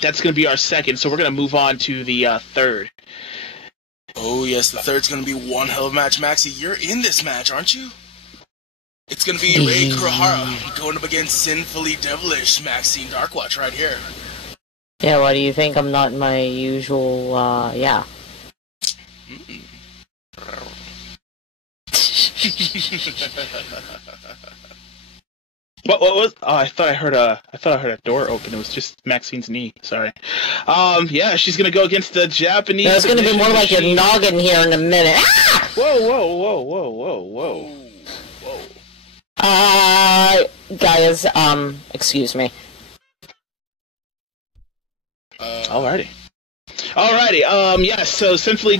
That's going to be our second, so we're going to move on to the third. Oh, yes, the third's going to be one hell of a match. Maxie, you're in this match, aren't you? It's going to be Ray Kurihara going up against Sinfully Devilish Maxine Darkwatch right here. Yeah, why do you think I'm not my usual, yeah. What was? Oh, I thought I heard a door open. It was just Maxine's knee. Sorry. Yeah, she's gonna go against the Japanese. That's gonna be more like your noggin here in a minute. Ah! Whoa. Guys, excuse me. Alrighty, yes, so Sinfully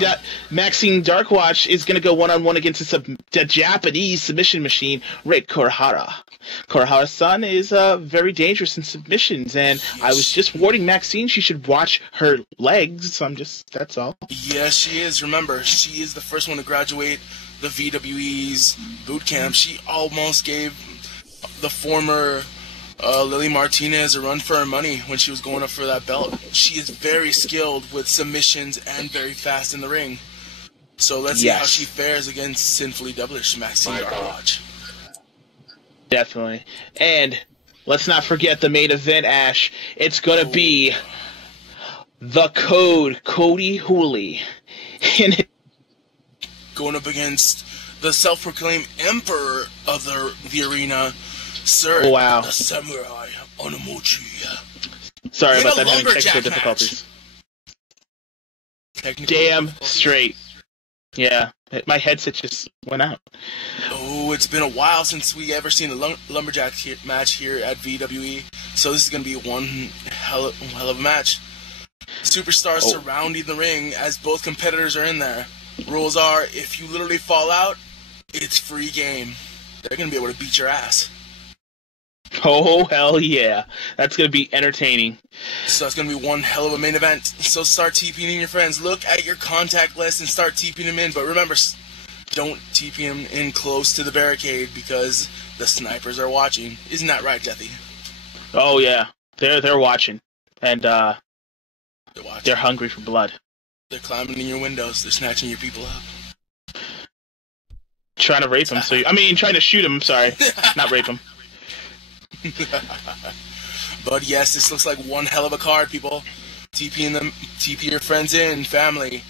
Maxine Darkwatch is going to go one-on-one against the Japanese submission machine, Ray Kurihara. Kurihara-san is very dangerous in submissions, and I was just warning Maxine she should watch her legs, so that's all. Yes, she is. Remember, she is the first one to graduate the VWE's boot camp. She almost gave the former Lily Martinez a run for her money when she was going up for that belt. She is very skilled with submissions and very fast in the ring. So let's see how she fares against Sinfully Devilish Maxine Darkwatch. Definitely. And let's not forget the main event, Ash. It's going to be the Code, Cody Hooley. Going up against the self-proclaimed emperor of the arena, Sir, the Samurai Onamochi. Sorry about that, having technical difficulties. Damn straight. Yeah, my headset just went out. Oh, it's been a while since we ever seen a lumberjack match here at VWE, so this is going to be one hell of a match. Superstars surrounding the ring as both competitors are in there. Rules are, if you literally fall out, it's free game. They're going to be able to beat your ass. Oh, hell yeah. That's going to be entertaining. So that's going to be one hell of a main event. So start TPing in your friends. Look at your contact list and start TPing them in. But remember, don't TP them in close to the barricade because the snipers are watching. Isn't that right, Jethy? Oh, yeah. They're watching. And they're hungry for blood. They're climbing in your windows. They're snatching your people up. Trying to rape them. Trying to shoot them. I'm sorry. Not rape them. But yes, this looks like one hell of a card, people. TP your friends in, family,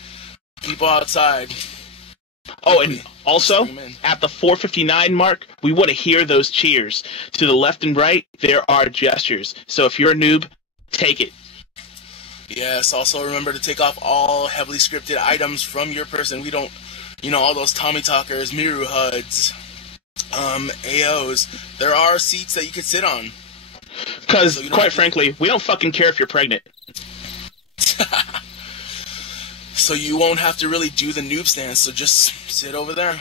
people outside. Oh, and also, at the 4:59 mark, we want to hear those cheers. To the left and right, there are gestures. So if you're a noob, take it. Yes, also remember to take off all heavily scripted items from your person. We don't, all those Tommy Talkers, Miru HUDs, AOs. There are seats that you could sit on. Because, quite frankly, we don't fucking care if you're pregnant. So you won't have to really do the noob stance, so just sit over there.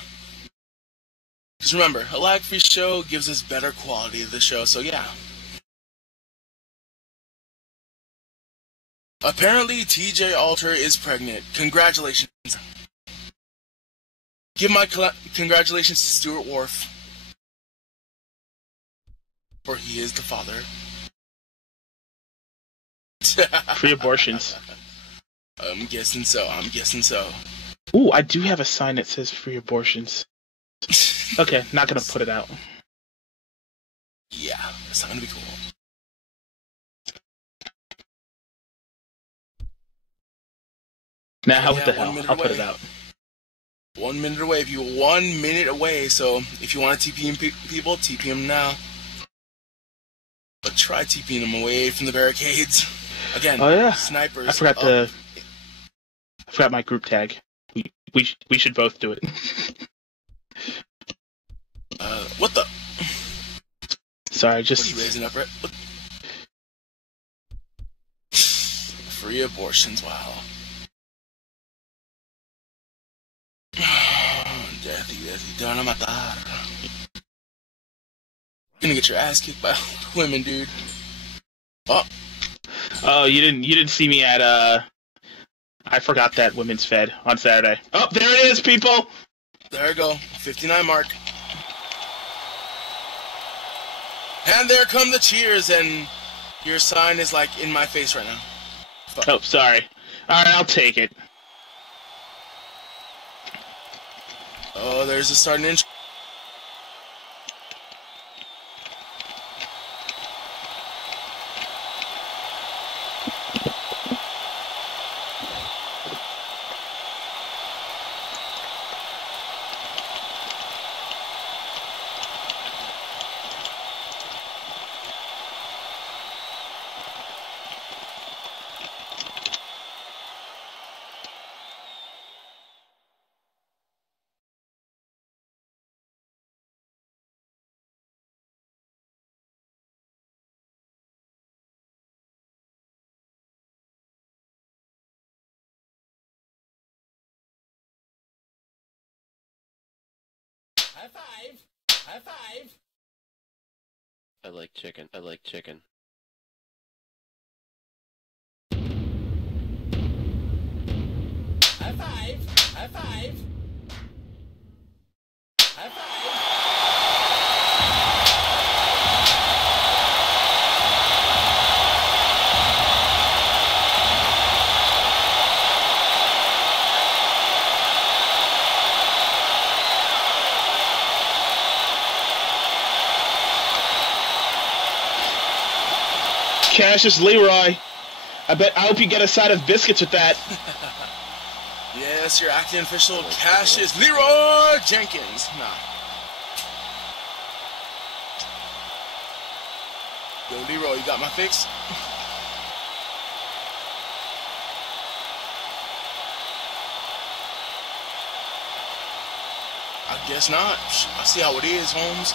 Just remember, a lag-free show gives us better quality of the show, so yeah. Apparently, TJ Alter is pregnant. Congratulations. Give my congratulations to Stuart Wharf. For he is the father. Free abortions. I'm guessing so. Ooh, I do have a sign that says free abortions. Okay, not gonna put it out. Yeah, that's not gonna be cool. Now, what the hell? I'll put it out. 1 minute away. If you're 1 minute away, so if you want to TP people, TP them now. But try TPing them away from the barricades. Again, snipers. I forgot my group tag. We should both do it. What the? Sorry, just... What are you raising up, right? Free abortions, wow. Deathy, don't matar. You're gonna get your ass kicked by women, dude. Oh, you didn't see me at I forgot that Women's Fed on Saturday. Oh, there it is, people. There we go, 59 mark. And there come the cheers, and your sign is like in my face right now. Oh, sorry. All right, I'll take it. Oh, there's a starting inch. High five! High five! I like chicken. I like chicken. High five! High five! High five! Cassius Leroy. I hope you get a side of biscuits with that. Yes, your acting official, Cassius Leroy Jenkins. Nah. Yo, Leroy, you got my fix? I guess not. I see how it is, Holmes.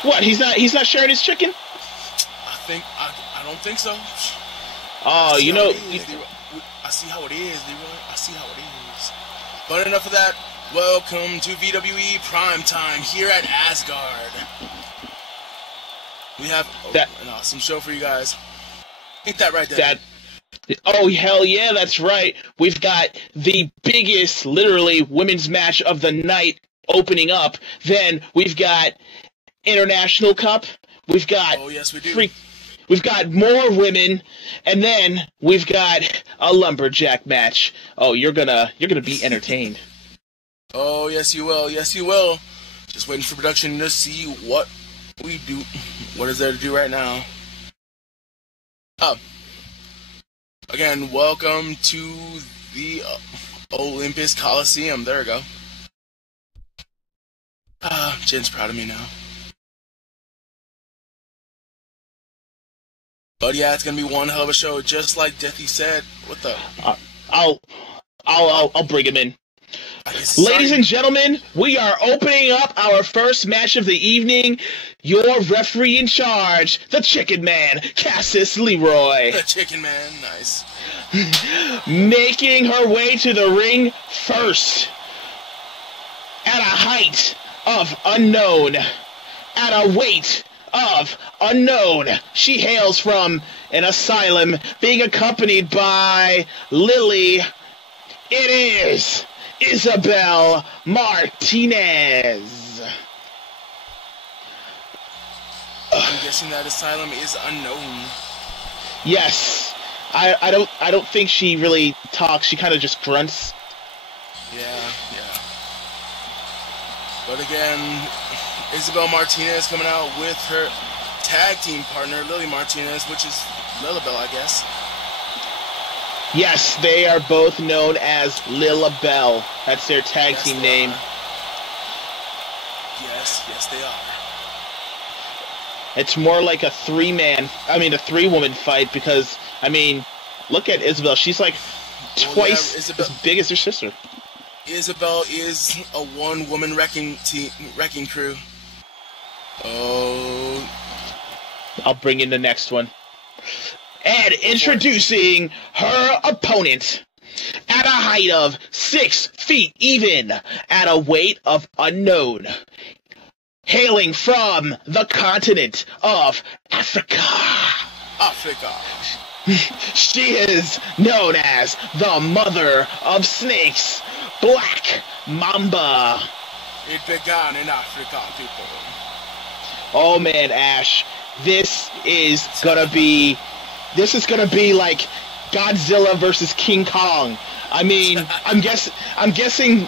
What? He's not sharing his chicken? I don't think so. Oh, you know. I see how it is, Leroy. I see how it is. But enough of that. Welcome to VWE Primetime here at Asgard. We have an awesome show for you guys. Ain't that right, Dad? Oh, hell yeah, that's right. We've got the biggest, literally, women's match of the night opening up. Then we've got International Cup. We've got... Oh, yes, we do. We've got more women, and then we've got a lumberjack match. Oh, you're gonna be entertained. Oh, yes, you will. Yes, you will. Just waiting for production to see what we do. What is there to do right now? Again, welcome to the Olympus Coliseum. There we go. Jen's proud of me now. But yeah, it's gonna be one hell of a show, just like Deathy said. What the? I'll bring him in. Ladies and gentlemen, we are opening up our first match of the evening. Your referee in charge, the Chicken Man, Cassius Leroy. The Chicken Man, nice. Making her way to the ring first. At a height of unknown. At a weight of unknown. She hails from an asylum, being accompanied by Lily. It is Isabel Martinez. I'm guessing that asylum is unknown. Yes. I don't think she really talks. She kind of just grunts. Yeah. But again, Isabel Martinez coming out with her tag team partner, Lily Martinez, which is Lilabelle, I guess. Yes, they are both known as Lilabelle. That's their tag team name. Yes, they are. It's more like a three-woman fight because, look at Isabel. She's like twice as big as her sister. Isabel is a one-woman wrecking crew. Oh. I'll bring in the next one. And introducing her opponent. At a height of 6 feet even. At a weight of unknown. Hailing from the continent of Africa. She is known as the Mother of Snakes. Black Mamba. It began in Africa, people. Oh man, Ash, this is gonna be this is gonna be like Godzilla versus King Kong. I mean, I'm guessing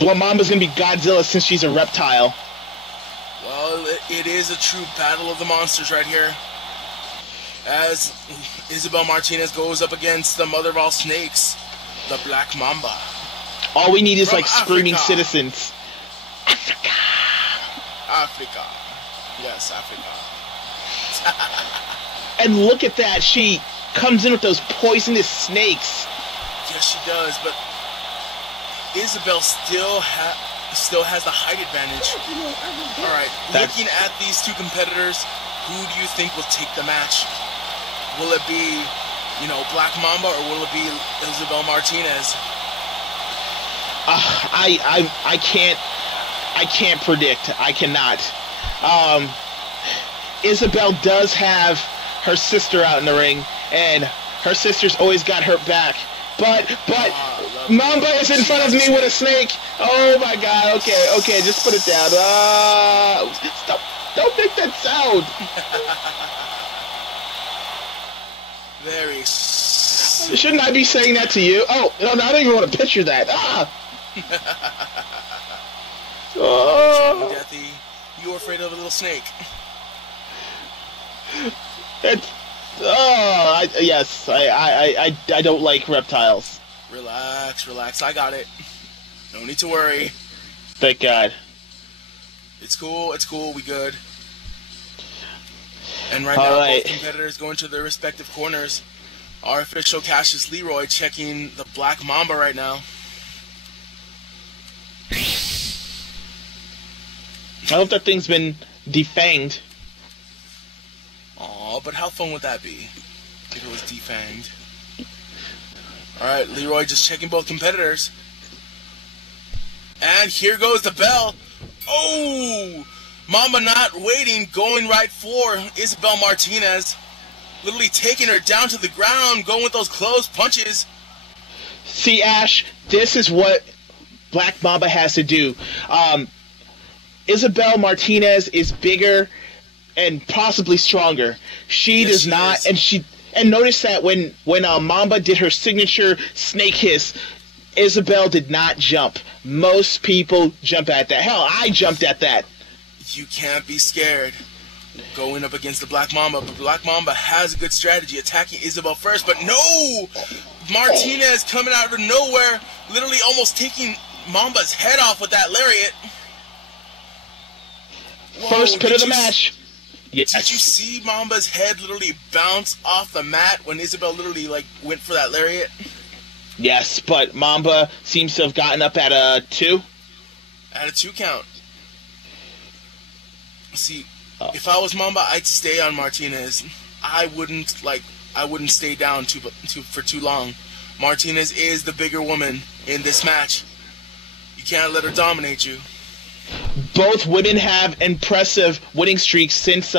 Mamba's gonna be Godzilla since she's a reptile. Well, it is a true battle of the monsters right here. As Isabel Martinez goes up against the mother of all snakes, the Black Mamba. All we need is From like screaming Africa. citizens. Africa. Yes, Africa. And look at that, she comes in with those poisonous snakes. Yes, she does, but Isabel still has the height advantage. All right, looking at these two competitors, who do you think will take the match? Will it be, Black Mamba, or will it be Isabel Martinez? I can't predict. I cannot. Isabel does have her sister out in the ring, and her sister's always got her back. But Mamba is in front of me with a snake. Oh my God. Okay, just put it down. Stop! Don't make that sound. Very. Shouldn't I be saying that to you? Oh no, I don't even want to picture that. Oh. Deathy, you're afraid of a little snake. Yes, I don't like reptiles. Relax, I got it. No need to worry. Thank God. It's cool, we good. And right now, both competitors go into their respective corners. Our official Cassius Leroy checking the Black Mamba right now. I hope that thing's been defanged. Aw, but how fun would that be if it was defanged? Alright, Leroy just checking both competitors. And here goes the bell. Oh! Mamba not waiting, going right for Isabel Martinez. Literally taking her down to the ground, going with those close punches. See, Ash, this is what Black Mamba has to do. Isabel Martinez is bigger and possibly stronger. She does not, and notice that when Mamba did her signature snake hiss, Isabel did not jump. Most people jump at that. Hell, I jumped at that. You can't be scared going up against the Black Mamba, but Black Mamba has a good strategy, attacking Isabel first, but no! Martinez coming out of nowhere, literally almost taking Mamba's head off with that lariat. Whoa, first pin of the match. Yes. Did you see Mamba's head literally bounce off the mat when Isabel literally went for that lariat? Yes, but Mamba seems to have gotten up at a 2. At a 2 count. See, if I was Mamba, I'd stay on Martinez. I wouldn't stay down for too long. Martinez is the bigger woman in this match. You can't let her dominate you. Both women have impressive winning streaks since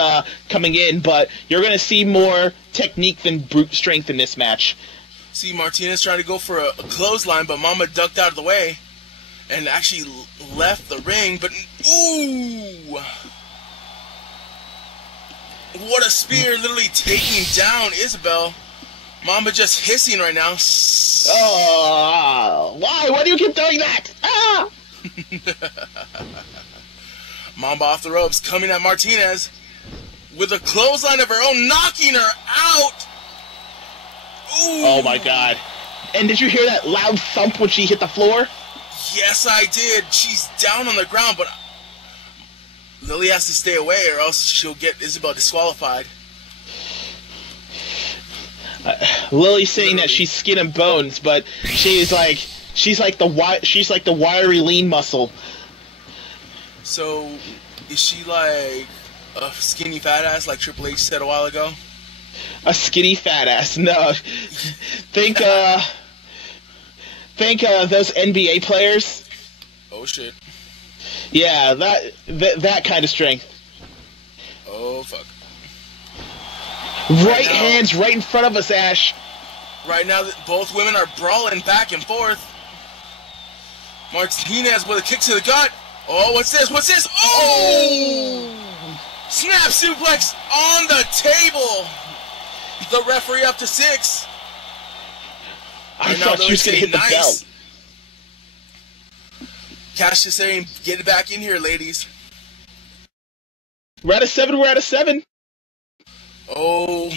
coming in, but you're going to see more technique than brute strength in this match. See, Martinez trying to go for a clothesline, but Mamba ducked out of the way and actually left the ring, but ooh! What a spear, literally taking down Isabel. Mamba just hissing right now. Oh, why? Why do you keep doing that? Ah! Mamba off the ropes, coming at Martinez with a clothesline of her own, knocking her out. Ooh. Oh my God! And did you hear that loud thump when she hit the floor? Yes, I did. She's down on the ground, but Lily has to stay away, or else she'll get Isabel disqualified. Lily's saying that she's skin and bones, but she's like the wiry lean muscle. So, is she like a skinny fat ass like Triple H said a while ago? A skinny fat ass? No. Think those NBA players. Oh shit. Yeah, that kind of strength. Oh fuck. Right hands right in front of us, Ash. Right now, both women are brawling back and forth. Martinez with a kick to the gut. Oh, what's this? What's this? Oh! Snap suplex on the table. The referee up to 6. I And now thought she was they're going to hit saying the bell. Cash is saying, get back in here, ladies. We're at a 7. We're at a 7. Oh,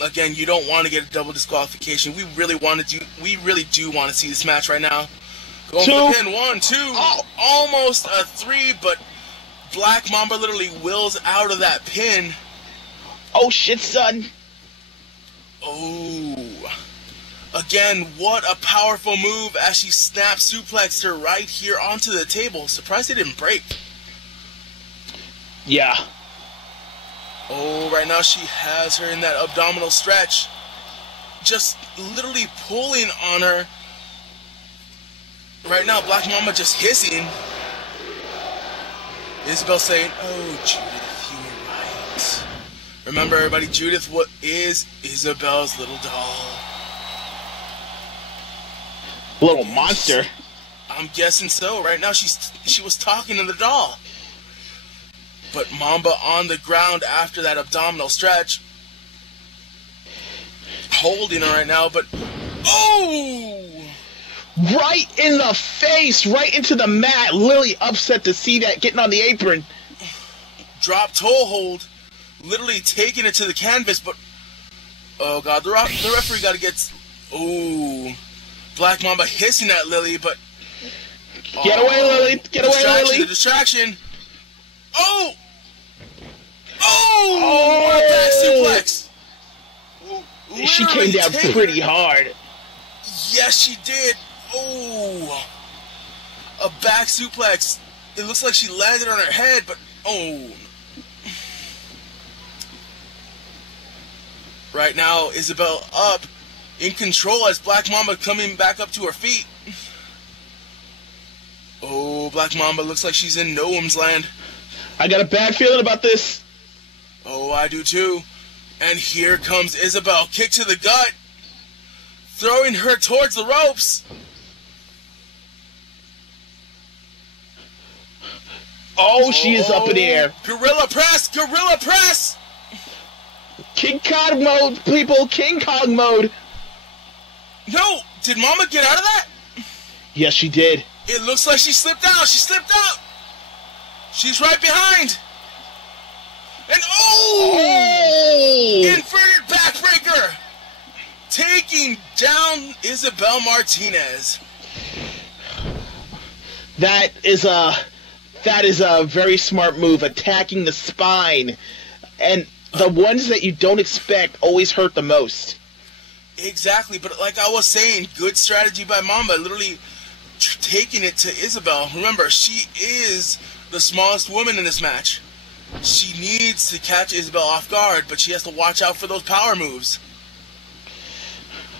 again, you don't want to get a double disqualification. We really do want to see this match right now. Going 2. for the pin. 1, 2. Oh. Almost a 3, but Black Mamba literally wills out of that pin. Oh, shit, son. Oh. Again, what a powerful move as she snap suplexed her right here onto the table. Surprised it didn't break. Yeah. Oh, right now she has her in that abdominal stretch. Just literally pulling on her. Right now, Black Mamba just hissing. Isabel saying, oh, Judith, you were right. Remember, everybody, Judith is Isabel's little doll. Little monster. I'm guessing so. Right now, she was talking to the doll. But Mamba on the ground after that abdominal stretch. Holding her right now, but... Oh! Right in the face, right into the mat. Lily upset to see that, getting on the apron. Drop toe hold. Literally taking it to the canvas, but... Oh, God. The referee got to get... Oh... Black Mamba hissing at Lily, but... Get away, Lily! Get away, Lily! The distraction! Oh! Oh! What a back suplex! She came down pretty hard. Yes, she did. Oh! A back suplex. It looks like she landed on her head, but... Oh! Right now, Isabel up. In control as Black Mamba coming back up to her feet. Oh, Black Mamba looks like she's in Noam's land. I got a bad feeling about this. Oh, I do too. And here comes Isabel. Kick to the gut. Throwing her towards the ropes. Oh, she is up in the air. Gorilla press! Gorilla press! King Kong mode, people. King Kong mode. No! Did Mama get out of that? Yes, she did. It looks like she slipped out. She slipped out. She's right behind. And Oh! inverted backbreaker. Taking down Isabel Martinez. That is a very smart move, attacking the spine. And the ones that you don't expect always hurt the most. Exactly, but like I was saying, good strategy by Mamba, literally taking it to Isabel. Remember, she is the smallest woman in this match. She needs to catch Isabel off guard, but she has to watch out for those power moves.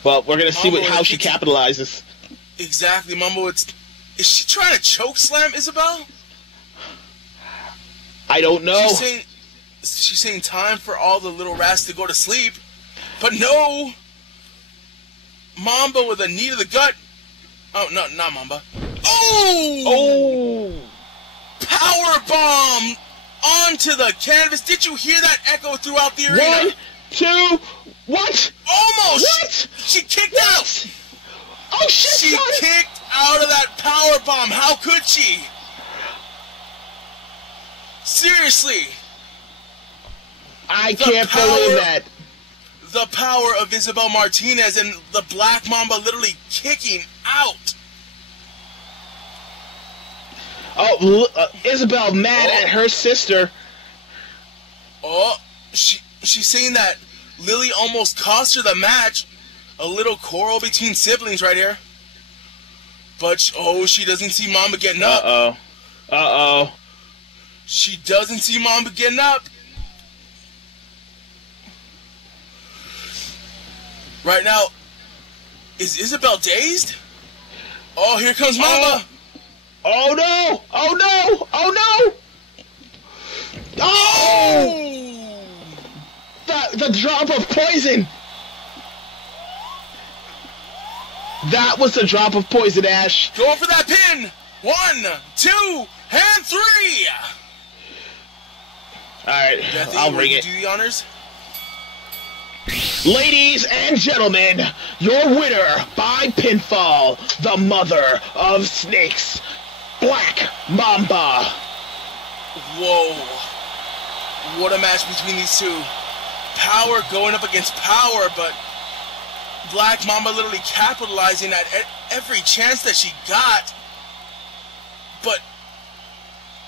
Well, we're going to see Mamba how she capitalizes. Exactly, Mamba. Is she trying to choke slam Isabel? I don't know. She's saying time for all the little rats to go to sleep. But no! Mamba with a knee to the gut. Oh, no, not Mamba. Oh! Oh! Power bomb onto the canvas. Did you hear that echo throughout the arena? 1, 2, what? Almost! What? She kicked out! Oh, shit, She son. kicked out of that power bomb. How could she? Seriously. I can't believe that. The power of Isabel Martinez and the Black Mamba literally kicking out. Oh, Isabel mad at her sister. Oh, she's saying that Lily almost cost her the match. A little quarrel between siblings right here. But, oh, she doesn't see Mamba getting up. Uh-oh. Uh-oh. She doesn't see Mamba getting up. Right now, is Isabel dazed? Oh, here comes Mamba. Oh, no! Oh, no! Oh, no! Oh! The drop of poison! That was the drop of poison, Ash. Going for that pin. 1, 2, and 3. Alright, Deathy, I'll will ring you it. do the honors? Ladies and gentlemen, your winner by pinfall, the mother of snakes, Black Mamba. Whoa. What a match between these two. Power going up against power, but Black Mamba literally capitalizing at every chance that she got. But,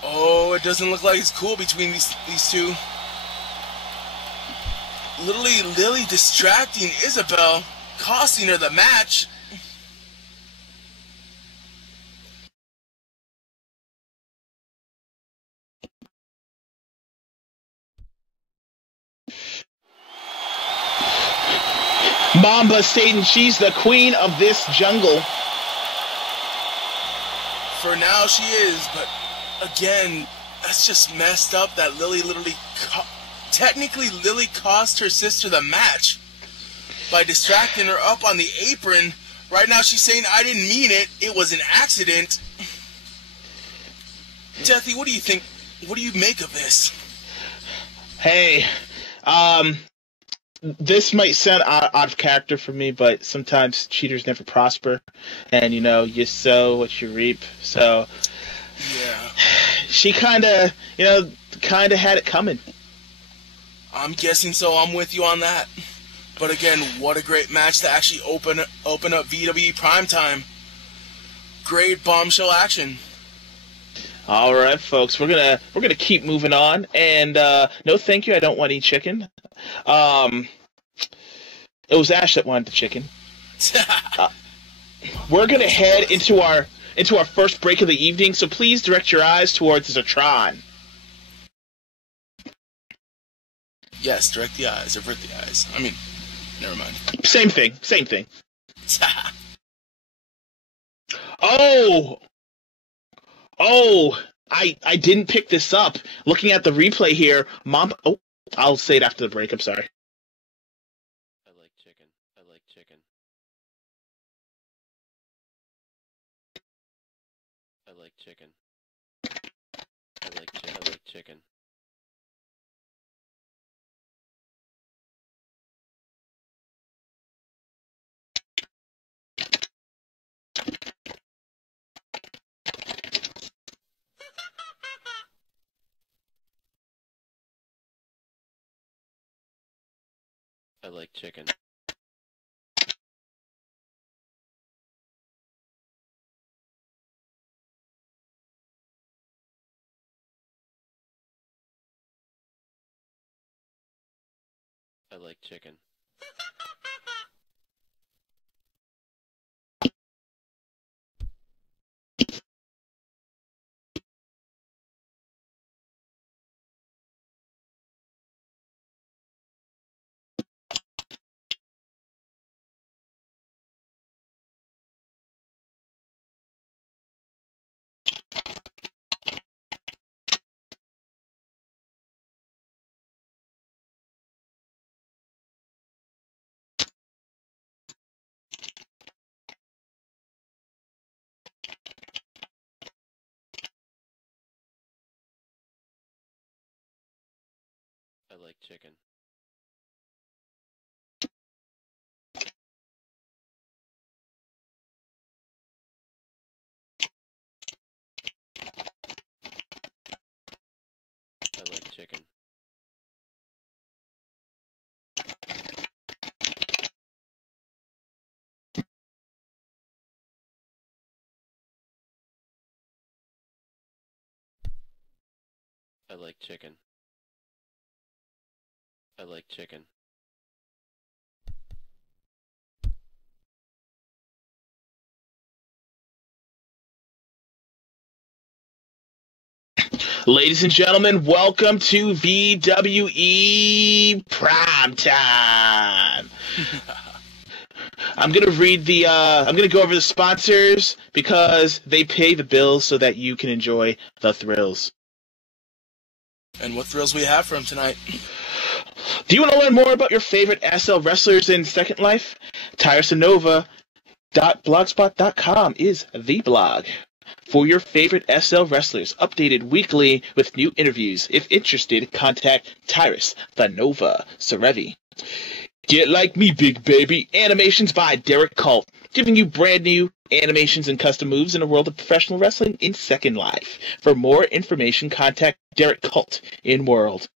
oh, it doesn't look like it's cool between these two. Literally, Lily distracting Isabel, costing her the match. Mamba stating she's the queen of this jungle. For now, she is, but again, that's just messed up that Lily literally... Technically, Lily cost her sister the match by distracting her up on the apron. Right now, she's saying, I didn't mean it. It was an accident. Deathy, what do you think? What do you make of this? Hey, this might sound out of character for me, but sometimes cheaters never prosper. And, you know, you sow what you reap. So, Yeah. she kind of had it coming. I'm guessing so. I'm with you on that. But again, what a great match to actually open up VWE Primetime. Great bombshell action. All right, folks, we're gonna keep moving on. And no, thank you. I don't want any chicken. It was Ash that wanted the chicken. We're gonna head into our first break of the evening. So please direct your eyes towards Zatron. Yes, direct the eyes, avert the eyes. I mean, never mind. Same thing. Oh, I didn't pick this up. Looking at the replay here, oh, I'll say it after the break. I'm sorry. I like chicken. I like chicken. I like chicken. I like chicken. I like chicken. I like chicken. I like chicken. I like chicken. I like chicken. I like chicken. I like chicken. Ladies and gentlemen, welcome to VWE Primetime. I'm gonna go over the sponsors because they pay the bills so that you can enjoy the thrills. And what thrills we have for him tonight? Do you want to learn more about your favorite SL wrestlers in Second Life? TireSonova.blogspot.com is the blog. for your favorite SL wrestlers, updated weekly with new interviews. If interested, contact Tyrus, the Nova, Sarevi. Get Like Me, Big Baby, animations by Derek Colt, giving you brand new animations and custom moves in the world of professional wrestling in Second Life. For more information, contact Derek Colt in World.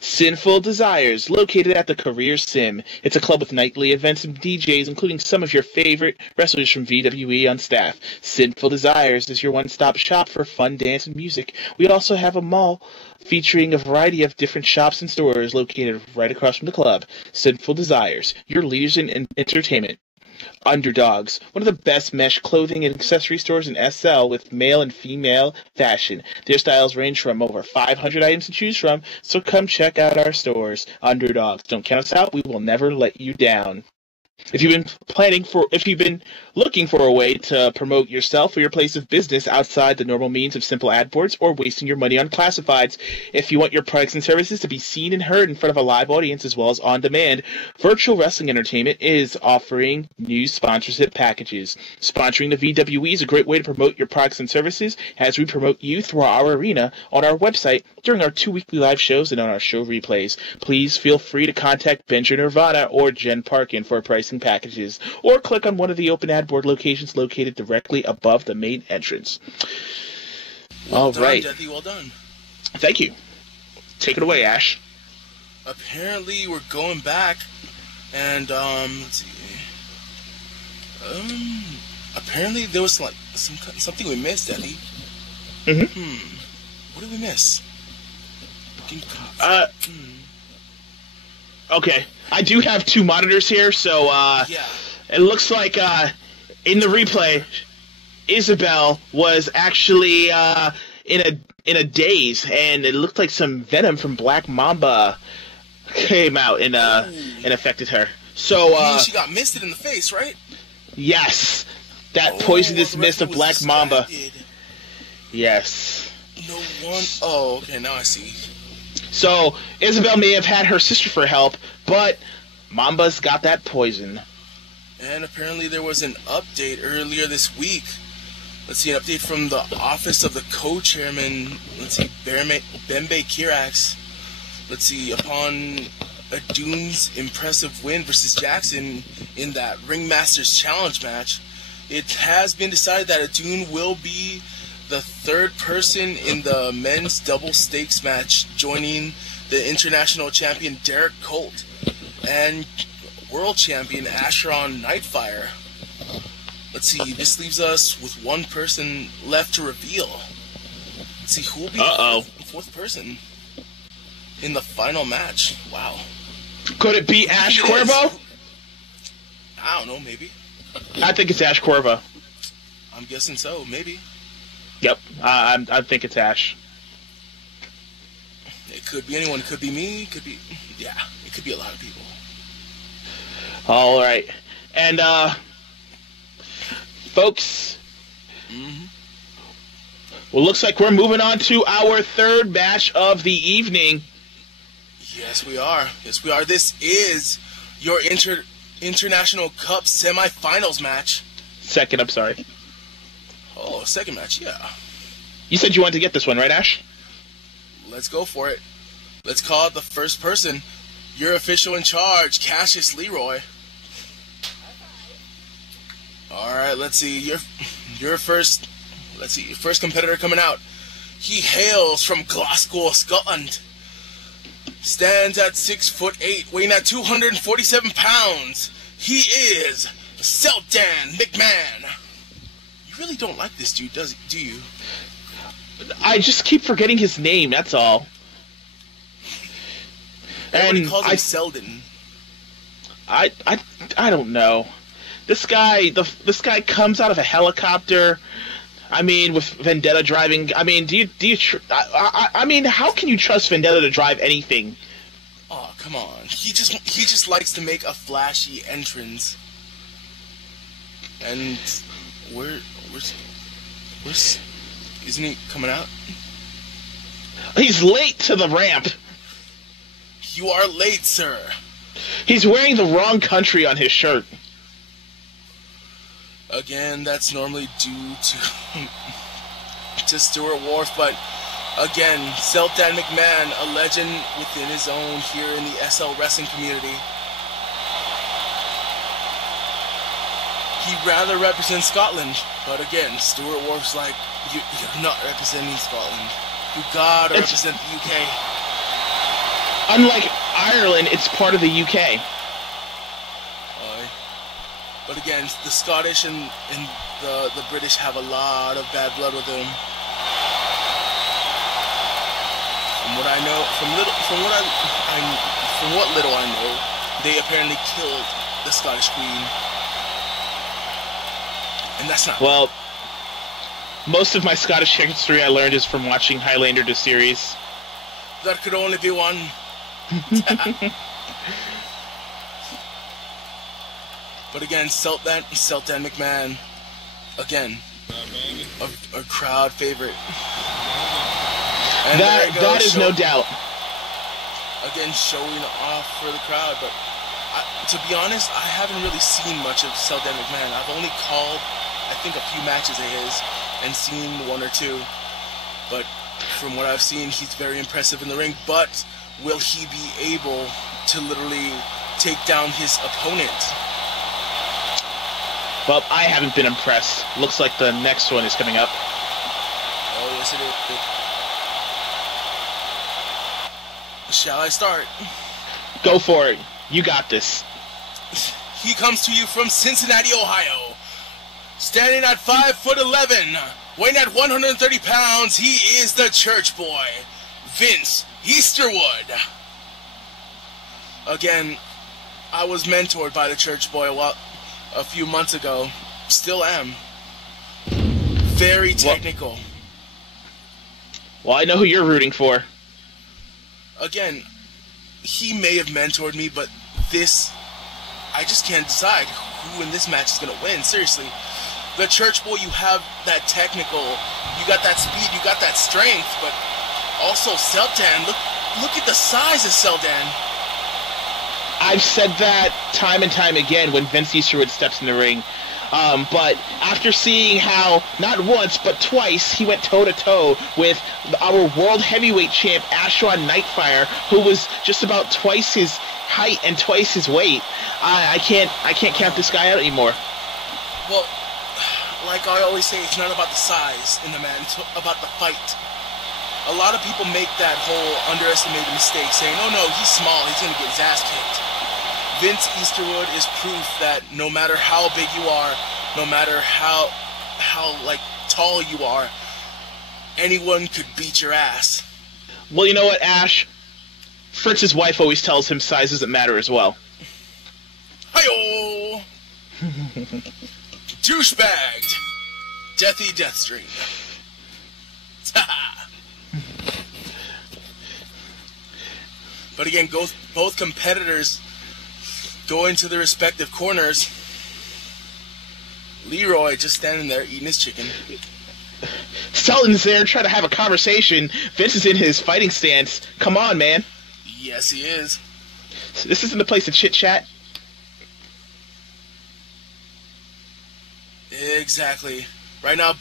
Sinful Desires, located at the Career Sim. It's a club with nightly events and DJs, including some of your favorite wrestlers from VWE on staff. Sinful Desires is your one-stop shop for fun, dance, and music. We also have a mall featuring a variety of different shops and stores located right across from the club. Sinful Desires, your leaders in entertainment. Underdogs, one of the best mesh clothing and accessory stores in SL with male and female fashion. Their styles range from over 500 items to choose from, so come check out our stores. Underdogs, don't count us out, we will never let you down. If you've been looking for a way to promote yourself or your place of business outside the normal means of simple ad boards or wasting your money on classifieds, if you want your products and services to be seen and heard in front of a live audience as well as on demand, Virtual Wrestling Entertainment is offering new sponsorship packages. Sponsoring the VWE is a great way to promote your products and services as we promote you through our arena on our website during our 2 weekly live shows and on our show replays. Please feel free to contact Benja Nirvana or Jen Parkin for pricing packages, or click on one of the open ad board locations located directly above the main entrance. Well done, right. Deathy, well done. Thank you. Take it away, Ash. Apparently, we're going back, and let's see. Apparently there was like something we missed, Deathy. What did we miss? Okay. I do have 2 monitors here, so Yeah. it looks like in the replay, Isabel was actually in a daze, and it looked like some venom from Black Mamba came out and affected her. So she got misted in the face, right? yes, that poisonous mist of Black Mamba. Yes. No one. Oh, okay. Now I see. So Isabel may have had her sister for help, but Mamba's got that poison. And apparently there was an update earlier this week. Let's see, an update from the office of the co-chairman. Let's see, Bembe Kirax. Let's see, upon Adun's impressive win versus Jackson in that Ringmasters Challenge match, it has been decided that Adun will be the 3rd person in the men's double stakes match, joining the international champion Derek Colt and world champion Asheron Nightfire. Let's see, this leaves us with 1 person left to reveal. Let's see, who will be the 4th person in the final match. Wow. Could it be Ash Cuervo? I don't know, maybe. I think it's Ash Cuervo. I'm guessing so, maybe. Yep, I think it's Ash. It could be anyone. It could be me. It could be, yeah, it could be a lot of people. All right, and folks, well, looks like we're moving on to our 3rd match of the evening. Yes, we are. Yes, we are. This is your International Cup semifinals match. Second, I'm sorry. Oh, second match, yeah. You said you wanted to get this one, right, Ash? Let's go for it. Let's call it the first person. Your official in charge, Cassius Leroy. All right, let's see. Your first. Let's see. Your first competitor coming out. He hails from Glasgow, Scotland. Stands at 6'8", weighing at 247 pounds. He is Seltan McMahon. You really don't like this dude, do you? I just keep forgetting his name, that's all. Everybody calls him Selden. I don't know. This guy comes out of a helicopter. I mean, with Vendetta driving. I mean, I mean, how can you trust Vendetta to drive anything? Oh, come on. He just likes to make a flashy entrance. And where's isn't he coming out? He's late to the ramp. You are late, sir. He's wearing the wrong country on his shirt. Again, that's normally due to to Stuart Wharf, but again, Seltan McMahon, a legend within his own here in the SL wrestling community. He'd rather represent Scotland, but again, Stuart Wharf's like, you're not representing Scotland. You gotta represent the UK. Unlike Ireland, it's part of the UK. But again, the Scottish and the British have a lot of bad blood with them. From what I know, from what little I know, they apparently killed the Scottish Queen, and that's not well. Most of my Scottish history I learned is from watching Highlander the series. That could only be one. But again, Seltan McMahon, again, a crowd favorite. And that is no doubt. Again, showing off for the crowd. But to be honest, I haven't really seen much of Seltan McMahon. I've only called, I think, a few matches of his and seen one or two. But from what I've seen, he's very impressive in the ring. But will he be able to literally take down his opponent? Well, I haven't been impressed. Looks like the next one is coming up. Oh, yes it is. Shall I start? Go for it. You got this. He comes to you from Cincinnati, Ohio. Standing at 5'11", weighing at 130 pounds, he is the church boy, Vince Easterwood. Again, I was mentored by the church boy a few months ago. Still am. Very technical. Well, I know who you're rooting for. Again, he may have mentored me, but this, I just can't decide who in this match is going to win. Seriously. The church boy, you have that technical, you got that speed, you got that strength, but also Seltan, look at the size of Seltan. I've said that time and time again when Vince Easterwood steps in the ring. But after seeing how, not once, but twice, he went toe-to-toe with our World Heavyweight Champ, Ashwan Nightfire, who was just about twice his height and twice his weight, I can't count this guy out anymore. Well, like I always say, it's not about the size in the man, it's about the fight. A lot of people make that whole underestimated mistake, saying, oh no, he's small, he's going to get his ass kicked. Vince Easterwood is proof that no matter how big you are, no matter how like tall you are, anyone could beat your ass. Well, you know what, Ash? Fritz's wife always tells him size doesn't matter as well. Hi-yo! Douchebagged! Deathy Deathstream. But again, both competitors go into their respective corners. Leroy just standing there eating his chicken. Selton's there trying to have a conversation. Vince is in his fighting stance. Come on, man. Yes, he is. This isn't the place to chit-chat. Exactly. Right now,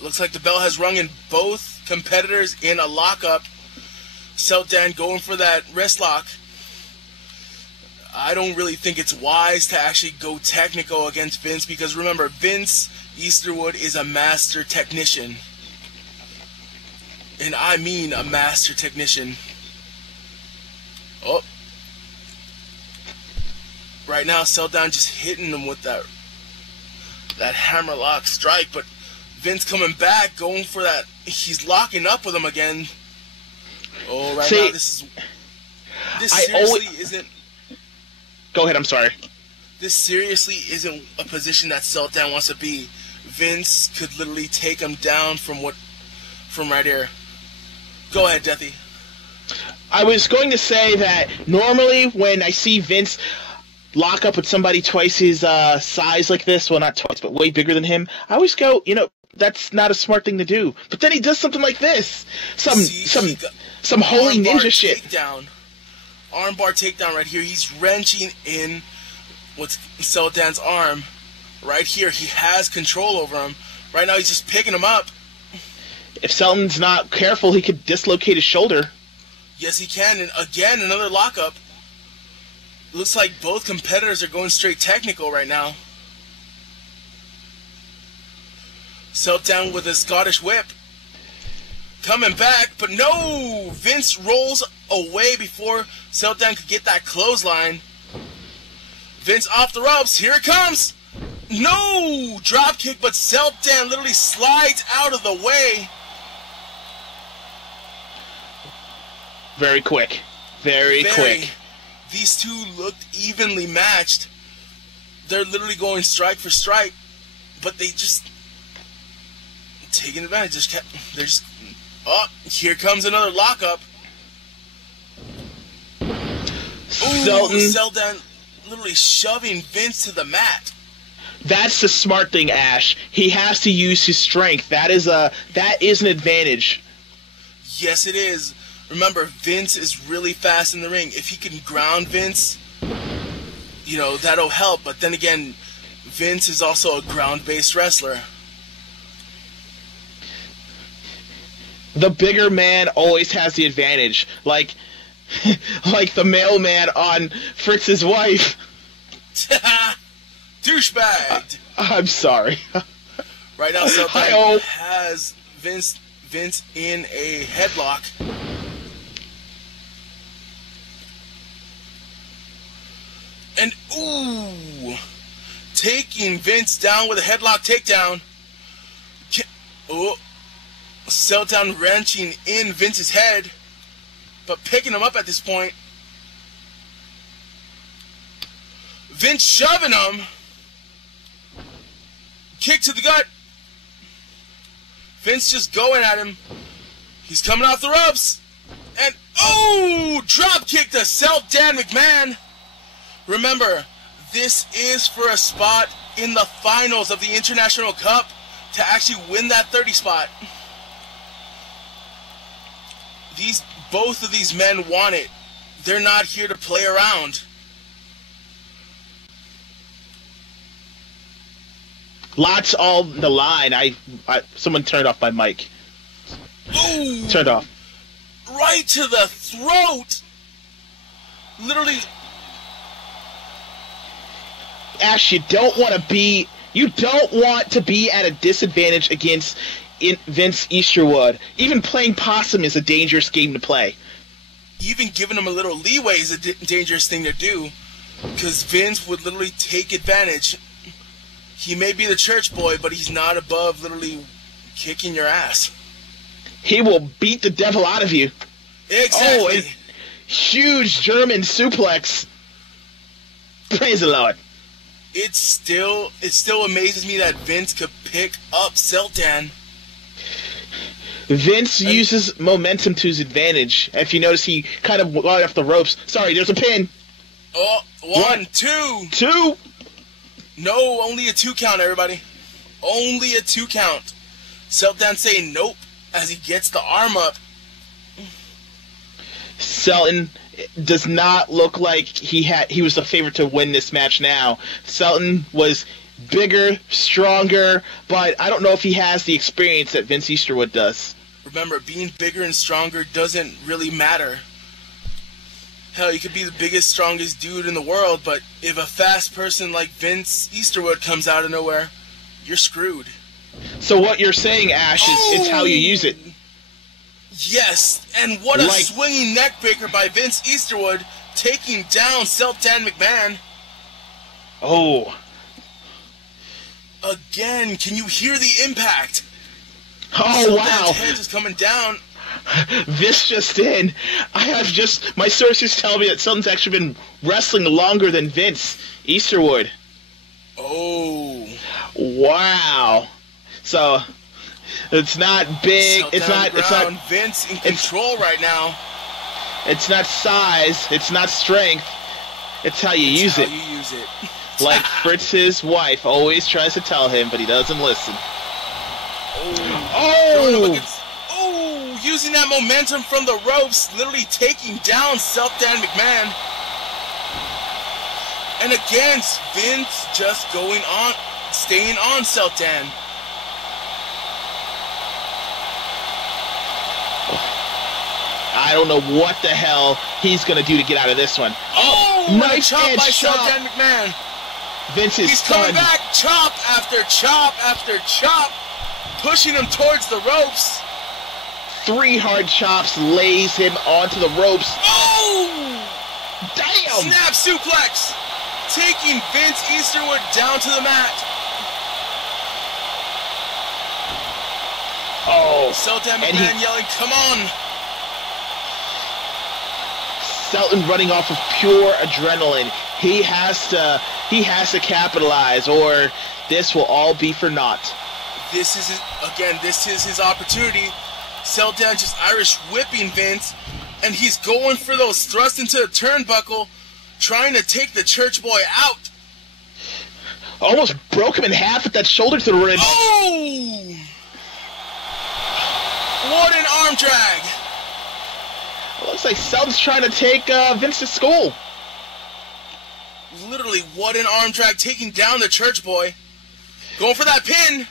looks like the bell has rung and both competitors in a lockup. Seltan going for that wrist lock. I don't really think it's wise to actually go technical against Vince because remember, Vince Easterwood is a master technician. And I mean a master technician. Oh. Right now, Seltan just hitting him with that hammerlock strike, but Vince coming back, going for that. He's locking up with him again. Oh, right now, this seriously isn't... Go ahead, I'm sorry. This seriously isn't a position that Seltan wants to be. Vince could literally take him down from right here. Go ahead, Deathy. I was going to say that normally when I see Vince lock up with somebody twice his size like this, well, not twice, but way bigger than him, I always go, that's not a smart thing to do. But then he does something like this. Some holy ninja shit. Takedown. Armbar takedown right here. He's wrenching in with Seltan's arm. Right here. He has control over him. Right now he's just picking him up. if Selton's not careful, he could dislocate his shoulder. Yes, he can. And again, another lockup. Looks like both competitors are going straight technical right now. Selton with a Scottish whip. Coming back, but no! Vince rolls away before Selton could get that clothesline. Vince off the ropes. Here it comes! No! Drop kick, but Selton literally slides out of the way. Very quick. Very quick. These two looked evenly matched. They're literally going strike for strike, but they just taking advantage. They're just. Oh, here comes another lockup. Ooh, Selton literally shoving Vince to the mat. That's the smart thing, Ash. He has to use his strength. That is an advantage. Yes, it is. Remember, Vince is really fast in the ring. If he can ground Vince, you know, that'll help. But then again, Vince is also a ground-based wrestler. The bigger man always has the advantage. Like the mailman on Fritz's wife. Douchebag! I'm sorry. Right now, Selton has Vince in a headlock. And, ooh, taking Vince down with a headlock takedown. Oh, Selton wrenching in Vince's head, but picking him up at this point. Vince shoving him. Kick to the gut. Vince just going at him. He's coming off the ropes. And, oh, drop kick to Selton McMahon. Remember, this is for a spot in the finals of the International Cup to actually win that 30 spot. Both of these men want it. They're not here to play around. Lots on the line. Someone turned off my mic. Ooh, turned off. Right to the throat. Literally. Ash, you don't want to be at a disadvantage against Vince Easterwood. Even playing possum is a dangerous game to play. Even giving him a little leeway is a dangerous thing to do, because Vince would literally take advantage. He may be the church boy, but he's not above literally kicking your ass. He will beat the devil out of you. Exactly. Oh, huge German suplex. Praise the Lord. It still amazes me that Vince could pick up Selton. Vince uses momentum to his advantage. If you notice, he kind of got off the ropes. Sorry, there's a pin. Oh, one, two. Two. No, only a 2 count, everybody. Only a 2 count. Selton saying nope as he gets the arm up. Selton does not look like he was the favorite to win this match now. Selton was bigger, stronger, but I don't know if he has the experience that Vince Easterwood does. Remember, being bigger and stronger doesn't really matter. Hell, you could be the biggest, strongest dude in the world, but if a fast person like Vince Easterwood comes out of nowhere, you're screwed. So what you're saying, Ash, is it's how you use it. Yes, and what a swinging neckbreaker by Vince Easterwood, taking down Selton McMahon. Oh. Again, can you hear the impact? Oh, wow. Selton's head is coming down. This just in. My sources tell me that Selton's actually been wrestling longer than Vince Easterwood. Oh. Wow. So, it's not big. It's not Vince in control right now. It's not size. It's not strength. It's how you use it. Like Fritz's wife always tries to tell him, but he doesn't listen. Oh! Using that momentum from the ropes, literally taking down Selton McMahon. And again, Vince just going on, staying on Selton. I don't know what the hell he's gonna do to get out of this one. Oh, nice chop edge by shot. Sultan McMahon. Vince is He's coming stunned. back, chop after chop after chop, pushing him towards the ropes. 3 hard chops lays him onto the ropes. Oh! Damn! Snap suplex, taking Vince Easterwood down to the mat. Oh, Sultan and McMahon yelling, "Come on!" Selton running off of pure adrenaline. He has to capitalize, or this will all be for naught. This is his opportunity. Sultan just Irish whipping Vince, and he's going for those thrusts into the turnbuckle, trying to take the church boy out. Almost broke him in half with that shoulder to the ribs. Oh! What an arm drag! Looks like Selton's trying to take Vince to school. Literally, what an arm drag, taking down the church boy. Going for that pin.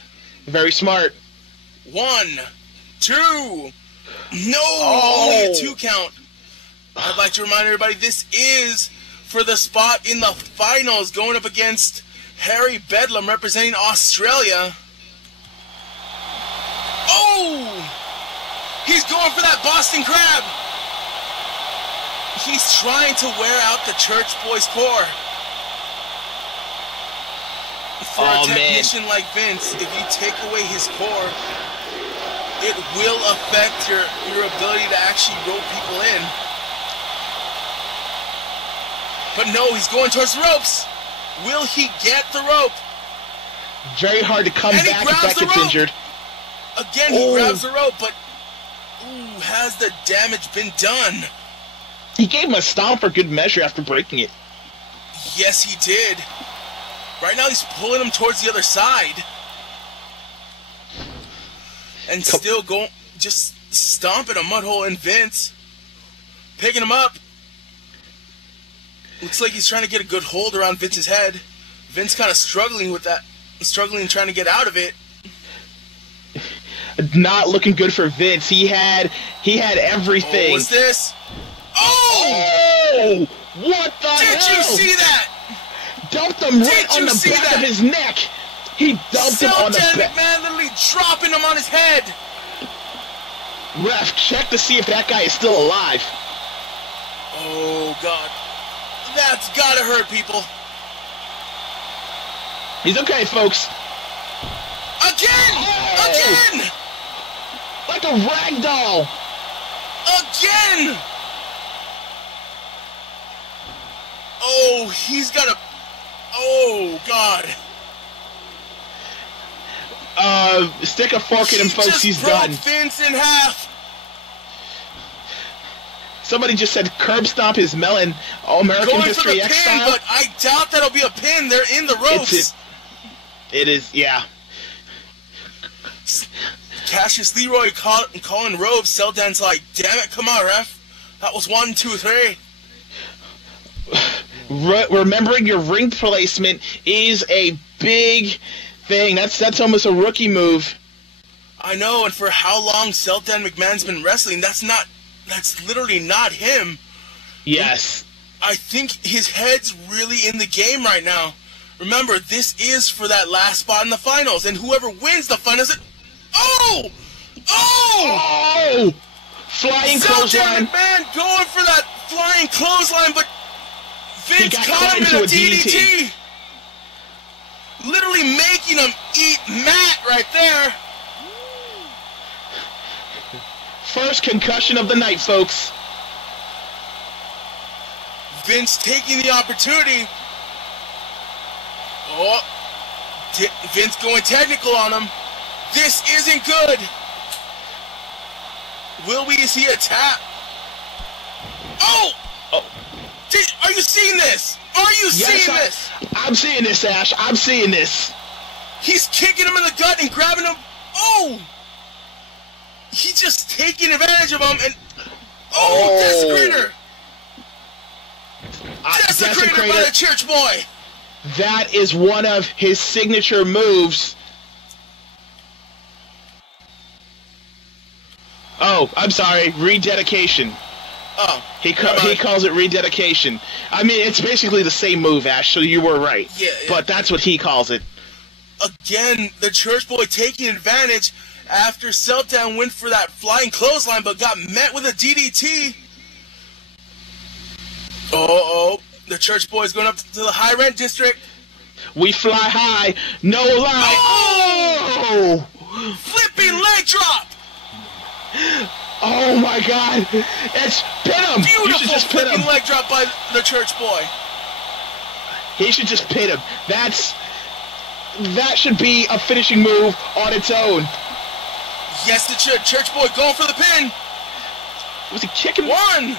Very smart. 1, 2. No, only a 2 count. I'd like to remind everybody, this is for the spot in the finals, going up against Harry Bedlam representing Australia. Oh! He's going for that Boston Crab. He's trying to wear out the church boy's core. For a technician like Vince, if you take away his core, it will affect your ability to actually rope people in. But no, he's going towards the ropes. Will he get the rope? Very hard to come And he back if grabs that the gets rope. injured. Again, he grabs the rope, but has the damage been done? He gave him a stomp for good measure after breaking it. Yes, he did. Right now, he's pulling him towards the other side. And still going, just stomping a mud hole in Vince. Picking him up. Looks like he's trying to get a good hold around Vince's head. Vince kind of struggling with that. Struggling trying to get out of it. Not looking good for Vince. He had everything. What's this? Oh! What the hell? Did you see that? Dumped him right on the back of his neck. He dumped him on the back. McMahon literally dropping him on his head. Ref, check to see if that guy is still alive. Oh, God. That's gotta hurt people. He's okay, folks. Again! Oh! Again! Like a rag doll. Again! Oh, he's got a... Oh, God. Stick a fork in him, folks. He's done. He just broke Vince in half. Somebody just said curb stomp his melon. All-American Going History for the X pin, style. but I doubt that'll be a pin. They're in the ropes. It is, yeah. Cassius Leroy calling ropes. Sultan's like, damn it, come on, ref. That was 1, 2, 3. Remembering your ring placement is a big thing. That's almost a rookie move. I know, and for how long Sultan McMahon's been wrestling, that's literally not him. Yes. I think his head's really in the game right now. Remember, this is for that last spot in the finals, and whoever wins the finals... Oh! Oh! Oh! Flying Sultan clothesline. McMahon going for that flying clothesline, but Vince got caught him into in a a DDT. Literally making him eat Matt right there. First concussion of the night, folks. Vince taking the opportunity. Oh, Vince going technical on him. This isn't good. Will we see a tap? Oh! Are you seeing this? Are you seeing this? I'm seeing this, Ash. I'm seeing this. He's kicking him in the gut and grabbing him. Oh! He's just taking advantage of him and... Oh, Desecrator! Desecrator by the church boy! That is one of his signature moves. Oh, I'm sorry. Rededication. Oh, He calls it rededication. I mean, it's basically the same move, Ash, so you were right. Yeah. But that's what he calls it. Again, the Church Boy taking advantage after Seltdown went for that flying clothesline, but got met with a DDT. Oh, the Church Boy is going up to the high rent district. We fly high, no lie. Oh! Flipping leg drop. Oh my God! It's pin him. You should Beautiful just pin flipping him. leg drop by the Church Boy. He should just pin him. That should be a finishing move on its own. Yes, the Church Boy going for the pin. Was he kicking? 1,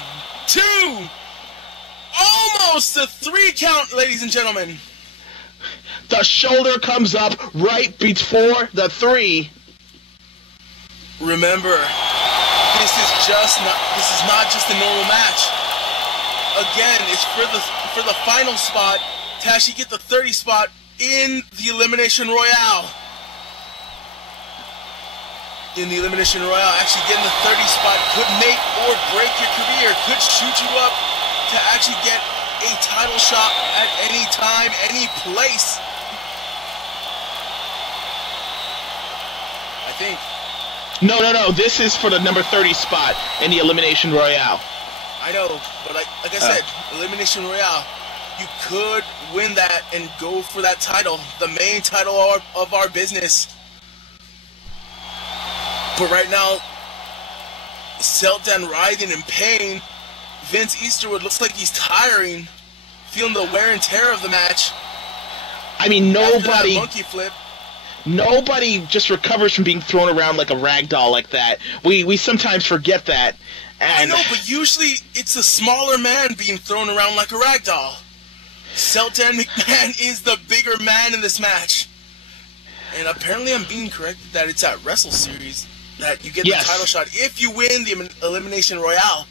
2, almost a 3 count, ladies and gentlemen. The shoulder comes up right before the 3. Remember, this is not just a normal match. Again, it's for the final spot to actually get the 30 spot in the Elimination Royale. In the Elimination Royale, actually getting the 30 spot could make or break your career, could shoot you up to actually get a title shot at any time, any place. I think. No. This is for the number 30 spot in the Elimination Royale. I know, but like I said, Elimination Royale, you could win that and go for that title, the main title of our business. But right now, Seltdown writhing in pain. Vince Easterwood looks like he's tiring, feeling the wear and tear of the match. I mean, Nobody monkey flip. Nobody just recovers from being thrown around like a rag doll like that. We sometimes forget that. And I know, but usually it's a smaller man being thrown around like a rag doll. Seltdown McMahon is the bigger man in this match. And apparently I'm being corrected that it's at Wrestle Series that you get the title shot if you win the Elimination Royale.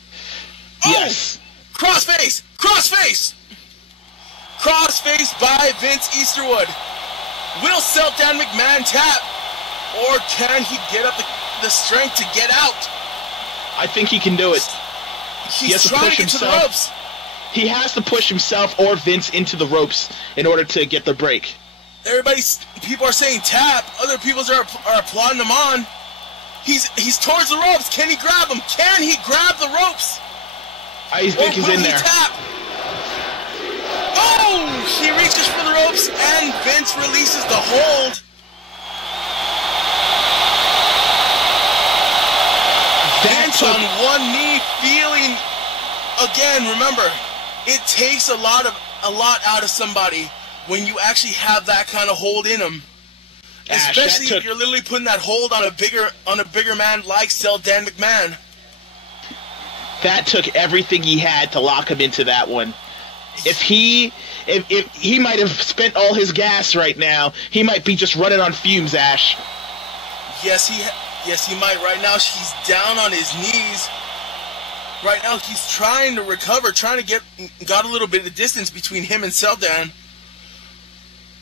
Oh! Yes. Crossface! Crossface! Crossface by Vince Easterwood. Will Seltdown McMahon tap? Or can he get up the strength to get out? I think he can do it. He has trying to get to the ropes. He has to push himself or Vince into the ropes in order to get the break. People are saying tap. Other people are applauding him on. He's towards the ropes. Can he grab him? Can he grab the ropes? I think he's in there. Tap? Oh! He reaches for the ropes and Vince releases the hold. Vince on one knee, feeling again. Remember, it takes a lot out of somebody when you actually have that kind of hold in them. Especially if you're literally putting that hold on a bigger man like Seltdown McMahon. That took everything he had to lock him into that one. If he might have spent all his gas right now, he might be just running on fumes, Ash. Yes, he might. Right now, he's down on his knees. Right now, he's trying to recover, got a little bit of distance between him and Seltdown.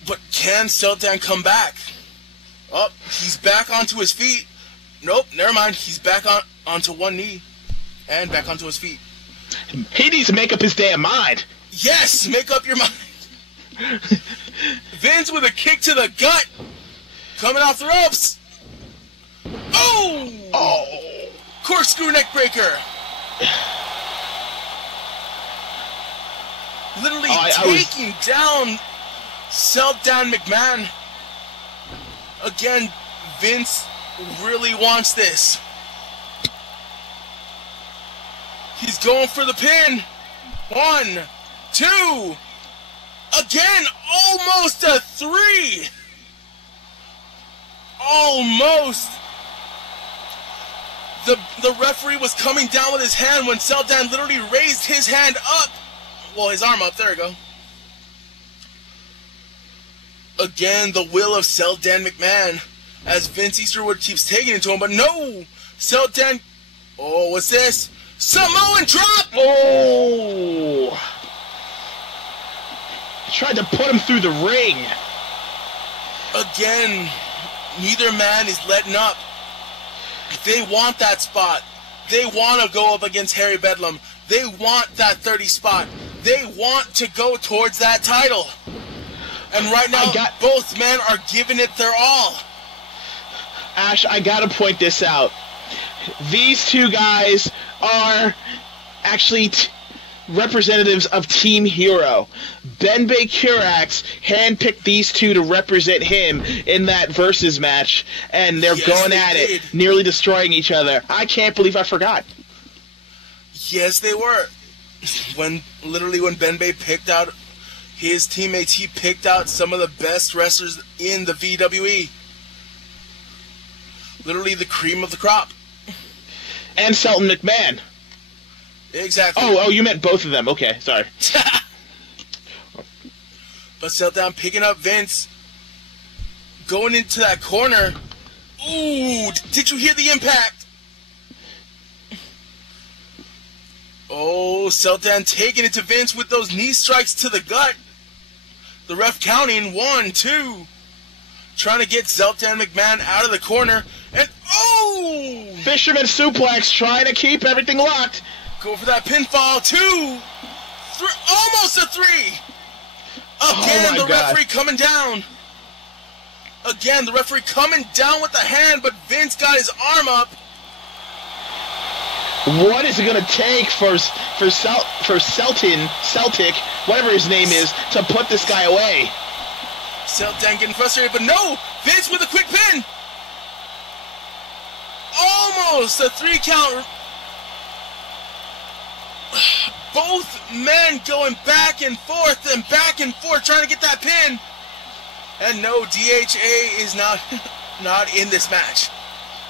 But can Seltdown come back? Oh, he's back onto his feet. Nope, never mind. He's back onto one knee and back onto his feet. He needs to make up his damn mind. Yes, make up your mind. Vince with a kick to the gut. Coming off the ropes. Oh! Corkscrew neck breaker. Literally taking down Seltdown McMahon. Again, Vince really wants this. He's going for the pin. 1, 2. Again, almost a 3. Almost. The referee was coming down with his hand when Seltdown literally raised his hand up. Well, his arm up. There we go. Again, the will of Seltdown McMahon as Vince Easterwood keeps taking it to him, but no! Seltdown. Oh, what's this? Samoan drop! Oh! Tried to put him through the ring. Again, neither man is letting up. They want that spot. They want to go up against Harry Bedlam. They want that 30 spot. They want to go towards that title. And right now, both men are giving it their all. Ash, I gotta point this out. These two guys are actually representatives of Team Hero. Benbei Kurax handpicked these two to represent him in that versus match, and they're going at it, nearly destroying each other. I can't believe I forgot. Yes, they were. When Benbei picked out his teammates, he picked out some of the best wrestlers in the VWE. Literally the cream of the crop. And Shelton McMahon. Exactly. Oh, you meant both of them. Okay, sorry. But Seltdown picking up Vince. Going into that corner. Ooh, did you hear the impact? Oh, Seltdown taking it to Vince with those knee strikes to the gut. The ref counting 1, 2. Trying to get Seltdown McMahon out of the corner. And oh! Fisherman suplex, trying to keep everything locked. Go for that pinfall. 2, 3, almost a 3. Again, the referee coming down. Again, the referee coming down with the hand, but Vince got his arm up. What is it going to take for Celtic, whatever his name is, to put this guy away? Seltdown getting frustrated, but no! Vince with a quick pin! Almost a 3 count. Both men going back and forth trying to get that pin. And no, DHA is not in this match.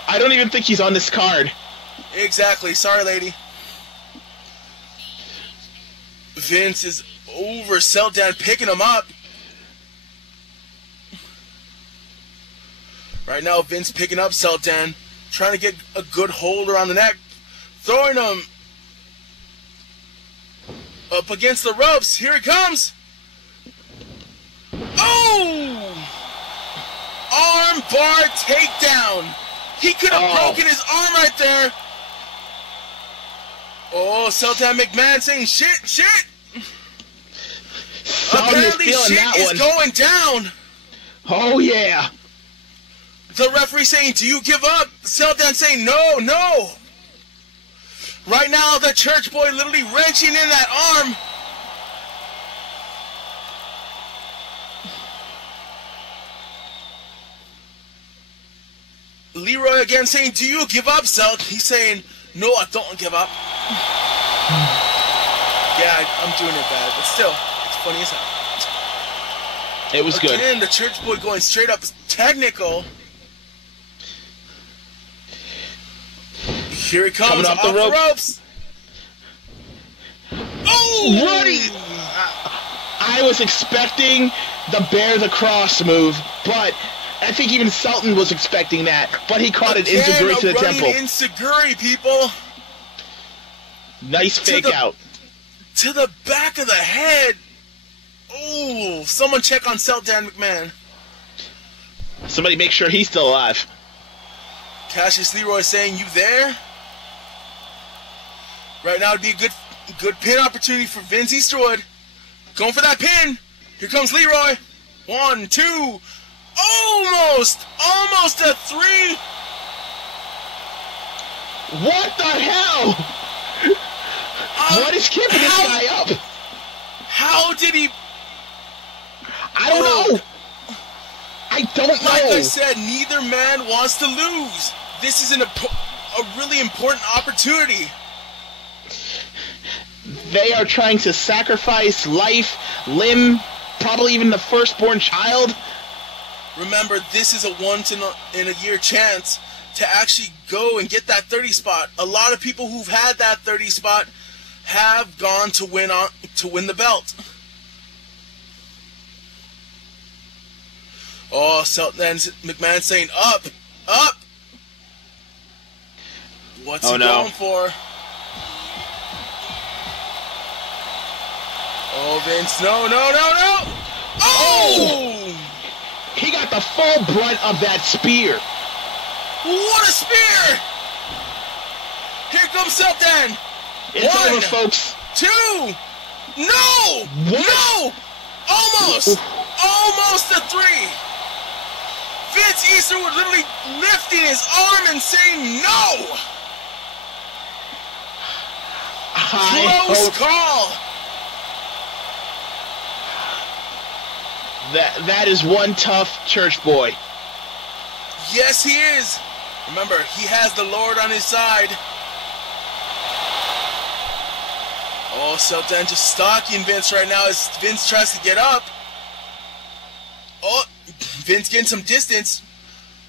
I don't even think he's on this card. Exactly. Sorry, lady. Vince is over Seltdown, picking him up. Right now, Vince picking up Seltdown, trying to get a good hold around the neck, throwing him up against the ropes. Here he comes. Oh! Arm bar takedown. He could have broken his arm right there. Oh, Seltdown McMahon saying shit. Apparently shit is going down. Oh, yeah. The referee saying, do you give up? Seltdown saying, no. Right now, the church boy literally wrenching in that arm. Leroy again saying, do you give up, Selt? He's saying, no, I don't give up. Yeah, I'm doing it bad, but still, it's funny as hell. It was good. Again, the church boy going straight up technical. Here he comes off the ropes. Oh! Bloody! I was expecting the bear the cross move, but I think even Sultan was expecting that, but he caught it enziguri to the temple. Enziguri, people. Nice fake out. To the back of the head. Oh, someone check on Seltdown McMahon. Somebody make sure he's still alive. Cassius Leroy saying, you there? Right now would be a good pin opportunity for Vince Easterwood. Going for that pin. Here comes Leroy. 1, 2. Almost a 3. What the hell? What is keeping this guy up? How did he? I don't know. I don't know. Like I said, neither man wants to lose. This is a really important opportunity. They are trying to sacrifice life, limb, probably even the firstborn child. Remember, this is a once-in-a-year chance to actually go and get that 30 spot. A lot of people who've had that 30 spot have gone to win the belt. Oh, Seltdown McMahon saying up. What's he going for? Oh, Vince, no. Oh! He got the full brunt of that spear. What a spear! comes Sultan. It's 1, over, folks. 2. No! What? No! Almost! Almost a 3. Vince Easterwood literally lifting his arm and saying no! Close call! That is one tough church boy. Yes, he is. Remember, he has the Lord on his side. Oh, Sultan just stalking Vince right now as Vince tries to get up. Oh, Vince getting some distance.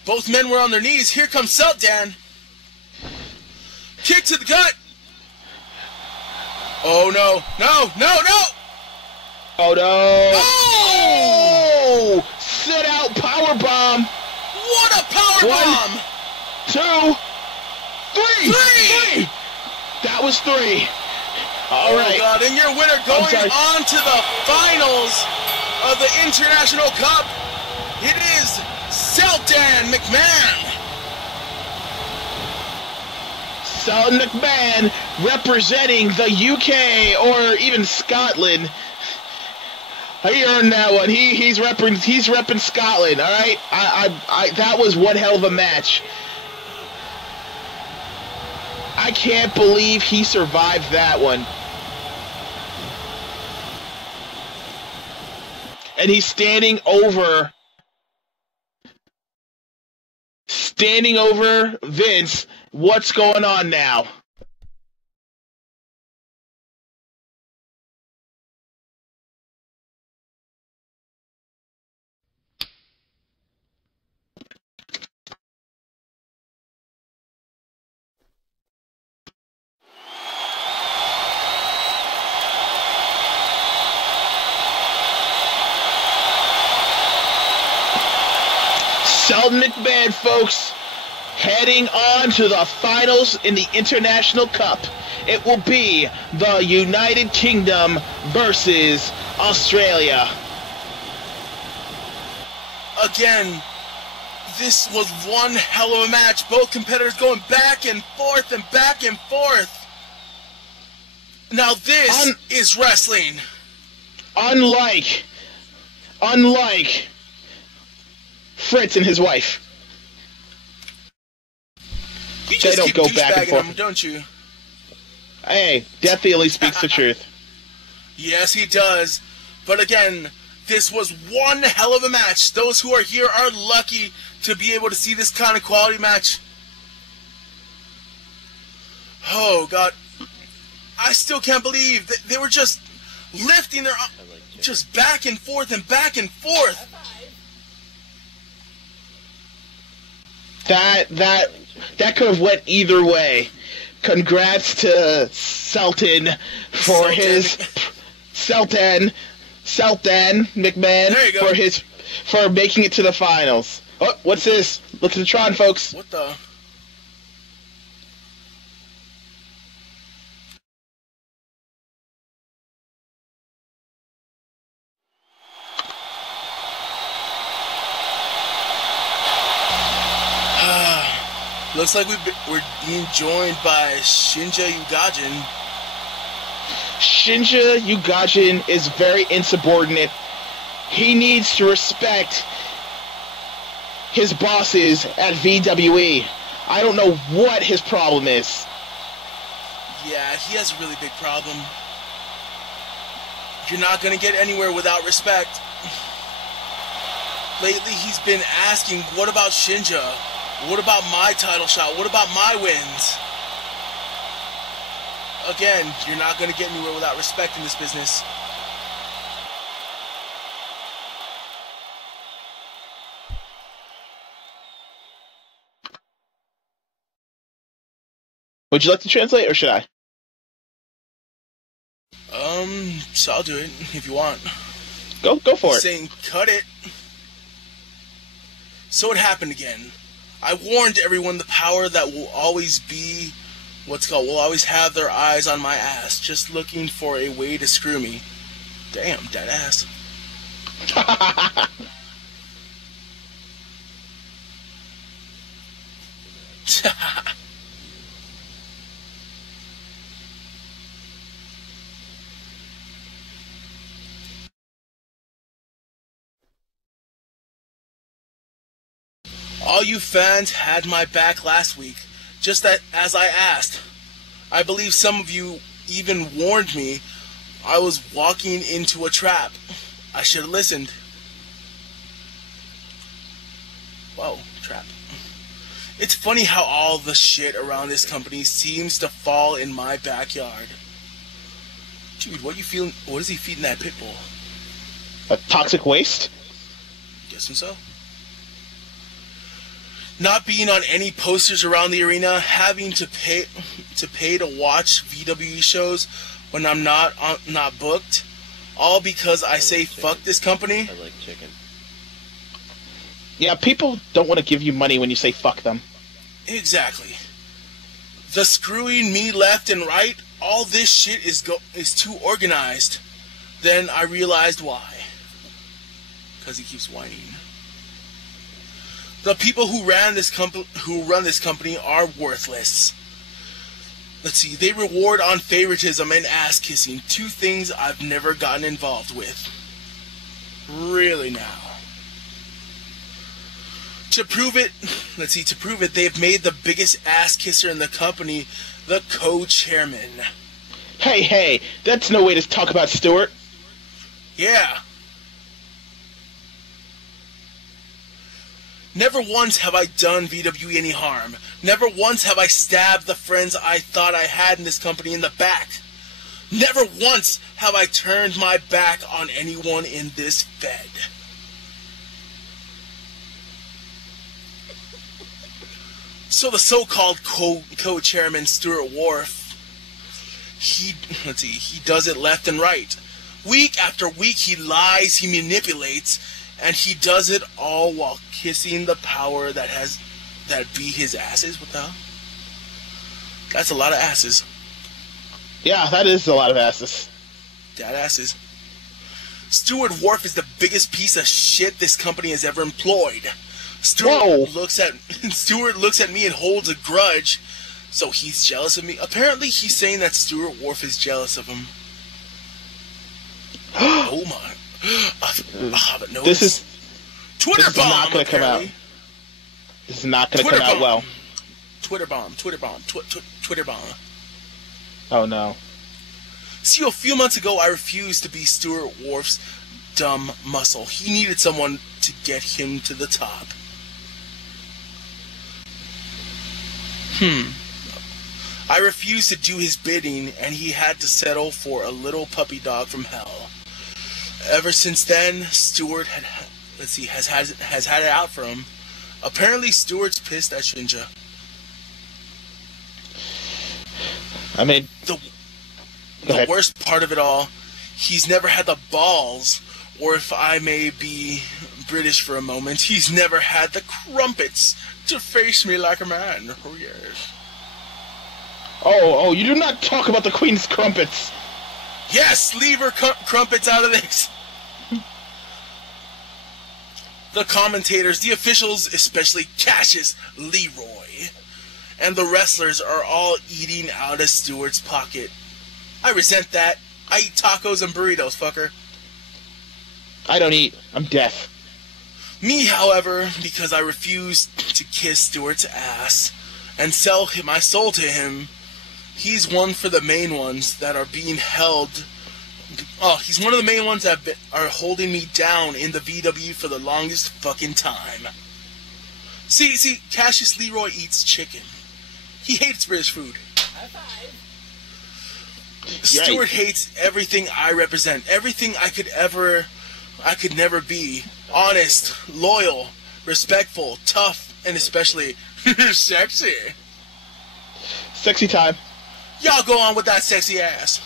Both men were on their knees. Here comes Sultan. Kick to the gut. Oh, no. No, no, no. Oh, no. Oh! Sit out powerbomb. What a power 1, bomb. 2, 3. 3. That was 3. All Oh, right. God, and your winner going sorry. on to the finals of the International Cup, it is Sultan McMahon. Sultan McMahon representing the UK or even Scotland. He earned that one. He's repping Scotland. All right. That was one hell of a match. I can't believe he survived that one. And he's standing over Vince. What's going on now? Sultan McMahon, folks, heading on to the finals in the International Cup. It will be the United Kingdom versus Australia. Again, this was one hell of a match. Both competitors going back and forth and back and forth. Now this is wrestling. Unlike Fritz and his wife. You They just don't keep go back and douchebagging forth. them, don't you? Hey, Death only speaks the truth. Yes, he does. But again, this was one hell of a match. Those who are here are lucky to be able to see this kind of quality match. Oh, God. I still can't believe that they were just lifting their just back and forth and back and forth. That could have went either way. Congrats to Sultan for Sultan McMahon There you go. for making it to the finals. Oh, what's this? Look at the Tron, folks. What the? Looks like we're being joined by Shinja Ugajin. Shinja Ugajin is very insubordinate. He needs to respect his bosses at VWE. I don't know what his problem is. Yeah, he has a really big problem. You're not going to get anywhere without respect. Lately, he's been asking, what about Shinja? What about my title shot? What about my wins? Again, you're not going to get anywhere without respect in this business. Would you like to translate, or should I? So I'll do it if you want. Go for it. Saying, cut it. So it happened again. I warned everyone the power that will always be, will always have their eyes on my ass, just looking for a way to screw me. Damn, dead ass. All you fans had my back last week, just as I asked. I believe some of you even warned me I was walking into a trap. I should have listened. Whoa, trap. It's funny how all the shit around this company seems to fall in my backyard. Dude, what is he feeding that pit bull? A toxic waste? Guessing so. Not being on any posters around the arena, having to pay to watch VWE shows when I'm not booked, all because I say fuck this company. I like chicken. Yeah, people don't want to give you money when you say fuck them. Exactly. The screwing me left and right, all this shit is too organized. Then I realized why. Because he keeps whining. The people who run this company are worthless. Let's see, they reward on favoritism and ass kissing, two things I've never gotten involved with. Really now. To prove it, they've made the biggest ass kisser in the company the co-chairman. Hey, that's no way to talk about Stewart. Yeah. Never once have I done VWE any harm. Never once have I stabbed the friends I thought I had in this company in the back. Never once have I turned my back on anyone in this Fed. So the so-called co-chairman Stuart Wharf, he does it left and right. Week after week he lies, he manipulates, and he does it all while kissing the power that be his asses. What the hell? That's a lot of asses. Yeah, that is a lot of asses. Dad asses. Stuart Wharf is the biggest piece of shit this company has ever employed. Stuart looks at me and holds a grudge, so he's jealous of me. Apparently, he's saying that Stuart Wharf is jealous of him. Oh my! But no, this is Twitter this bomb. Is not going to come out. This is not going to come out well. Twitter bomb. Twitter bomb. Oh no! See, a few months ago, I refused to be Stuart Wharf's dumb muscle. He needed someone to get him to the top. I refused to do his bidding, and he had to settle for a little puppy dog from hell. Ever since then, Stuart has had it out for him. Apparently, Stuart's pissed at Shinja. I mean, the worst part of it all, he's never had the balls, or if I may be British for a moment, he's never had the crumpets to face me like a man. Oh yes. Oh, you do not talk about the Queen's crumpets. Yes, leave her crumpets out of this. The commentators, the officials, especially Cassius Leroy, and the wrestlers are all eating out of Stewart's pocket. I resent that. I eat tacos and burritos, fucker. I don't eat. I'm deaf. Me, however, because I refuse to kiss Stewart's ass and sell my soul to him, he's one for the main ones that are being held. Oh, he's one of the main ones that are holding me down in the VW for the longest fucking time. See, Cassius Leroy eats chicken. He hates British food. High five. Stewart hates everything I represent. Everything I could never be. Honest, loyal, respectful, tough, and especially sexy. Sexy time. Y'all go on with that sexy ass.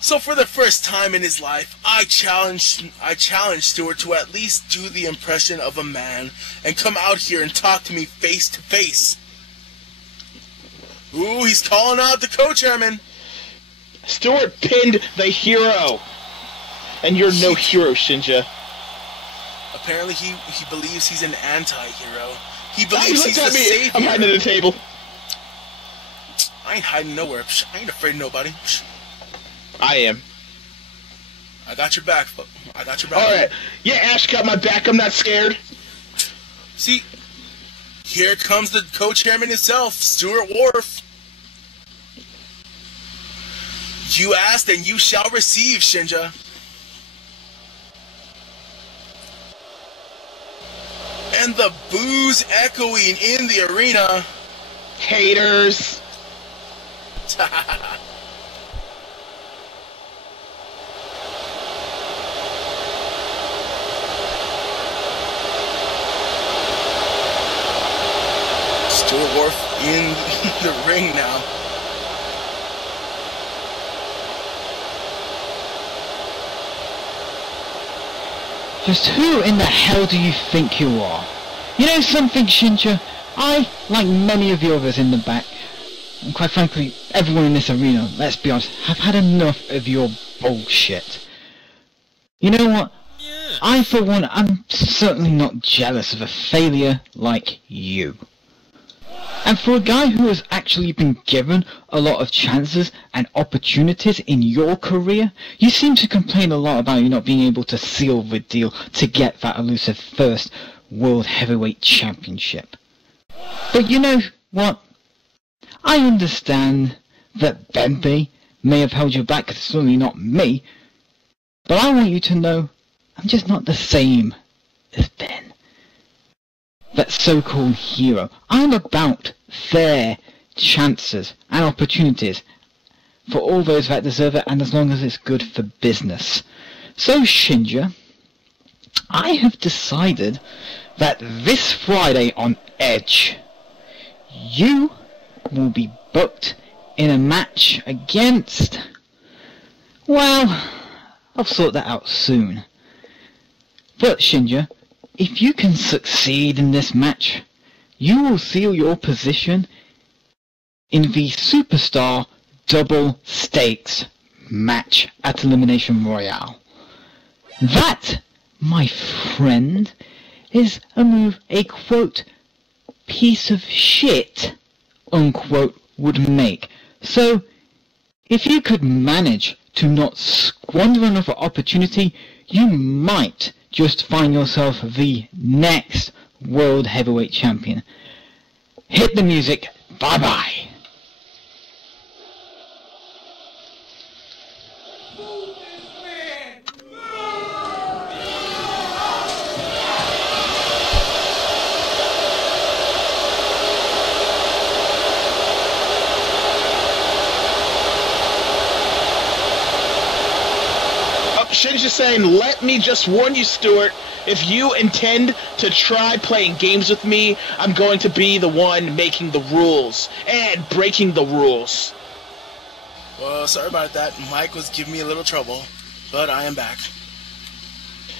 So for the first time in his life, I challenge Stewart to at least do the impression of a man and come out here and talk to me face to face. Ooh, he's calling out the co-chairman. Stewart pinned the hero. And you're no hero, Shinja. Apparently he believes he's an anti-hero. He believes he's the me. savior. I'm hiding at the table. I ain't hiding nowhere. I ain't afraid of nobody. I am. I got your back. I got your back. Alright. Yeah, Ash got my back. I'm not scared. See, here comes the co-chairman himself, Stuart Wharf. You asked and you shall receive, Shinja. And the boos echoing in the arena. Haters. Stuart Wharf in the ring now. Just who in the hell do you think you are? You know something, Shinja? I, like many of the others in the back, and quite frankly, everyone in this arena, let's be honest, have had enough of your bullshit. You know what? I, for one, am certainly not jealous of a failure like you. And for a guy who has actually been given a lot of chances and opportunities in your career, you seem to complain a lot about you not being able to seal the deal to get that elusive first World Heavyweight Championship. But you know what? I understand that Bembe may have held you back, 'cause it's certainly not me, but I want you to know I'm just not the same as Ben. That so-called hero. I'm about fair chances and opportunities for all those that deserve it, and as long as it's good for business. So Shinja, I have decided that this Friday on Edge, you will be booked in a match against... Well, I'll sort that out soon. But Shinja, if you can succeed in this match, you will seal your position in the Superstar Double Stakes match at Elimination Royale. That, my friend, is a move a, quote, piece of shit, unquote, would make. So, if you could manage to not squander another opportunity, you might just find yourself the next World Heavyweight Champion. Hit the music. Bye-bye. Shinja's saying, let me just warn you, Stuart, if you intend to try playing games with me, I'm going to be the one making the rules and breaking the rules. Well, sorry about that. Mike was giving me a little trouble, but I am back.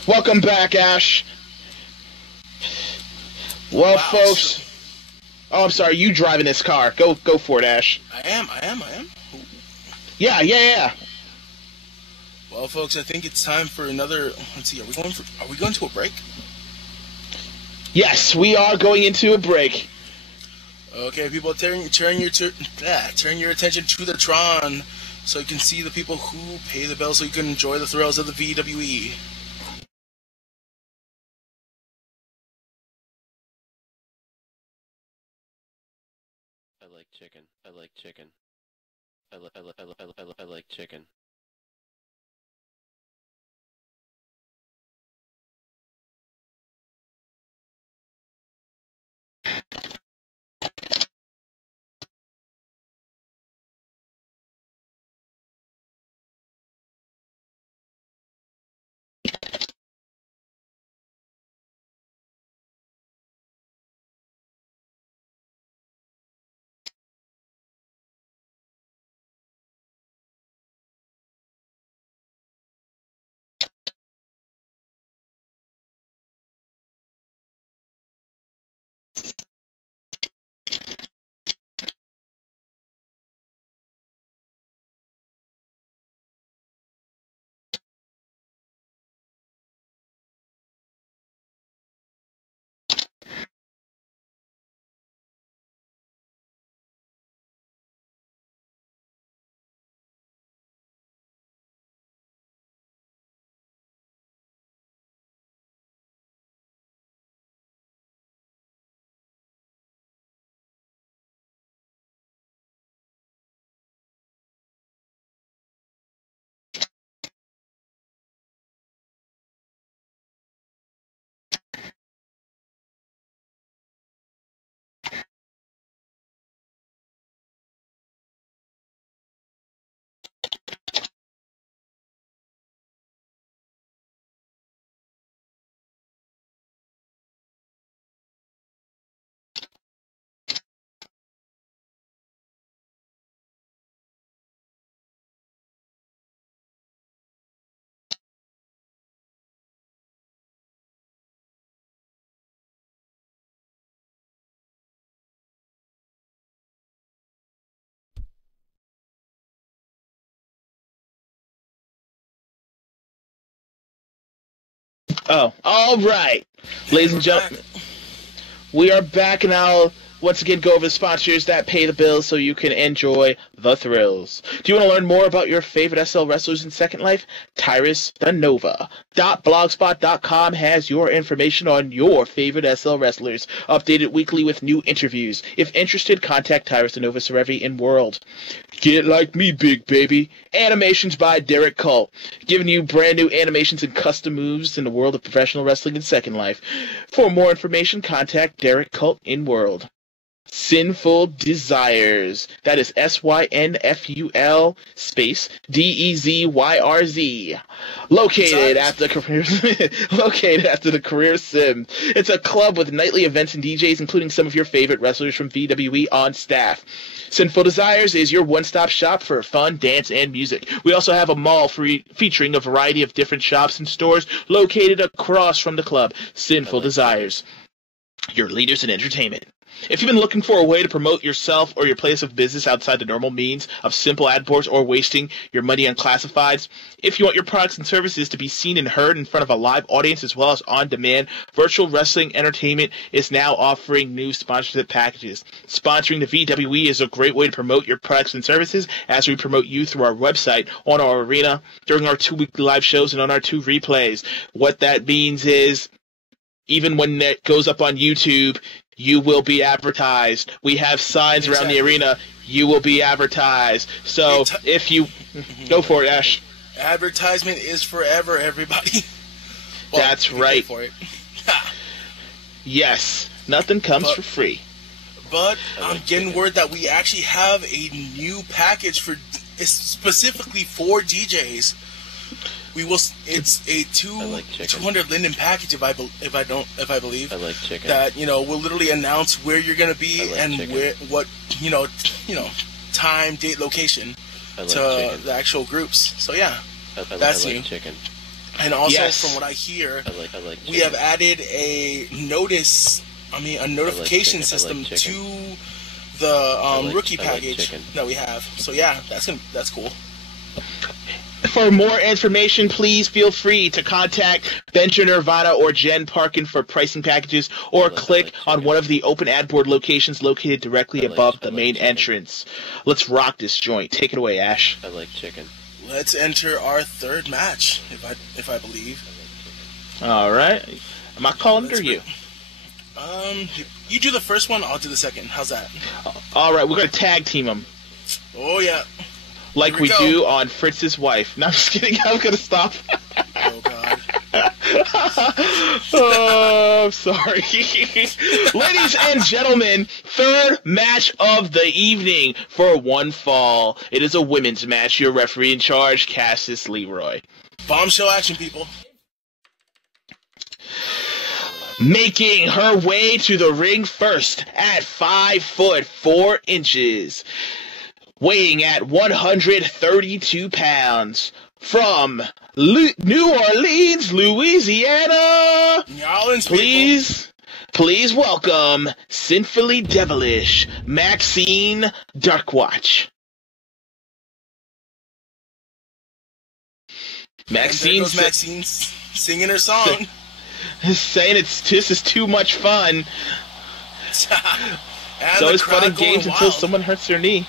Welcome back, Ash. Well, Wow, folks... Oh, I'm sorry, you driving this car. Go for it, Ash. I am. Yeah. Well, folks, I think it's time for another. Let's see. Are we going to a break? Yes, we are going into a break. Okay, people, turn your attention to the Tron, so you can see the people who pay the bill, so you can enjoy the thrills of the VWE. I like chicken. I like chicken. I like chicken. Oh, all right, ladies and gentlemen, we are back, and I'll once again go over the sponsors that pay the bills so you can enjoy the thrills. Do you want to learn more about your favorite SL wrestlers in Second Life? Tyrus the Nova. .blogspot.com has your information on your favorite SL wrestlers, updated weekly with new interviews. If interested, contact Tyrus the Nova Serevi in World. Get like me, big baby. Animations by Derek Cull, giving you brand new animations and custom moves in the world of professional wrestling in Second Life. For more information, contact Derek Cull in World. Sinful Desires. That is SYNFUL space DEZYRZ. Located after the Career Sim. It's a club with nightly events and DJs, including some of your favorite wrestlers from VWE on staff. Sinful Desires is your one-stop shop for fun, dance, and music. We also have a mall featuring a variety of different shops and stores located across from the club. Sinful Desires, your leaders in entertainment. If you've been looking for a way to promote yourself or your place of business outside the normal means of simple ad boards or wasting your money on classifieds, if you want your products and services to be seen and heard in front of a live audience as well as on demand, Virtual Wrestling Entertainment is now offering new sponsorship packages. Sponsoring the VWE is a great way to promote your products and services as we promote you through our website, on our arena, during our 2-weekly live shows, and on our 2 replays. What that means is, even when that goes up on YouTube, you will be advertised. We have signs around the arena. You will be advertised. So if you... Go for it, Ash. Advertisement is forever, everybody. Well, that's right. For it. Yes. Nothing comes for free. But I'm getting word that we actually have a new package for specifically for DJs. We will. It's a 200 linden package, if I believe. I like chicken. That will literally announce where you're gonna be and where what time, date, location to the actual groups. So yeah, that's new. Chicken. And also, from what I hear, we have added a notification system to the rookie package that we have. So yeah, that's cool. For more information, please feel free to contact Benja Nirvana or Jen Parkin for pricing packages, or click on one of the open ad board locations located directly above the main entrance. Let's rock this joint. Take it away, Ash. I like chicken. Let's enter our third match, if I believe. All right. Am I calling it or you? You do the first one, I'll do the second. How's that? All right, we're gonna tag team them. Oh yeah. Like we do on Fritz's wife. No, I'm just kidding. I was gonna stop. Oh God. Oh, I'm sorry. Ladies and gentlemen, third match of the evening for one fall. It is a women's match. Your referee in charge, Cassius Leroy. Bombshell action, people. Making her way to the ring first at 5 foot 4 inches. Weighing at 132 pounds, from New Orleans, Louisiana. Please welcome Sinfully Devilish, Maxine Darkwatch. Maxine singing her song. Saying this is too much fun. It's always fun and games until someone hurts their knee.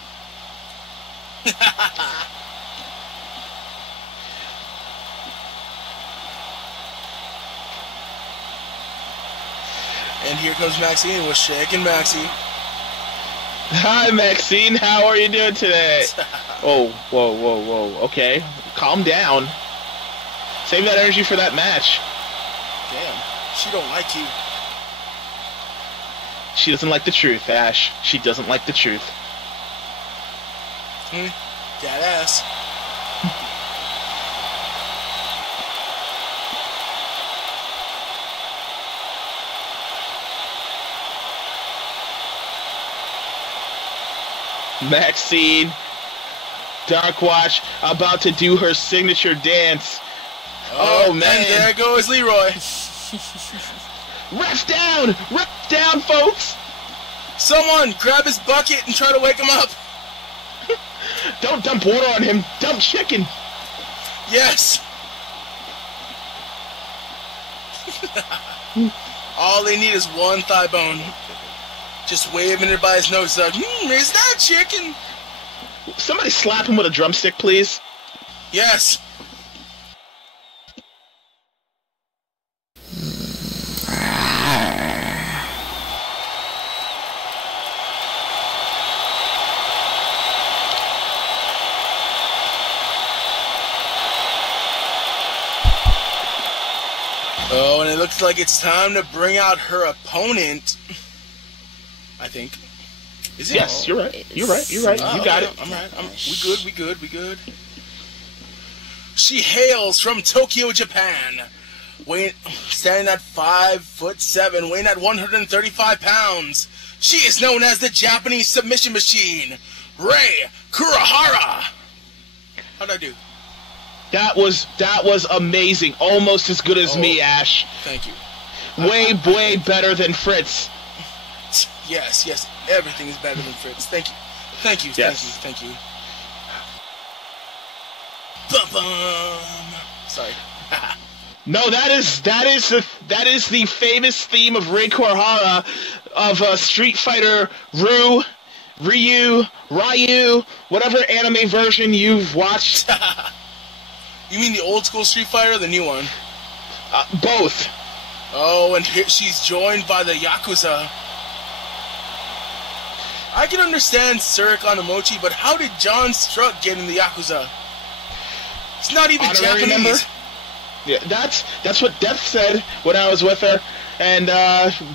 And here comes Maxine with Shakin' Maxie. Hi, Maxine. How are you doing today? Oh, whoa. Okay, calm down. Save that energy for that match. Damn, she don't like you. She doesn't like the truth, Ash. She doesn't like the truth. That ass. Maxine Darkwatch about to do her signature dance. Oh man. And there goes Leroy. Ref down, folks. Someone grab his bucket and try to wake him up. Don't dump water on him. Dump chicken. Yes. All they need is one thigh bone. Just waving it by his nose like, is that chicken? Somebody slap him with a drumstick, please. Yes. Oh, and it looks like it's time to bring out her opponent. I think. Is it? Yes, you're right. You're right. You're right. You got it. I'm right. We good. She hails from Tokyo, Japan. Standing at 5'7", weighing at 135 pounds. She is known as the Japanese submission machine, Rei Kurihara. How'd I do? That was amazing. Almost as good as me, Ash. Thank you. Way better than Fritz. Yes. Everything is better than Fritz. Thank you. Yes. Thank you. Bum. Sorry. No, that is the famous theme of Rei Kurihara of Street Fighter Ryu, whatever anime version you've watched. You mean the old school Street Fighter or the new one? Both. Oh, and here she's joined by the Yakuza. I can understand Zarrakan Omochi, but how did John Struck get in the Yakuza? It's not even Honorary Japanese. member? Yeah, that's what Death said when I was with her, and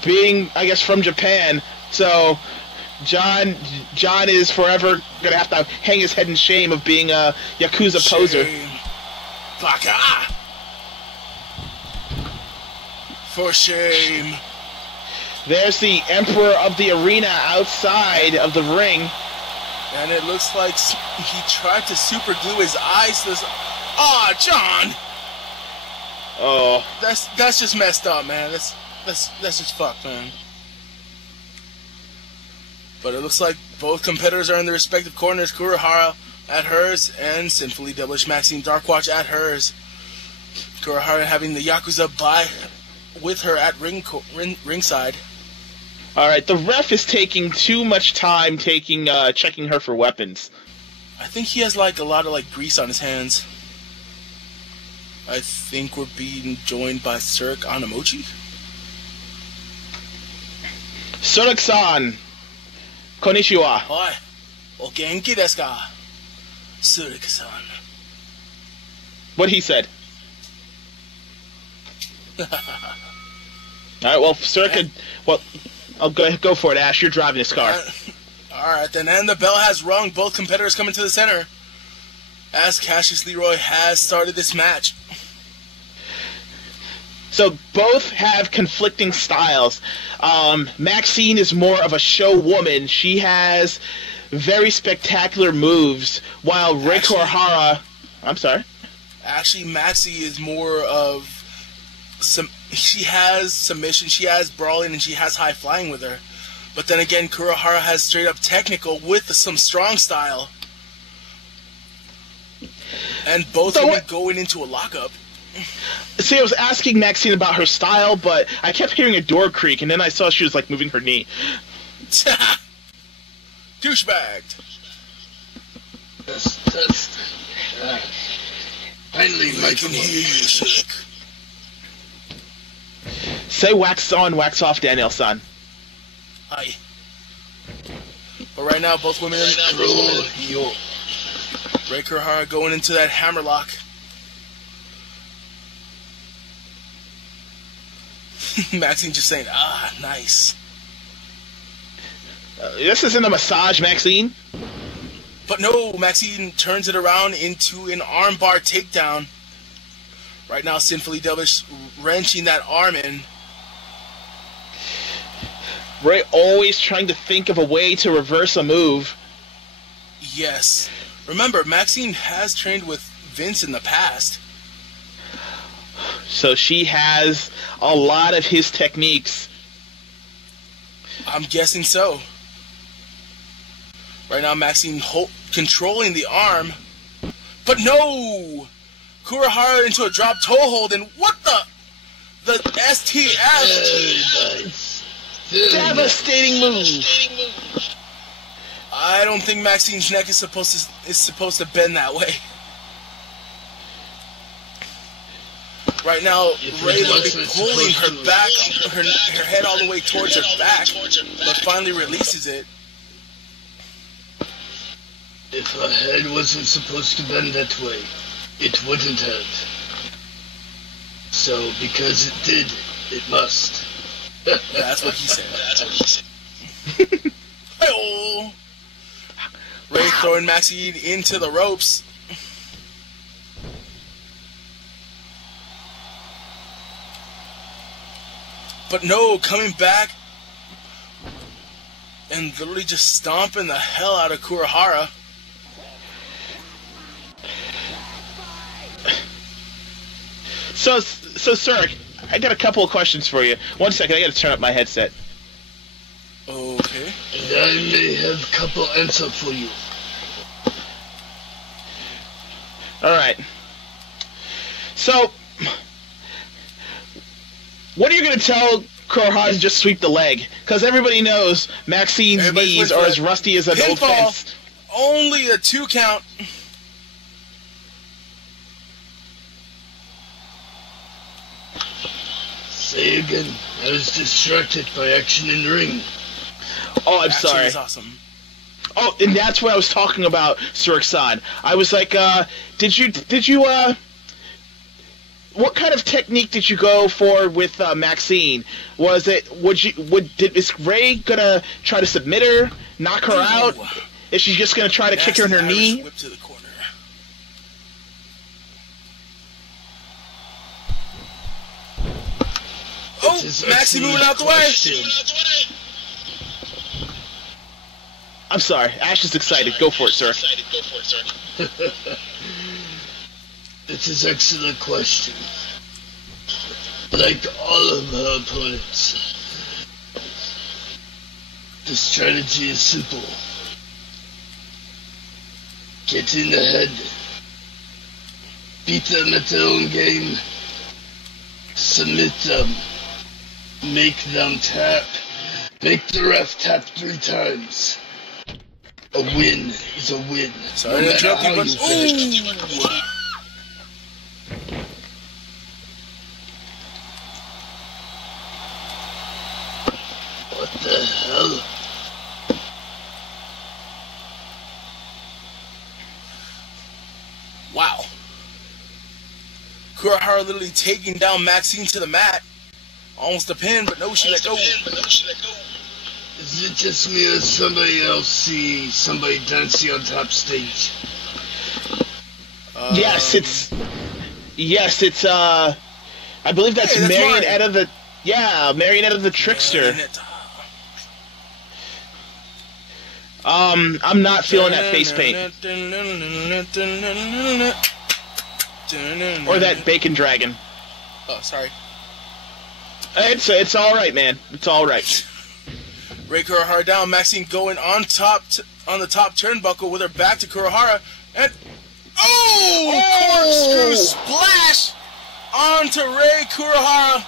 being, I guess, from Japan, so John is forever gonna have to hang his head in shame of being a Yakuza poser. Baka! For shame. There's the Emperor of the Arena outside of the ring. And it looks like he tried to super glue his eyes to this. Aw, John! Oh. That's just messed up, man. That's just fucked, man. But it looks like both competitors are in their respective corners. Kurihara at hers and Sinfully Devilish Maxine Darkwatch at hers. Kurihara having the Yakuza with her at ringside. All right, the ref is taking too much time checking her for weapons. I think he has like a lot of like grease on his hands. I think we're being joined by Zarrakan Omochi. Zarrakan-san, konnichiwa. Hi, o genki desu ka? Zarrakan-san. What he said. All right, well, Zarrakan, well, I'll go for it, Ash. You're driving this car. Alright, then, and the bell has rung. Both competitors coming to the center as Cassius Leroy has started this match. So both have conflicting styles. Maxine is more of a show woman. She has very spectacular moves, while Rei Kurihara... I'm sorry? Actually, Maxie is more of... She has submission, she has brawling, and she has high flying with her. But then again, Kurihara has straight up technical with some strong style. And both of them going into a lockup. See, I was asking Maxine about her style, but I kept hearing a door creak, and then I saw she was like moving her knee. Douchebagged. That's finally I can hear you, Slick. Say wax on, wax off, Daniel-san. Hi. But right now, both women are Rei Kurihara going into that hammerlock. Maxine just saying, nice. This isn't a massage, Maxine. But no, Maxine turns it around into an armbar takedown. Right now, Sinfully Devilish wrenching that arm in. Ray always trying to think of a way to reverse a move. Yes. Remember, Maxine has trained with Vince in the past. So she has a lot of his techniques. I'm guessing so. Right now, Maxine controlling the arm. But no! Kurihara into a drop toe hold, and what the? The STF. Very nice. Very Devastating move. I don't think Maxine's neck is supposed to bend that way. Right now, Ray looks like pulling her back, her head all the way towards her back, but finally releases it. If her head wasn't supposed to bend that way, it wouldn't have. So, because it did, it must. That's what he said. Hey-oh! Ray throwing Maxine into the ropes. But no, coming back and literally just stomping the hell out of Kurihara. So, sir, I got a couple of questions for you. 1 second, I got to turn up my headset. Okay. And I may have a couple answers for you. All right. So, what are you going to tell Kurihara to just sweep the leg? Because everybody knows Maxine's knees are as rusty as an old fence. Only a 2 count. Say again. I was distracted by action in the ring. Oh, I'm Action sorry. is awesome. Oh, and that's what I was talking about, Zarrakan. I was like, did you, what kind of technique did you go for with Maxine? Was it, is Ray gonna try to submit her, knock her out? Is she just gonna try to kick her in her knee? Whip to the corner. Oh, Maxie moving out the way. I'm sorry, Ash is excited. Go for it, sir. It's an excellent question. Like all of her opponents, the strategy is simple. Get in the head, beat them at their own game, submit them, make them tap, make the ref tap 3 times. A win is a win. Sorry to interrupt you, but what the hell? wow. Kurihara literally taking down Maxine to the mat. Almost a pin, but no, she let go. Is it just me or somebody else see somebody dancing on top stage? Yes, it's I believe that's, Hey, that's Marionetta the, Marionetta the Trickster. I'm not feeling that face paint. Or that bacon dragon. Oh, sorry. It's all right, man. It's all right. Ray Kurihara down. Maxine going on top on the top turnbuckle with her back to Kurihara, and corkscrew splash onto Ray Kurihara.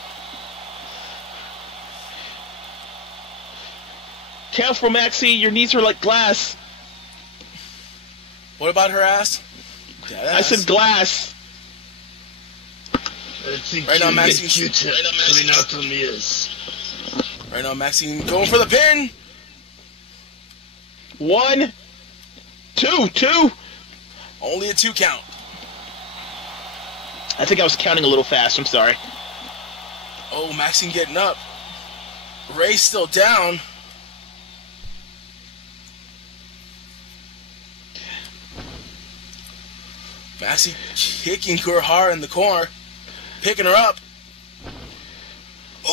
Careful, Maxie. Your knees are like glass. What about her ass? I said glass. I think Right now, you Maxine- get Q-tip coming out from ears. Right now, Maxine going for the pin. 1, 2. Only a 2 count. I think I was counting a little fast. I'm sorry. Oh, Maxine getting up. Ray's still down. Maxie kicking Kurihara in the corner, picking her up.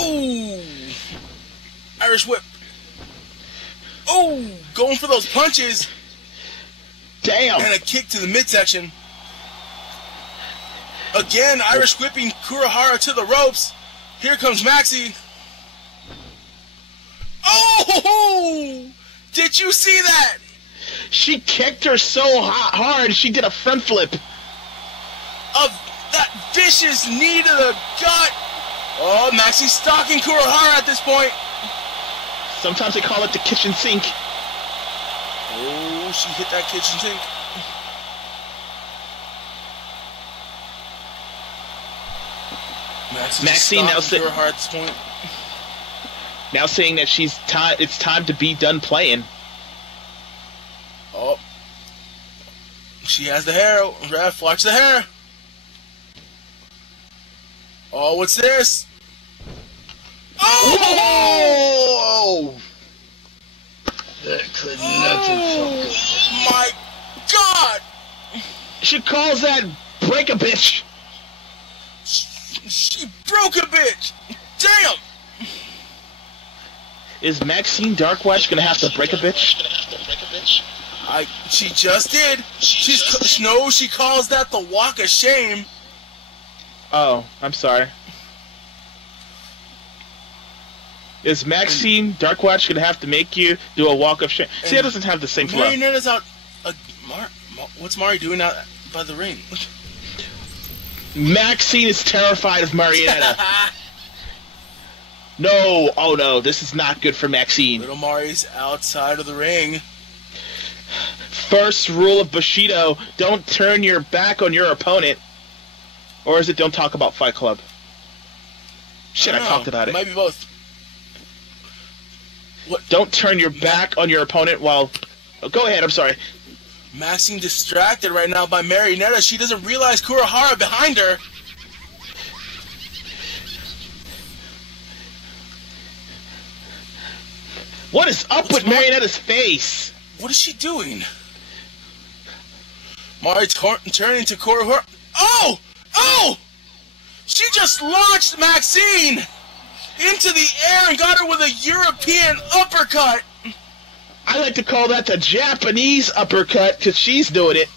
Ooh, Irish whip. Ooh, going for those punches. Damn. And a kick to the midsection. Again, Irish whipping Kurihara to the ropes. Here comes Maxie. Oh! Did you see that? She kicked her so hard, she did a front flip. Of that vicious knee to the gut. Oh, Maxine's stalking Kurahara at this point. Sometimes they call it the kitchen sink. Oh, she hit that kitchen sink. Maxine now Kurahara at this point. Now saying that it's time to be done playing. Oh. She has the hair. Ref, watch the hair. Oh, what's this? Oh! That could never fuck up. My God! She calls that break a bitch. She broke a bitch! Damn! Is Maxine Darkwatch gonna have to break a bitch? She just did. She calls that the walk of shame. Oh, I'm sorry. Is Maxine Darkwatch gonna have to make you do a walk of shame? See, that doesn't have the same flow. Marionetta's out. What's Mari doing out by the ring? Maxine is terrified of Marietta. No, oh no, this is not good for Maxine. Little Mari's outside of the ring. First rule of Bushido, don't turn your back on your opponent. Or is it don't talk about Fight Club? Shit, I talked about it. Might be both. What? Don't turn your back on your opponent while... Oh, go ahead, I'm sorry. Maxine distracted right now by Marionetta. She doesn't realize Kurahara behind her. What is up with Marionetta's face? What is she doing? Mari turning to Kurahara. Oh! Oh! She just launched Maxine into the air and got her with a European uppercut. I like to call that the Japanese uppercut, because she's doing it.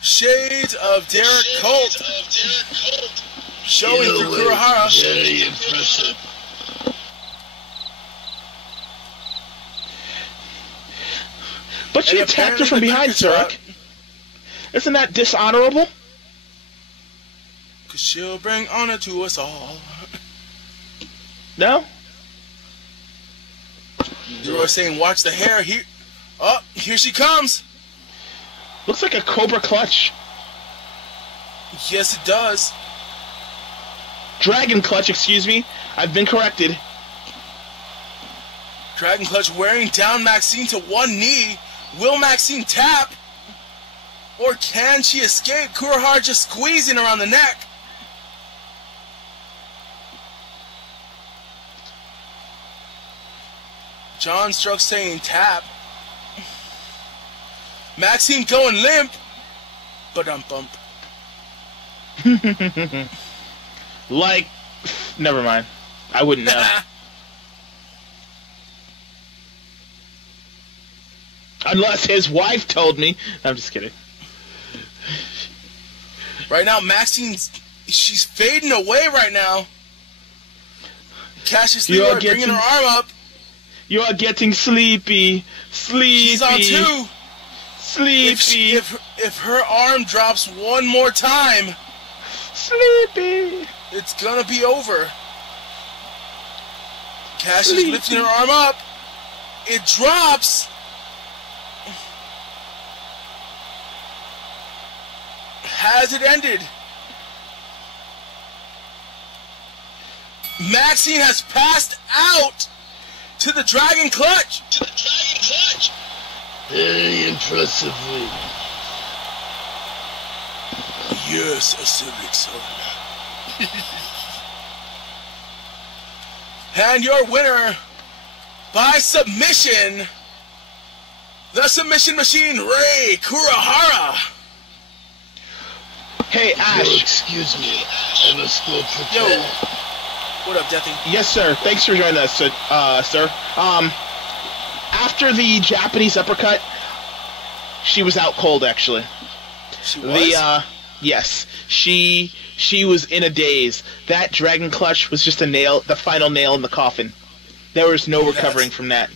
Shades of Derek Colt showing through Kurahara. Very impressive. But she attacked her from behind, Zarrakan. Isn't that dishonorable? Cause she'll bring honor to us all. No? You were saying, watch the hair here. Oh, here she comes. Looks like a Cobra Clutch. Yes, it does. Dragon Clutch, excuse me. I've been corrected. Dragon Clutch wearing down Maxine to one knee. Will Maxine tap? Or can she escape? Kurahara just squeezing around the neck. John Struck saying tap. Maxine going limp. Ba-dum-bump. Like, never mind. I wouldn't know. Unless his wife told me. I'm just kidding. Right now, she's fading away right now. Cassius Lee bringing her arm up. You are getting sleepy. Sleepy. She's on two. Sleepy. If her arm drops one more time, sleepy, it's gonna be over. Cassius lifting her arm up. It drops. Has it ended? Maxine has passed out to the Dragon Clutch. Very impressively. Yes, a civic son. And your winner by submission, the submission machine, Rei Kurahara. Hey, Ash. Yo, excuse me. I must go prepare. Yo. What up, Deathy? Yes, sir. Thanks for joining us, sir. After the Japanese uppercut, she was out cold, actually. She was? Yes. She was in a daze. That Dragon Clutch was just the final nail in the coffin. There was no recovering from that.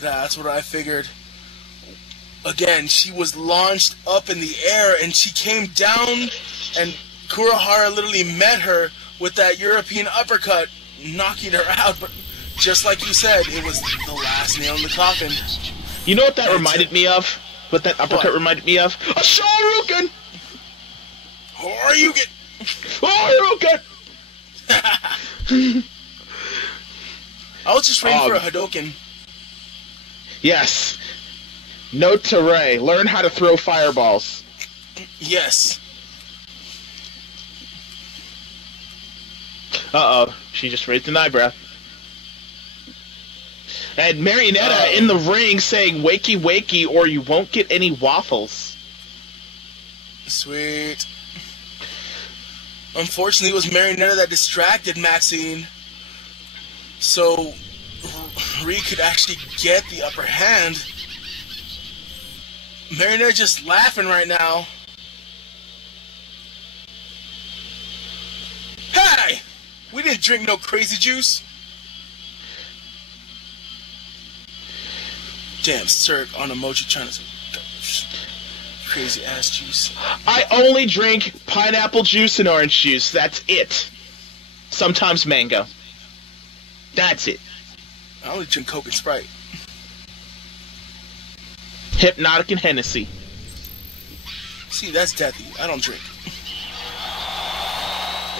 That's what I figured. Again, she was launched up in the air, and she came down, and Kurahara literally met her with that European uppercut, knocking her out. But just like you said, it was the last nail in the coffin. You know what that reminded me of? What that uppercut What? reminded me of? A Zarrakan! Hadouken! Hadouken! I was just waiting for a Hadouken. Yes. Note to Ray, learn how to throw fireballs. Yes. Uh-oh, she just raised an eyebrow. And Marionetta in the ring saying, wakey wakey or you won't get any waffles. Sweet. Unfortunately, it was Marionetta that distracted Maxine. So, Ree could actually get the upper hand. Marionetta just laughing right now. Hey! We didn't drink no crazy juice. Damn, Cirque on emoji trying to crazy ass juice. I only drink pineapple juice and orange juice. That's it. Sometimes mango. That's it. I only drink Coke and Sprite. Hypnotic and Hennessy. See, that's deathy. I don't drink.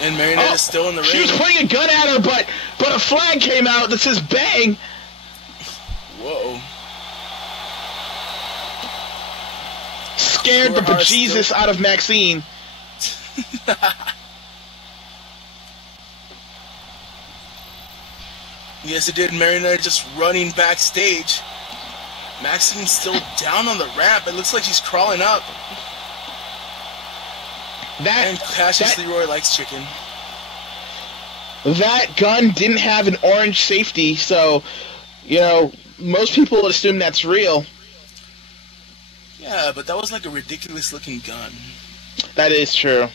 And Marionetta's still in the ring. She was pointing a gun at her, but a flag came out that says bang. Whoa. Scared the bejesus out of Maxine. Yes, it did. Marionetta just running backstage. Maxine's still down on the ramp. It looks like she's crawling up. And Cassius Leroy likes chicken. That gun didn't have an orange safety, so, you know, most people would assume that's real. Yeah, but that was like a ridiculous looking gun. That is true.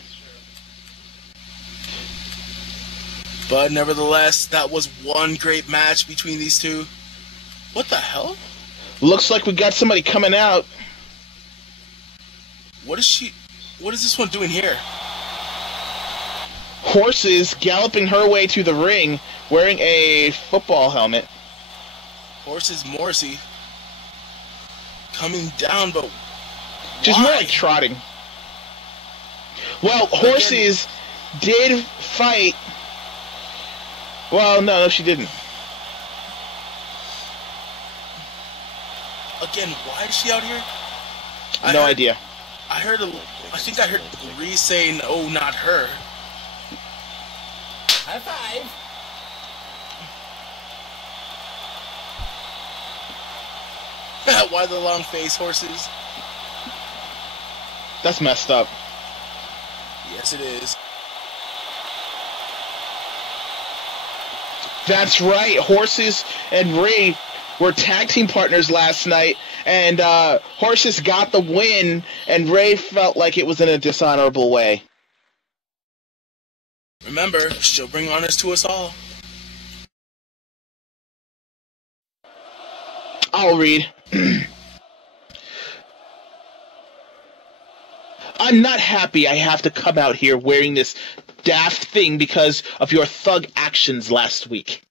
But nevertheless, that was one great match between these two. What the hell? Looks like we got somebody coming out. What is this one doing here? Horses galloping her way to the ring, wearing a football helmet. Horses Morrissey. Coming down, but just more like trotting. Well, Horses did fight. Well, no, she didn't. Again, why is she out here? No idea. I think I heard Ree saying, "Oh, not her." High five. Why the long face, Horses? That's messed up. Yes, it is. That's right. Horses and Ray were tag team partners last night, and Horses got the win, and Ray felt like it was in a dishonorable way. Remember, she'll bring honors to us all. I'll read. I'm not happy I have to come out here wearing this daft thing because of your thug actions last week.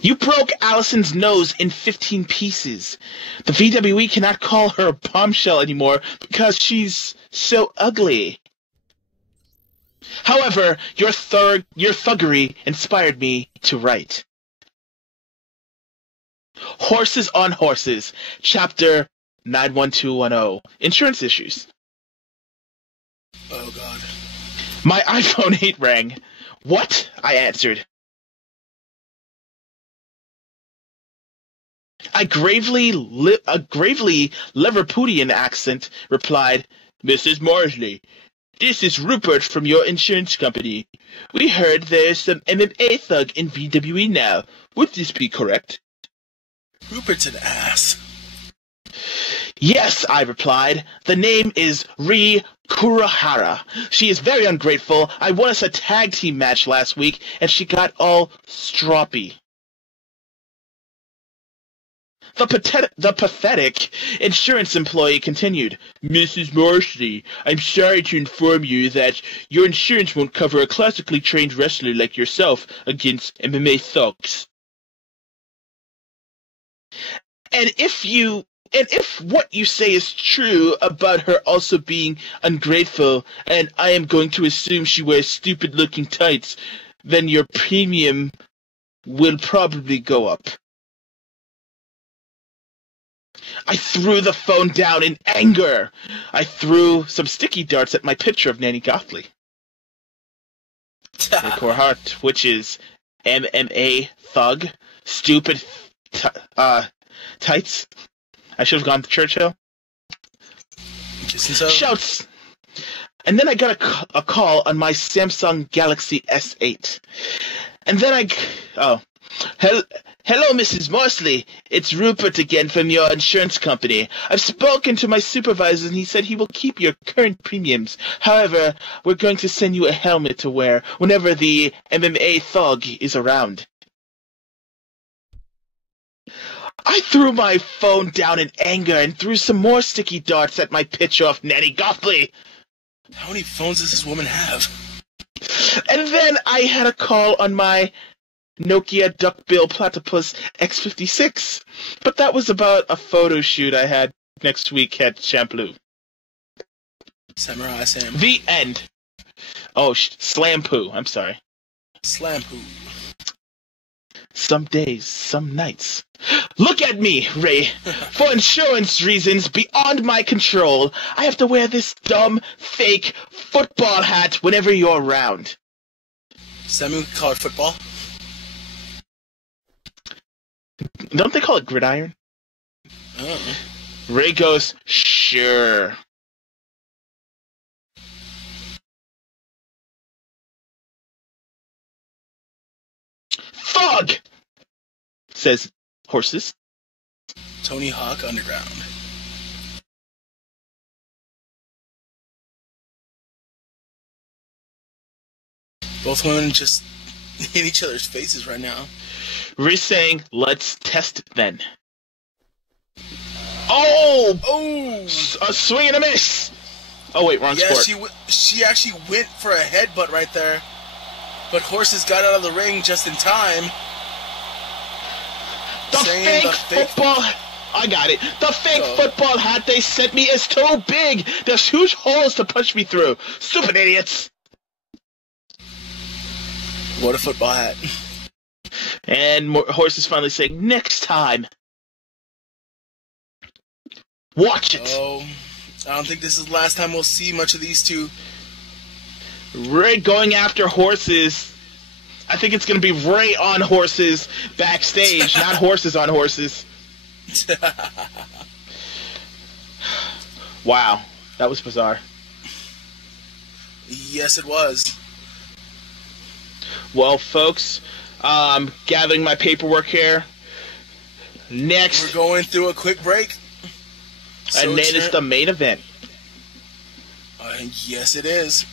You broke Allison's nose in 15 pieces. The VWE cannot call her a bombshell anymore because she's so ugly. However, your thuggery inspired me to write. Horses on Horses, Chapter 91210, Insurance Issues. Oh, God. My iPhone 8 rang. What? I answered. A gravely Liverpudlian accent replied, Mrs. Morsley, this is Rupert from your insurance company. We heard there's some MMA thug in VWE now. Would this be correct? Rupert's an ass. Yes, I replied. The name is Ri Kurahara. She is very ungrateful. I won us a tag team match last week, and she got all stroppy. The pathetic insurance employee continued, Mrs. Morsley, I'm sorry to inform you that your insurance won't cover a classically trained wrestler like yourself against MMA thugs. And if what you say is true about her also being ungrateful, and I am going to assume she wears stupid-looking tights, then your premium will probably go up. I threw the phone down in anger. I threw some sticky darts at my picture of Nanny Gottlieb. Core Heart, which is MMA thug, stupid tights. I should have gone to Churchill. So. Shouts. And then I got a call on my Samsung Galaxy S8. And then Hello, Mrs. Morsley. It's Rupert again from your insurance company. I've spoken to my supervisor and he said he will keep your current premiums. However, we're going to send you a helmet to wear whenever the MMA thug is around. I threw my phone down in anger and threw some more sticky darts at my picture of Nanny Gottlieb. How many phones does this woman have? And then I had a call on my Nokia Duckbill Platypus X56. But that was about a photo shoot I had next week at Champloo. Samurai Sam. The end. Oh, Slampoo. I'm sorry. Slampoo. Some days, some nights. Look at me, Ray. For insurance reasons beyond my control, I have to wear this dumb, fake football hat whenever you're around. Samuel could call it football. Don't they call it gridiron? Oh. Ray goes, sure. Fog! Says Horses. Tony Hawk Underground. Both women just in each other's faces right now. Ray saying, let's test it then. Oh! Oh! A swing and a miss! Oh wait, wrong sport. She actually went for a headbutt right there. But Horses got out of the ring just in time. The fake football... I got it. The fake football hat they sent me is too big. There's huge holes to punch me through. Stupid idiots. What a football hat. And Horses finally saying, next time. Watch it. Oh, I don't think this is the last time we'll see much of these two. Ray going after Horses. I think it's going to be Ray on Horses backstage, not Horses on Horses. Wow, that was bizarre. Yes, it was. Well, folks, gathering my paperwork here. Next, we're going through a quick break. And then it's the main event. Yes, it is.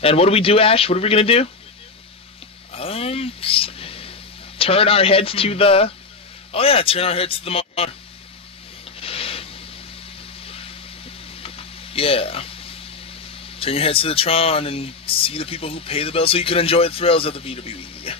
And what do we do, Ash? What are we going to do? Turn our heads to the... Oh, yeah, turn our heads to the monitor. Yeah. Turn your heads to the Tron and see the people who pay the bill so you can enjoy the thrills of the VWE.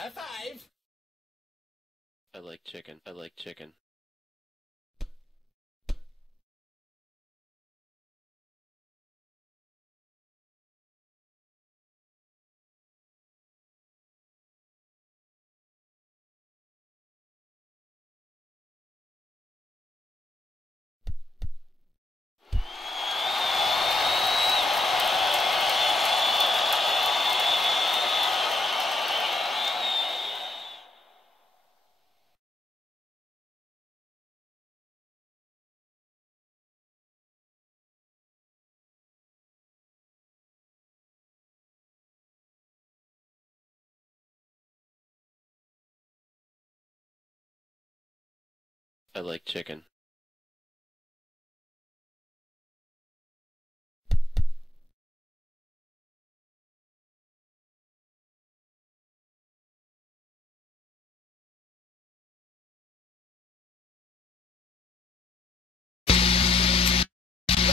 High five. I like chicken. I like chicken. I like chicken.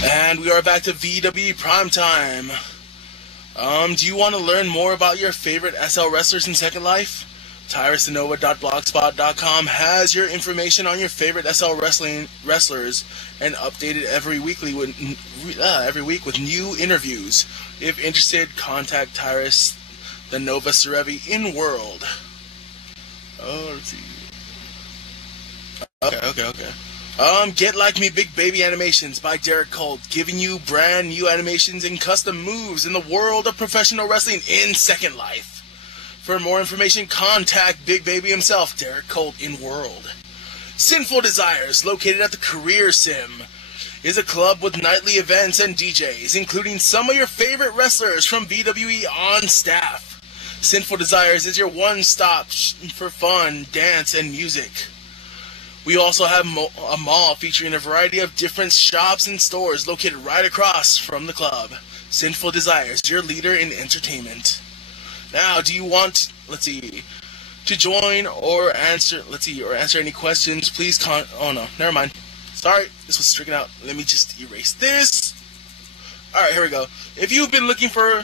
And we are back to VWE Primetime. Do you want to learn more about your favorite SL wrestlers in Second Life? TyrusInnova.blogspot.com has your information on your favorite SL wrestlers and updated every week with new interviews. If interested, contact Tyrus the Nova Serevi in World. Oh, let's see. Okay. Get Like Me Big Baby Animations by Derek Colt, giving you brand new animations and custom moves in the world of professional wrestling in Second Life. For more information, contact Big Baby himself, Derek Colt in World. Sinful Desires, located at the Career Sim, is a club with nightly events and DJs, including some of your favorite wrestlers from VWE on staff. Sinful Desires is your one-stop for fun, dance, and music. We also have a mall featuring a variety of different shops and stores located right across from the club. Sinful Desires, your leader in entertainment. Now, do you want, to join or answer any questions? Please oh no, never mind. Sorry, this was stricken out. Let me just erase this. Alright, here we go. If you've been looking for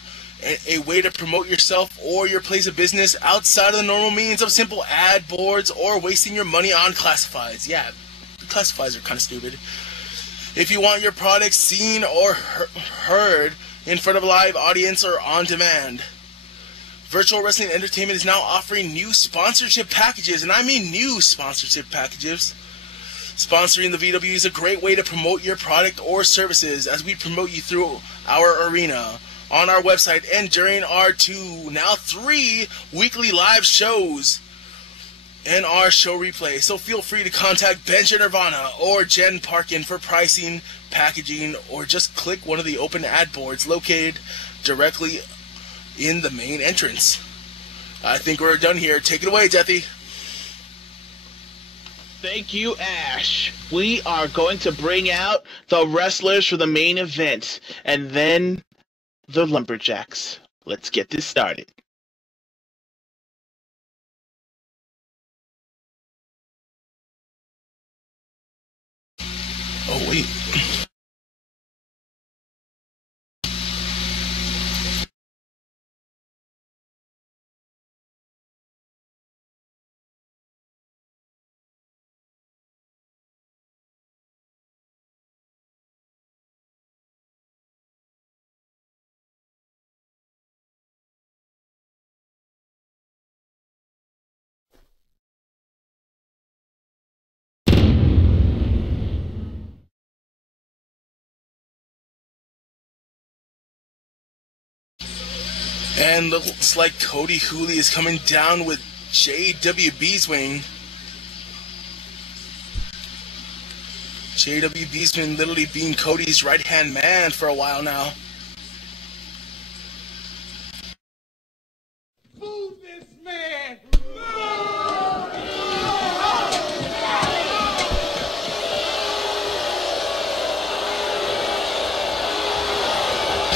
a way to promote yourself or your place of business outside of the normal means of simple ad boards or wasting your money on classifieds. Yeah, the classifieds are kind of stupid. If you want your products seen or heard in front of a live audience or on demand, Virtual Wrestling Entertainment is now offering new sponsorship packages, and I mean new sponsorship packages. Sponsoring the VW is a great way to promote your product or services as we promote you through our arena, on our website, and during our 3 weekly live shows and our show replay. So feel free to contact Benja Nirvana or Jen Parkin for pricing, packaging, or just click one of the open ad boards located directly in the main entrance. I think we're done here. Take it away, Deathy. Thank you, Ash. We are going to bring out the wrestlers for the main event, and then the Lumberjacks. Let's get this started. Oh, wait. And looks like Cody Hooley is coming down with JWB's wing. JWB's been literally being Cody's right-hand man for a while now. Move this man!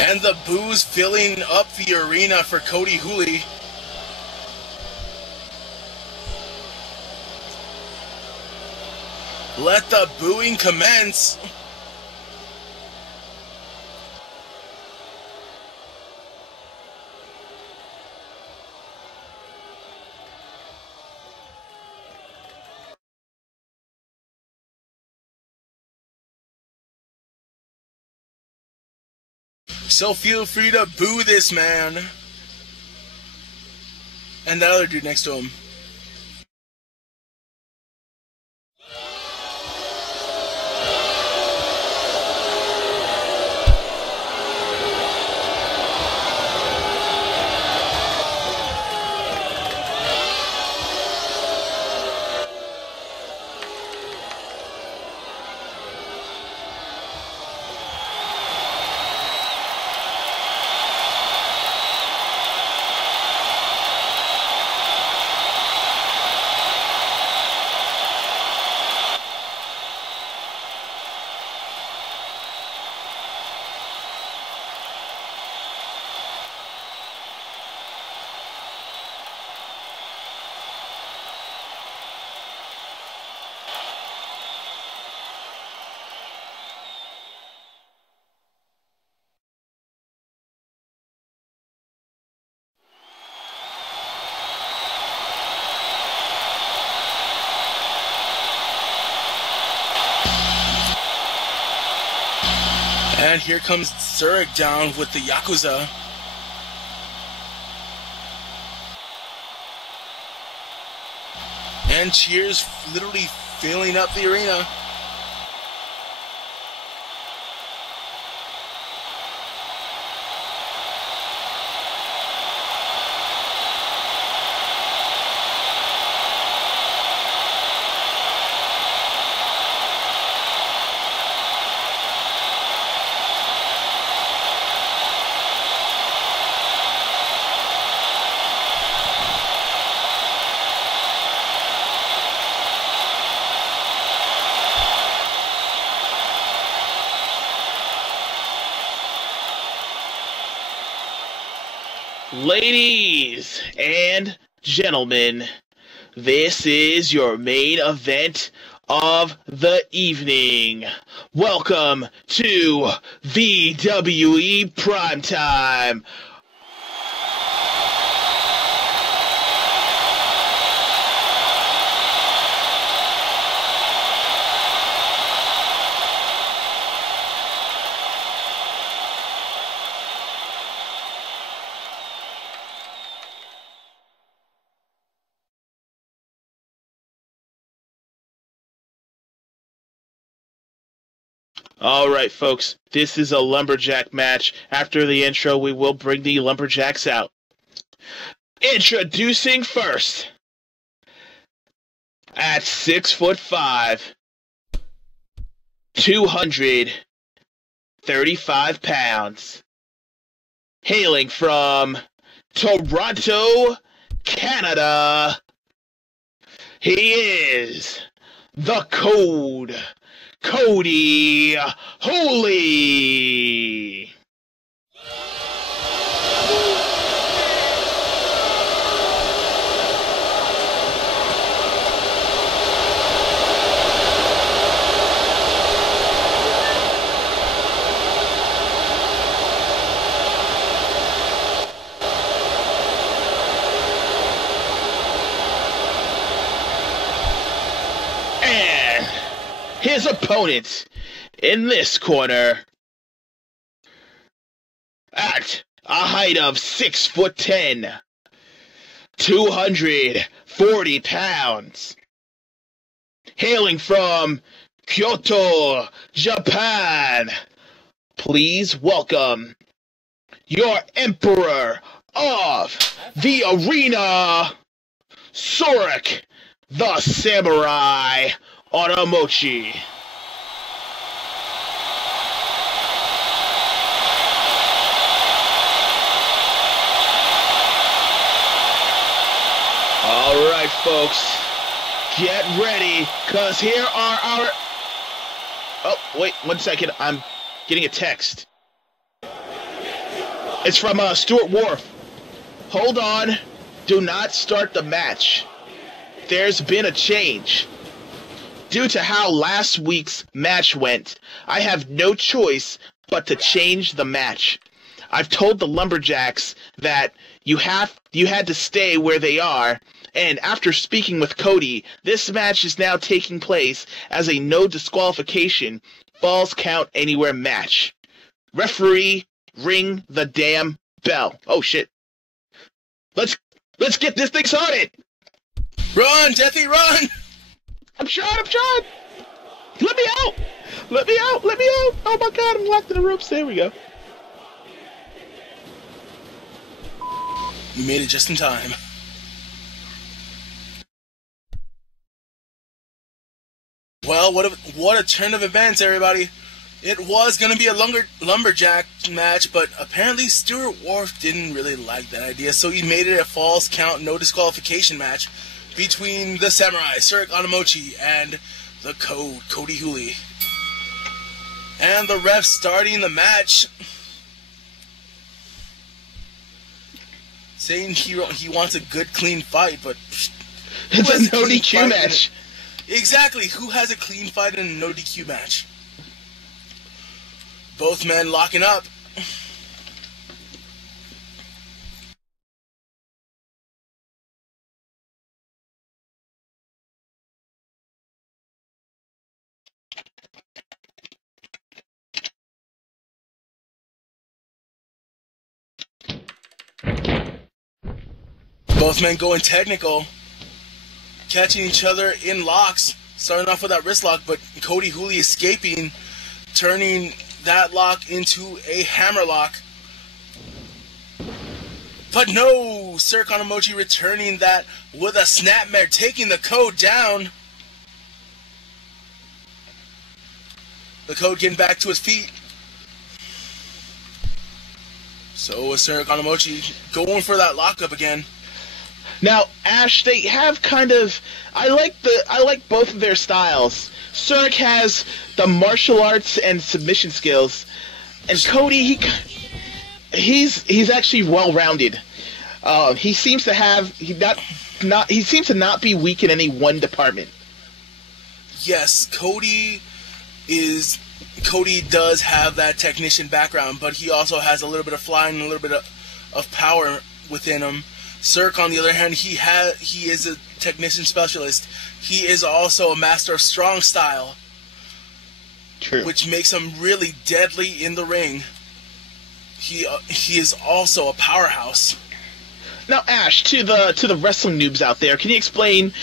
And the boos filling up the arena for Cody Hooley. Let the booing commence. So feel free to boo this man. And that other dude next to him. And here comes Zarrakan with the Yakuza. And cheers literally filling up the arena. Ladies and gentlemen, this is your main event of the evening. Welcome to VWE Primetime. Alright folks, this is a lumberjack match. After the intro, we will bring the lumberjacks out. Introducing first, at 6'5", 235 pounds, hailing from Toronto, Canada, he is the Cody Holy. And his opponent in this corner, at a height of 6'10", 240 pounds, hailing from Kyoto, Japan, please welcome your Emperor of the Arena, Zarrakan the Samurai Oromochi. Alright folks, get ready, cause here are our... Oh, wait, 1 second, I'm getting a text. It's from Stuart Wharf. Hold on, do not start the match. There's been a change. Due to how last week's match went, I have no choice but to change the match. I've told the Lumberjacks that you had to stay where they are, and after speaking with Cody, this match is now taking place as a no disqualification, falls count anywhere match. Referee ring the damn bell. Oh shit. Let's get this thing started. Run, Deathy, run! I'm trying. Let me out. Oh my god, I'm locked in the ropes. There we go. You made it just in time. Well, what a turn of events, everybody. It was going to be a lumberjack match, but apparently Stuart Wharf didn't really like that idea, so he made it a false count, no disqualification match between the Samurai, Surik Anamochi, and the Code, Cody Hooley. And the ref starting the match, saying he wants a good, clean fight, but it's a no DQ match. Exactly, who has a clean fight in a no DQ match? Both men locking up. Both men going technical, catching each other in locks, starting off with that wrist lock, but Cody Hooley escaping, turning that lock into a hammer lock. But no, Surik Anamochi returning that with a snapmare, taking the Code down. The Code getting back to his feet. So is Surik Anamochi going for that lockup again. Now, Ash, they have kind of. I like both of their styles. Surik has the martial arts and submission skills, and Cody, he's actually well-rounded. He seems to not be weak in any one department. Yes, Cody does have that technician background, but he also has a little bit of flying and a little bit of power within him. Surik, on the other hand, he is a technician specialist. He is also a master of strong style. True. Which makes him really deadly in the ring. He is also a powerhouse. Now, Ash, to the wrestling noobs out there, can you explain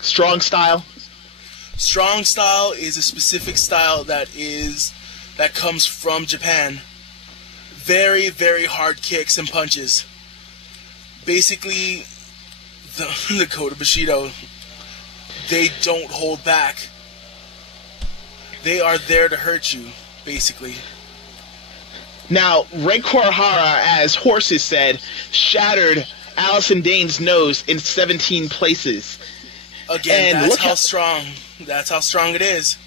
strong style? Strong style is a specific style that comes from Japan. Very, very hard kicks and punches. Basically, the Kota Bushido, they don't hold back. They are there to hurt you, basically. Now, Ray Kurihara, as Horses said, shattered Allison Dane's nose in 17 places. Again, and that's how strong it is.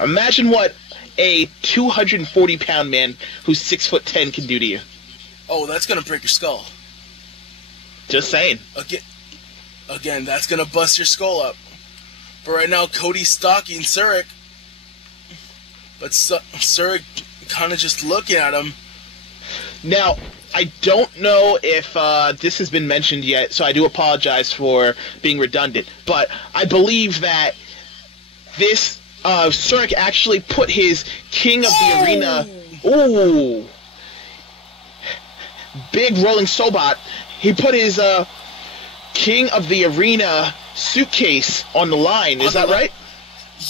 Imagine what a 240-pound man who's 6'10" can do to you. Oh, that's gonna break your skull. Just saying. Again, that's gonna bust your skull up. But right now, Cody's stalking Surik. But Surik kind of just looking at him. Now, I don't know if this has been mentioned yet, so I do apologize for being redundant. But I believe that this Surik actually put his King of the Arena. Ooh. Big rolling Sobot. He put his King of the Arena suitcase on the line. Is that right?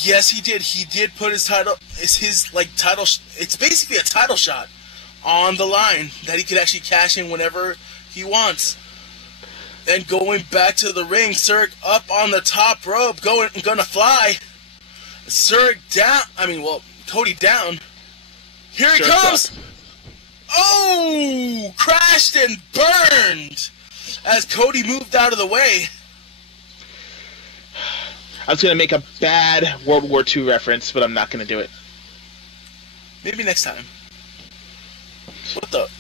Yes, he did. He did put his title. Title. It's basically a title shot on the line that he could actually cash in whenever he wants. And going back to the ring, Surik up on the top rope, gonna fly. Surik down. Cody down. Here he comes. Oh! Crashed and burned as Cody moved out of the way. I was going to make a bad World War II reference, but I'm not going to do it. Maybe next time. What the?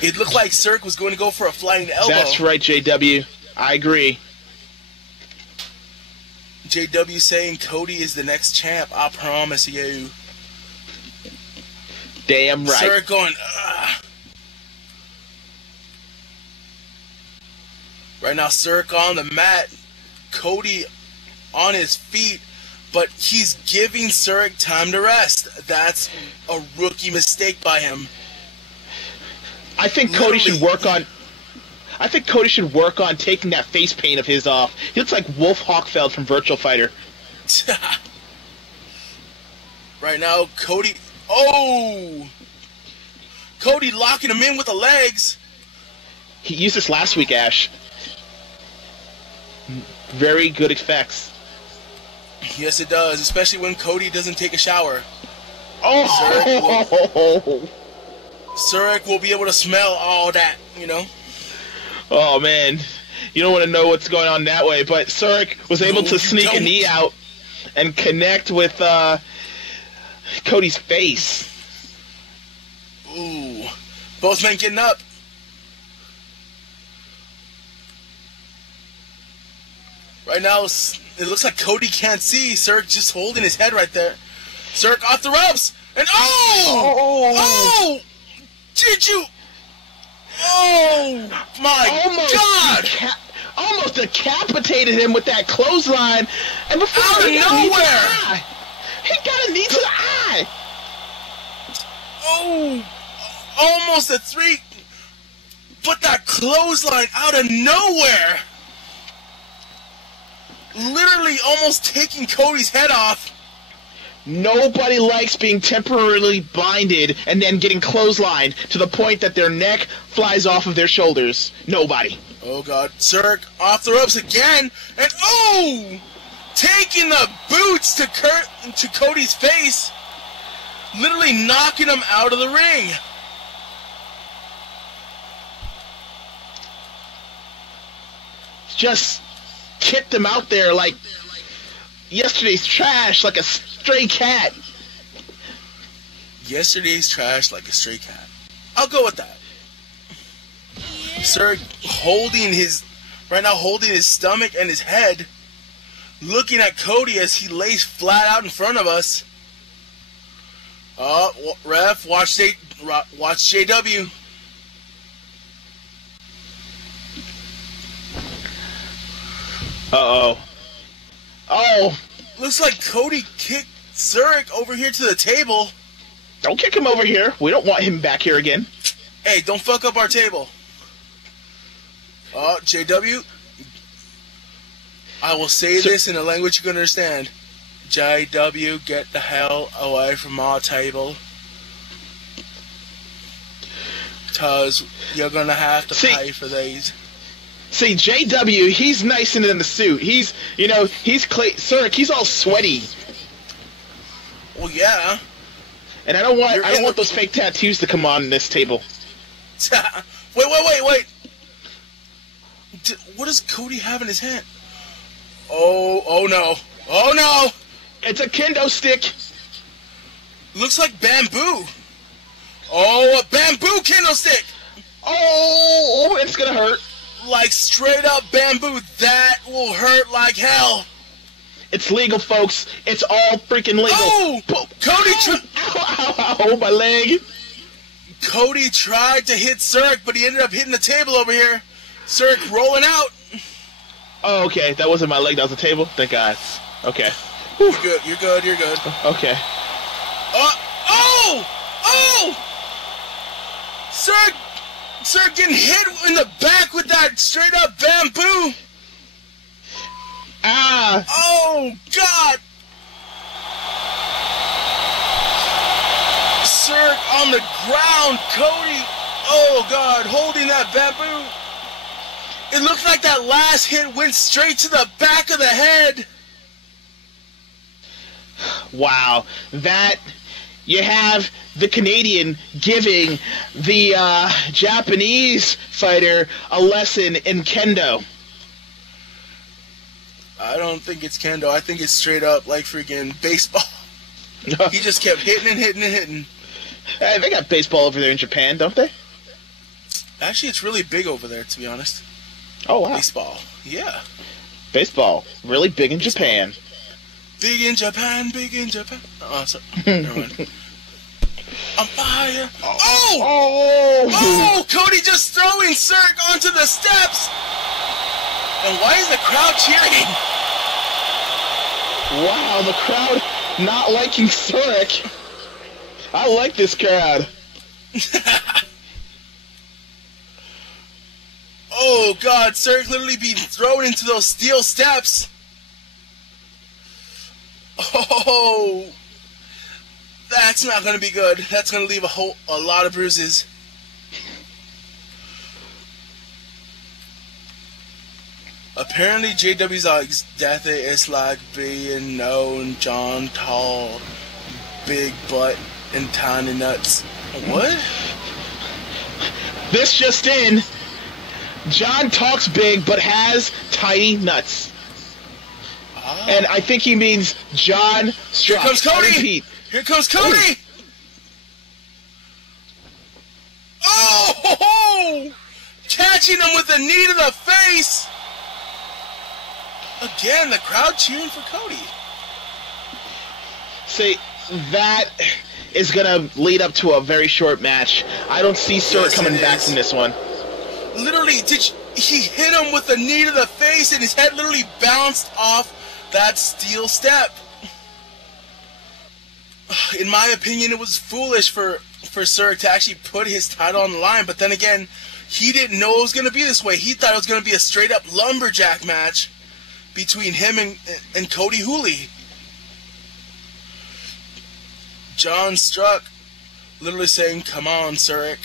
It looked like Surik was going to go for a flying elbow. That's right, JW. I agree. JW saying Cody is the next champ. I promise you. Damn right. Surik going, ugh. Right now, Surik on the mat. Cody on his feet, but he's giving Zurich time to rest. That's a rookie mistake by him. I think Cody should work on. I think Cody should work on taking that face paint of his off. He looks like Wolf Hawkfeld from Virtual Fighter. Right now, Cody. Oh! Cody locking him in with the legs. He used this last week, Ash. Very good effects. Yes, it does, especially when Cody doesn't take a shower. Oh! Zurich will be able to smell all that, you know? Oh, man. You don't want to know what's going on that way, but Zurich was able to sneak a knee out and connect with Cody's face. Ooh. Both men getting up. Right now, it looks like Cody can't see. Zurich just holding his head right there. Zurich off the ropes. And oh! Did you? Oh my God! Almost decapitated him with that clothesline, and before out of nowhere, he got a knee to the eye. Oh, almost a 3, but that clothesline out of nowhere, literally almost taking Cody's head off. Nobody likes being temporarily blinded and then getting clotheslined to the point that their neck flies off of their shoulders. Nobody. Oh God, Zurich off the ropes again, and oh, taking the boots to Cody's face, literally knocking him out of the ring. Just kicked him out there like yesterday's trash, like a stray cat. Yesterday's trash like a stray cat. I'll go with that. Zurich holding his stomach and his head, looking at Cody as he lays flat out in front of us. Ref, watch JW. Uh-oh. Oh! Looks like Cody kicked Zurich over here to the table. Don't kick him over here. We don't want him back here again. Hey, don't fuck up our table. JW. I will say this in a language you can understand. JW, get the hell away from our table. Cause you're gonna have to pay for these. See, JW, he's nice in the suit. Zurich, he's all sweaty. Well, yeah. And I don't want those fake tattoos to come on this table. Wait. What does Cody have in his hand? Oh no. It's a kendo stick. Looks like bamboo. Oh, a bamboo kendo stick. Oh, it's gonna hurt. Like straight up bamboo. That will hurt like hell. It's legal, folks. It's all freaking legal. Oh! Cody Ow, my leg. Cody tried to hit Zurich, but he ended up hitting the table over here. Zurich rolling out. Oh, okay. That wasn't my leg. That was the table. Thank God. Okay. You're good. Okay. Zurich getting hit in the back with that straight up bamboo. Ah! Oh, God! Zurich on the ground, Cody. Oh, God, holding that bamboo. It looked like that last hit went straight to the back of the head. Wow. You have the Canadian giving the Japanese fighter a lesson in kendo. I don't think it's kendo. I think it's straight up like freaking baseball. He just kept hitting and hitting. Hey, they got baseball over there in Japan, don't they? Actually, it's really big over there, to be honest. Oh, wow. Baseball. Yeah. Baseball. Really big in Japan. Big in Japan. Oh, sorry. Never mind. On fire. Oh, Cody just throwing Zurich onto the steps. And why is the crowd cheering? Wow, the crowd not liking Surik. I like this crowd. Oh God, Surik literally being thrown into those steel steps. Oh, that's not gonna be good. That's gonna leave a lot of bruises. Apparently, JW's death is like being known John tall, big butt, and tiny nuts. What? This just in. John talks big, but has tiny nuts. Ah. And I think he means John Struck. Here comes Cody! Repeat. Here comes Cody! Oh! Ho, ho! Catching him with a knee to the face! Again, the crowd cheering for Cody. See, that is going to lead up to a very short match. I don't see Surik coming back from this one. Literally, he hit him with a knee to the face, and his head literally bounced off that steel step. In my opinion, it was foolish for Surik to actually put his title on the line, but then again, he didn't know it was going to be this way. He thought it was going to be a straight-up lumberjack match between him and Cody Hooley. John Struck literally saying, "Come on, Surik."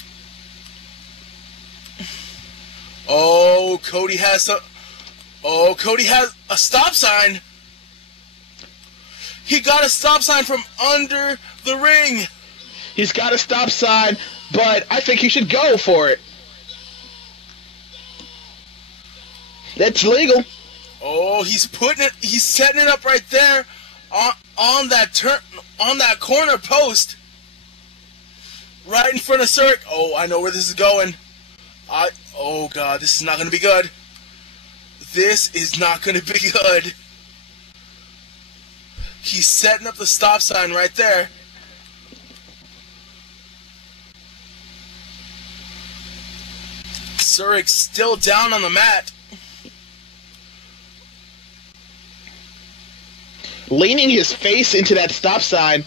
Oh, Cody has a stop sign. He got a stop sign from under the ring. He's got a stop sign, but I think he should go for it. That's legal. Oh, he's setting it up right there on that corner post. Right in front of Surik. Oh, I know where this is going. Oh God, this is not going to be good. This is not going to be good. He's setting up the stop sign right there. Surik's still down on the mat. Leaning his face into that stop sign.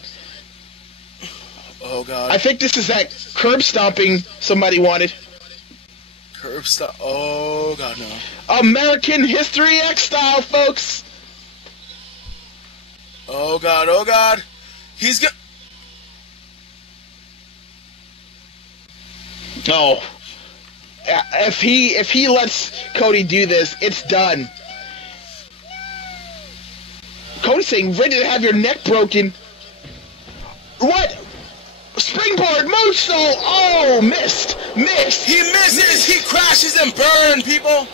Oh God. I think this is that curb stomping somebody wanted. Curb stop. Oh God, no. American History X style, folks. Oh God, oh God. He's got... Oh. If he lets Cody do this, it's done. Cody's saying, ready to have your neck broken. What? Springboard moonsault! Oh, missed! Missed! He misses! Missed. He crashes and burns, people!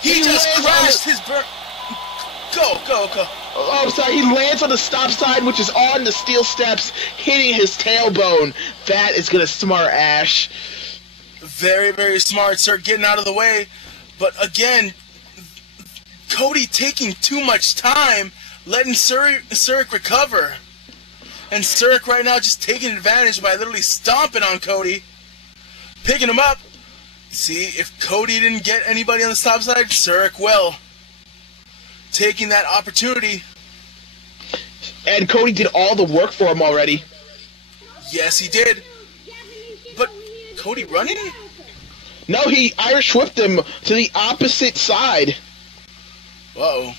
He just lands crashed his burn... Go. Oh, I'm sorry, he lands on the stop sign, which is on the steel steps, hitting his tailbone. That is gonna smart Ash. Very, very smart, sir, getting out of the way. But again, Cody taking too much time, letting Surik recover. And Surik right now just taking advantage by literally stomping on Cody, picking him up. See, if Cody didn't get anybody on the stop side, Surik will. Taking that opportunity. And Cody did all the work for him already. Yes, he did. But Cody running? No, he Irish whipped him to the opposite side. Uh-oh.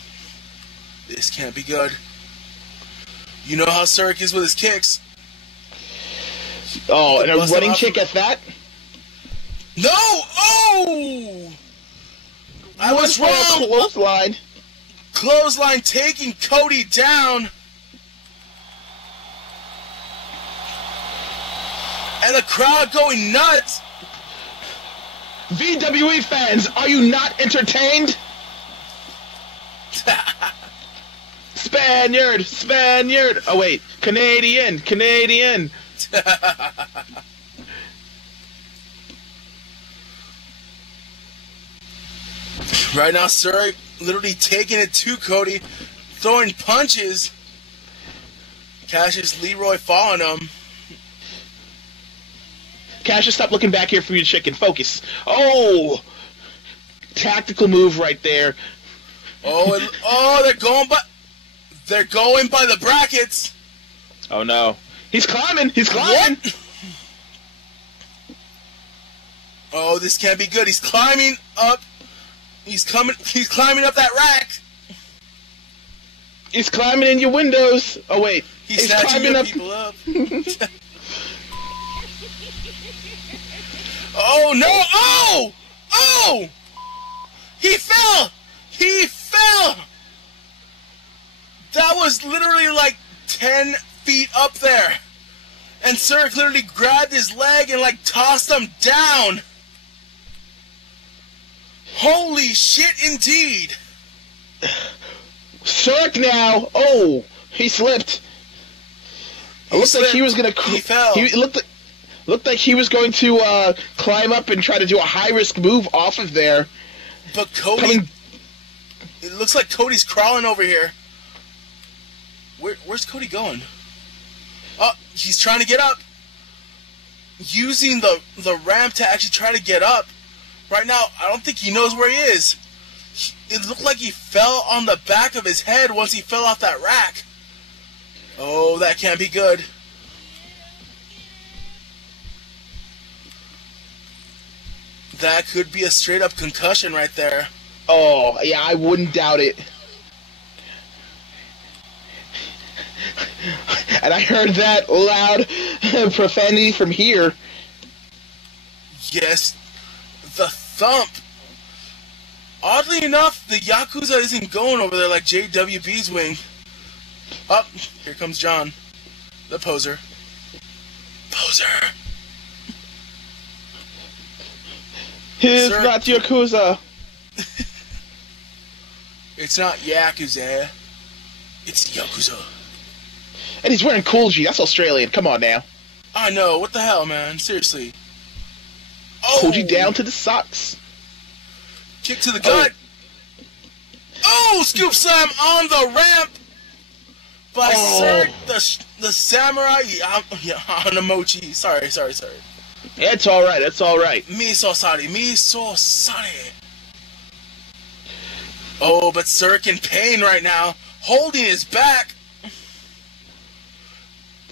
This can't be good. You know how Surik is with his kicks. Oh, and a running kick at that? No! Oh! I was wrong! Clothesline. Clothesline taking Cody down. And the crowd going nuts. VWE fans, are you not entertained? Spaniard. Oh wait, Canadian. Right now, Surik literally taking it to Cody, throwing punches. Cassius Leroy following him. Cassius, stop looking back here for your chicken. Focus. Oh, tactical move right there. Oh, they're going, but They're going by the brackets. Oh no. He's climbing! He's climbing! What? Oh, this can't be good. He's climbing up. He's climbing up that rack. He's climbing in your windows. Oh wait. He's climbing up people up. Oh no! Oh! Oh! He fell! He fell! That was literally like 10 feet up there. And Zurich literally grabbed his leg and like tossed him down. Holy shit indeed. Zurich now. Oh, he slipped. It looked like he was gonna. He fell. He looked like he was going to climb up and try to do a high risk move off of there. But Cody, it looks like Cody's crawling over here. Where's Cody going? Oh, he's trying to get up. Using the ramp to actually try to get up. Right now, I don't think he knows where he is. It looked like he fell on the back of his head once he fell off that rack. Oh, that can't be good. That could be a straight up concussion right there. Oh, yeah, I wouldn't doubt it. And I heard that loud profanity from here. Yes, the thump. Oddly enough, the Yakuza isn't going over there like JWB's wing. Oh, here comes John, the poser. Poser. It's not Yakuza. It's not Yakuza. It's Yakuza. And he's wearing Coolji. That's Australian. Come on now. I know. What the hell, man? Seriously. Oh. Coolji down to the socks. Kick to the gut. Oh, scoop slam on the ramp by the samurai Hanamochi. Sorry. It's all right. It's all right. Me so sorry. Oh, but Zurich in pain right now, holding his back,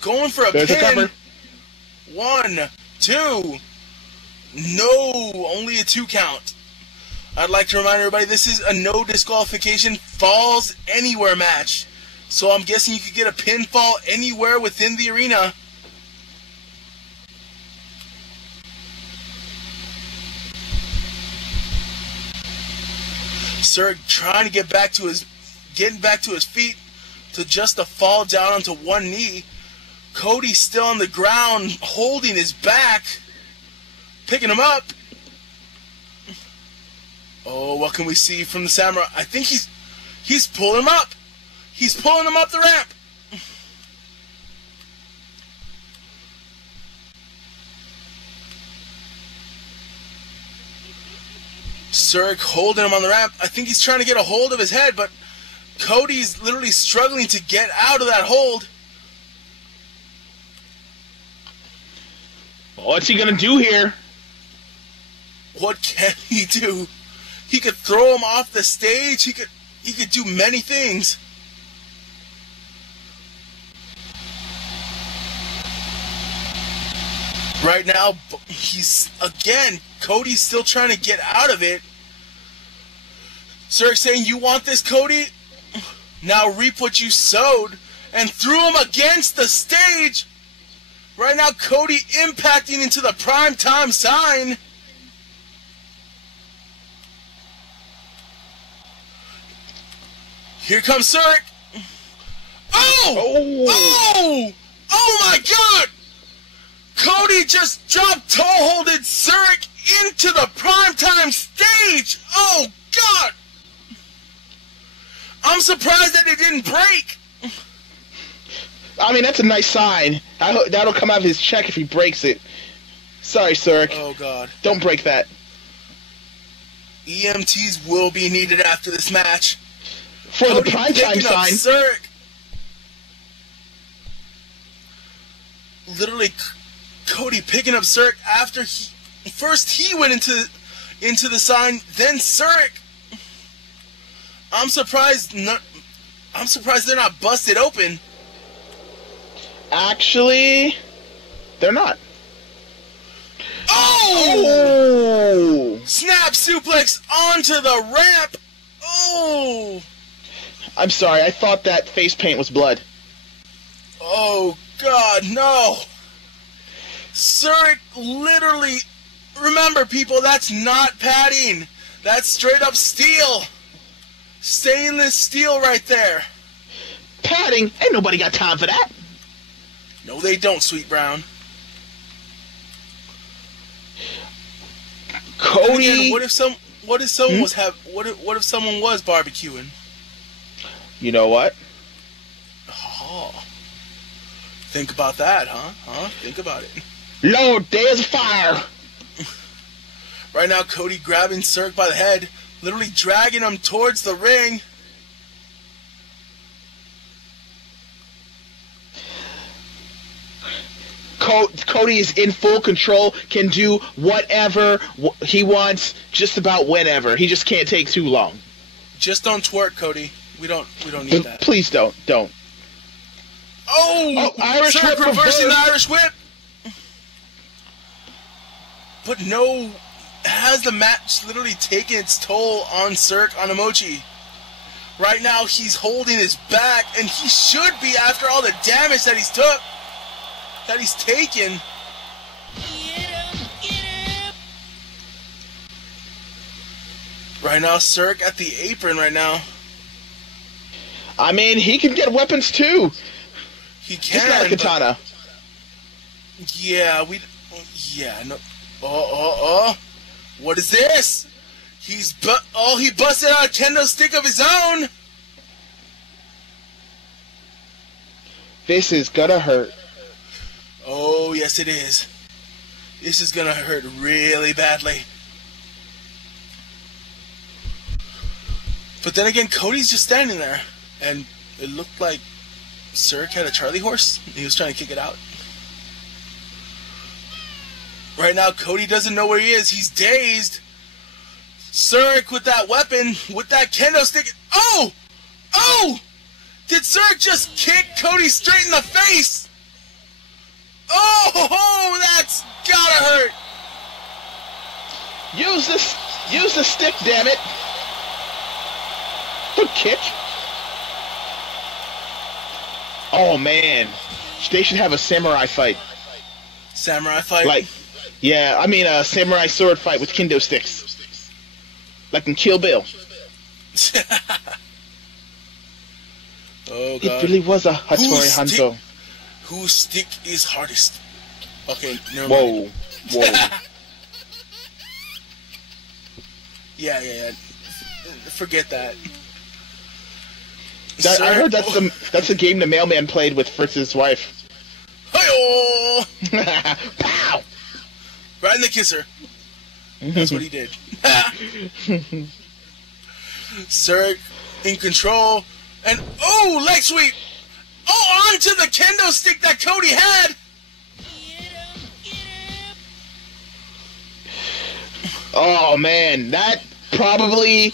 going for a There's pin. A cover. 1, 2. No, only a 2 count. I'd like to remind everybody this is a no disqualification falls anywhere match. So I'm guessing you could get a pinfall anywhere within the arena. Zurich trying to getting back to his feet to just to fall down onto one knee. Cody's still on the ground holding his back, picking him up. Oh, what can we see from the samurai? I think he's pulling him up. He's pulling him up the ramp. Zurich holding him on the ramp. I think he's trying to get a hold of his head, but Cody's literally struggling to get out of that hold. What's he gonna do here? What can he do? He could throw him off the stage. He could do many things. Right now, Cody's still trying to get out of it. Zurich saying, "You want this, Cody? Now reap what you sowed," and threw him against the stage. Right now, Cody impacting into the prime time sign. Here comes Zurich. Oh my God! Cody just dropped toe-holded Zurich into the primetime stage! Oh, God! I'm surprised that it didn't break! I mean, that's a nice sign. I hope that'll come out of his check if he breaks it. Sorry, Zurich. Oh, God. Don't break that. EMTs will be needed after this match. For Cody the primetime sign. Zurich. Literally, Cody picking up Zurich after he went into the sign, then Zurich. I'm surprised I'm surprised they're not busted open. Actually, they're not. Oh! Snap suplex onto the ramp. Oh! I'm sorry, I thought that face paint was blood. Oh, God, no. Zurich literally... Remember, people, that's not padding. That's straight up steel. Stainless steel right there. Padding? Ain't nobody got time for that. No, they don't, Sweet Brown. Cody... Again, what if someone what if someone was barbecuing? You know what? Oh. Think about that, huh? Think about it. Lord, there's a fire. Right now, Cody grabbing Zurich by the head, literally dragging him towards the ring. Cody is in full control, can do whatever he wants, just about whenever. He just can't take too long. Just don't twerk, Cody. We don't need that. Please don't. Oh, Irish Zurich whip reversing the reverse. Irish whip. But no, has the match literally taken its toll on Zurich Anamochi? Right now, he's holding his back, and he should be after all the damage that he's taken. Right now, Zurich at the apron right now. I mean, he can get weapons too. He can. Just not a katana. No. Oh. What is this? He busted out a kendo stick of his own. This is gonna hurt. Oh, yes it is. This is gonna hurt really badly. But then again, Cody's just standing there, and it looked like Zurich had a Charlie horse. He was trying to kick it out. Right now, Cody doesn't know where he is. He's dazed. Zurich with that weapon, with that kendo stick. Oh! Did Zurich just kick Cody straight in the face? Oh, that's gotta hurt. Use the stick, damn it. Good kick. Oh man, they should have a samurai fight. Samurai fight? A samurai sword fight with kendo sticks. Like in Kill Bill. Oh, God. It really was a Hattori Hanzo. Whose stick is hardest? Okay, never mind. Whoa. Yeah. Forget that. I heard that's a game the mailman played with Fritz's wife. Hi-oh! Pow! Right in the kisser. That's what he did. Zurich in control. And, leg sweep! Onto the kendo stick that Cody had! Oh, man. That probably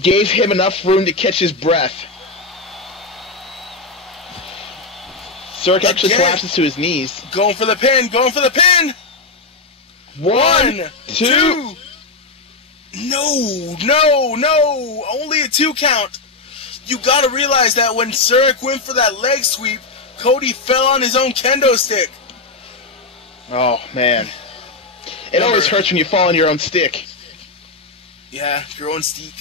gave him enough room to catch his breath. Zurich actually collapses to his knees. Going for the pin! One, two. No. Only a 2 count. You gotta realize that when Zurich went for that leg sweep, Cody fell on his own kendo stick. Oh, man. It always hurts when you fall on your own stick. Yeah, your own stick.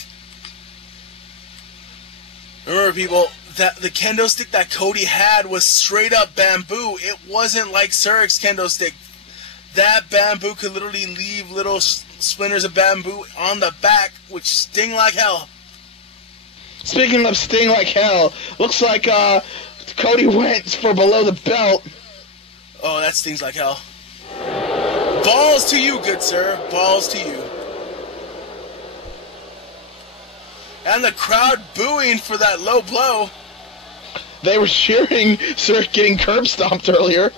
Remember, people, that the kendo stick that Cody had was straight up bamboo. It wasn't like Zurich's kendo stick. That bamboo could literally leave little splinters of bamboo on the back, which sting like hell. Speaking of sting like hell, looks like Cody went for below the belt. Oh, that stings like hell. Balls to you, good sir. Balls to you. And the crowd booing for that low blow. They were cheering Zurich getting curb stomped earlier.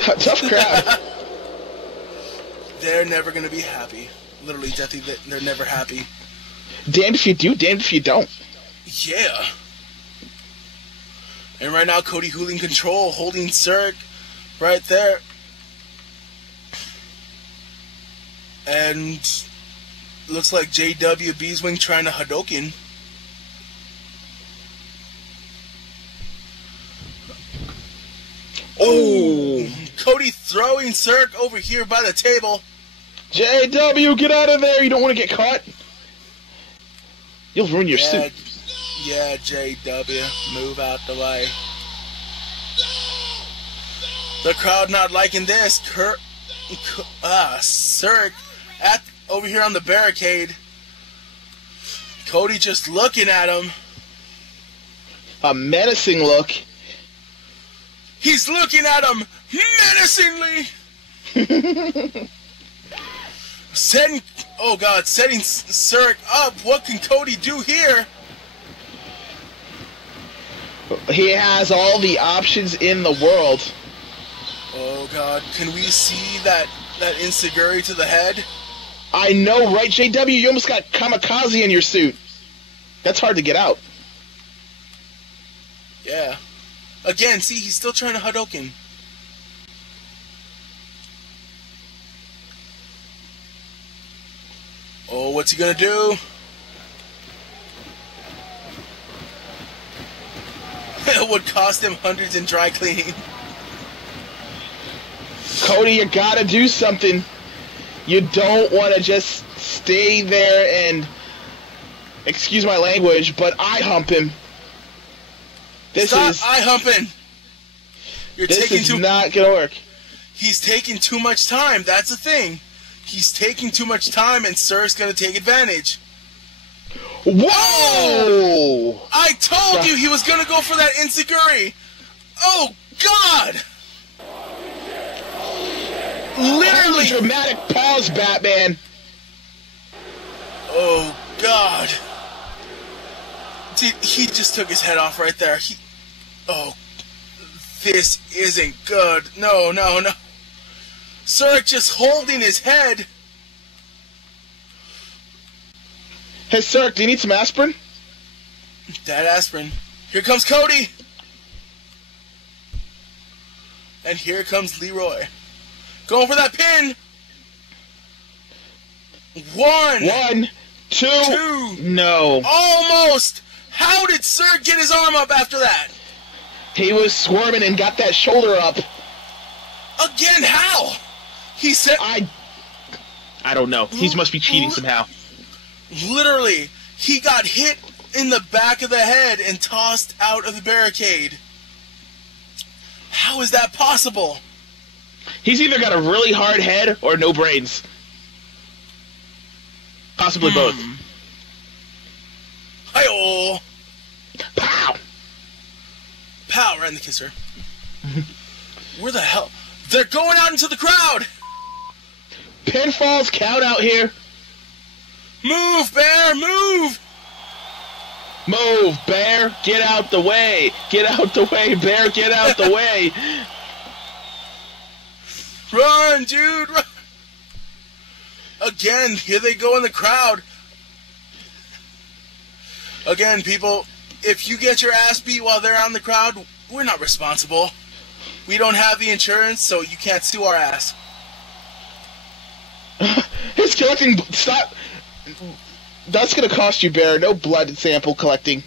Tough crowd. They're never going to be happy. Literally, Deathy, they're never happy. Damned if you do, damned if you don't. Yeah. And right now, Cody holding control, holding Zurich right there. And looks like JW Beeswing trying to Hadouken. Oh! Cody throwing Zurich over here by the table. JW, get out of there! You don't want to get caught. You'll ruin your suit. Yeah, JW, move out the way. The crowd not liking this. Zurich over here on the barricade. Cody just looking at him. A menacing look. He's looking at him menacingly. setting Zurich up. What can Cody do here? He has all the options in the world. Oh God, can we see that enziguri to the head? I know, right, JW? You almost got kamikaze in your suit. That's hard to get out. Yeah. Again, see, he's still trying to Hadouken. Oh, what's he gonna do? It would cost him hundreds in dry cleaning. Cody, you gotta do something. You don't want to just stay there and, excuse my language, but eye hump him. Stop eye humping. This is not gonna work. He's taking too much time. That's the thing. He's taking too much time, and Zurich's gonna take advantage. Whoa! Oh, I told you he was gonna go for that enziguri. Oh God! Literally dramatic pause, Batman. Oh God! Dude, he just took his head off right there. Oh, this isn't good. No. Zurich just holding his head. Hey, Zurich, do you need some aspirin? That aspirin. Here comes Cody. And here comes Leroy. Going for that pin. One. Two. No. Almost. How did Zurich get his arm up after that? He was squirming and got that shoulder up. Again, how? He said... I don't know. He must be cheating somehow. Literally, he got hit in the back of the head and tossed out of the barricade. How is that possible? He's either got a really hard head or no brains. Possibly both. Hi-oh! Pow! Pow, right in the kisser. Where the hell? They're going out into the crowd! Pinfalls count out here. Move, Bear, move! Move, Bear, get out the way. Get out the way, Bear, get out the way. Run, dude, run! Again, here they go in the crowd. Again, people, if you get your ass beat while they're out in the crowd, we're not responsible. We don't have the insurance, so you can't sue our ass. He's collecting... Stop! That's gonna cost you, Bear. No blood sample collecting.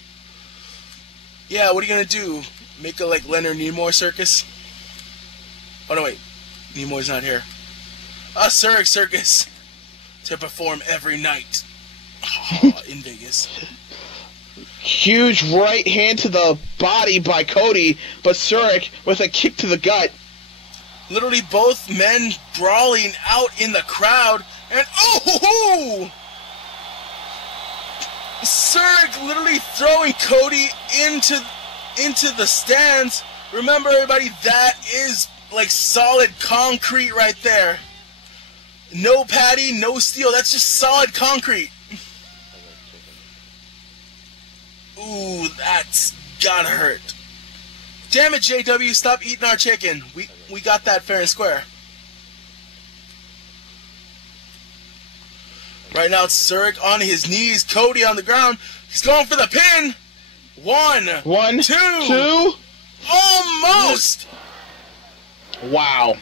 Yeah, what are you gonna do? Make a, like, Leonard Nimoy circus? Oh, no, wait. Nimoy's not here. A circus to perform every night in Vegas. Huge right hand to the body by Cody, but Zurich with a kick to the gut. Literally both men brawling out in the crowd, and oh! Zurich literally throwing Cody into the stands. Remember, everybody, that is like solid concrete right there. No padding, no steel. That's just solid concrete. Ooh, that's gotta hurt. Damn it, JW, stop eating our chicken. We got that fair and square. Right now, it's Zurich on his knees, Cody on the ground. He's going for the pin. One, two. Almost! Wow.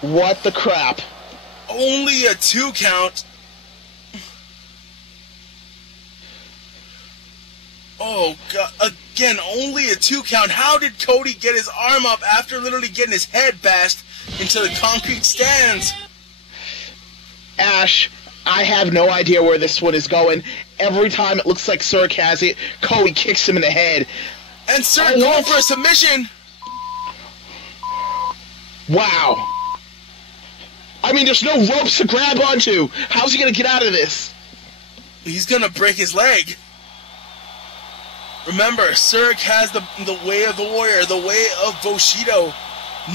What the crap? Only a 2 count. Oh, God. Again, only a 2 count. How did Cody get his arm up after literally getting his head bashed into the concrete stands? Ash, I have no idea where this one is going. Every time it looks like Zarrakan has it, Cody kicks him in the head. And Sir going for a submission. Wow. I mean, there's no ropes to grab onto. How's he going to get out of this? He's going to break his leg. Remember, Zarrakan has the way of the warrior, the way of Bushido.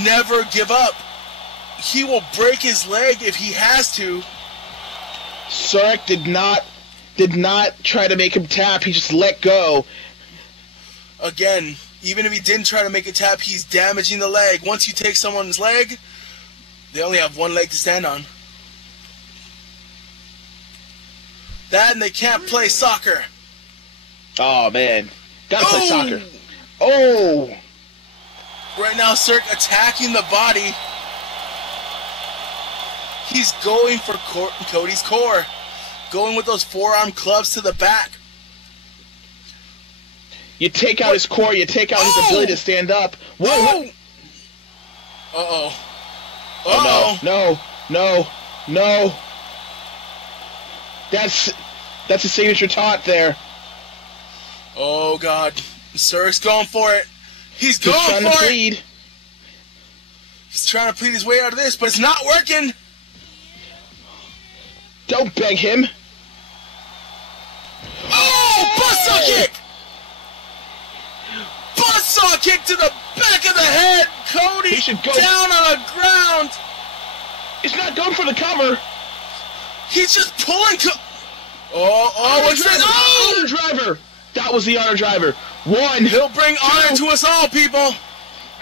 Never give up. He will break his leg if he has to. Zarrakan did not try to make him tap. He just let go. Again, even if he didn't try to make a tap, he's damaging the leg. Once you take someone's leg, they only have one leg to stand on. That and they can't play soccer. Oh, man. Gotta play soccer. Oh! Right now, Zarrakan attacking the body. He's going for Cody's core. Going with those forearm clubs to the back. You take out his core, you take out his ability to stand up. Whoa! Uh-oh. Oh, no. That's a signature taunt there. Oh, God. Zarrakan's going for it. He's going trying for to it. plead. He's trying to plead his way out of this, but it's not working. Don't beg him. Oh, buzzsaw kick! Buzzsaw kick to the back of the head. Cody He should go down on the ground. He's not going for the cover. He's just pulling. What's that? Oh! Honor driver. That was the honor driver. One. He'll bring honor to us all, people.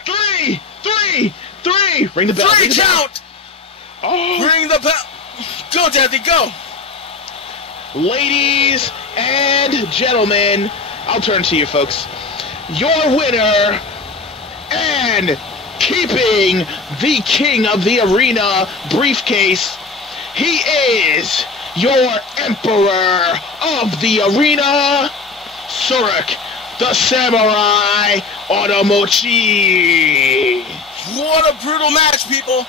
Three. Ring the bell. Three count. Oh. Ring the bell. Go, Daddy, go. Ladies and gentlemen, I'll turn to you folks. Your winner and keeping the king of the arena briefcase, he is your emperor of the arena, Zarrakan, the samurai Onamochi. What a brutal match, people.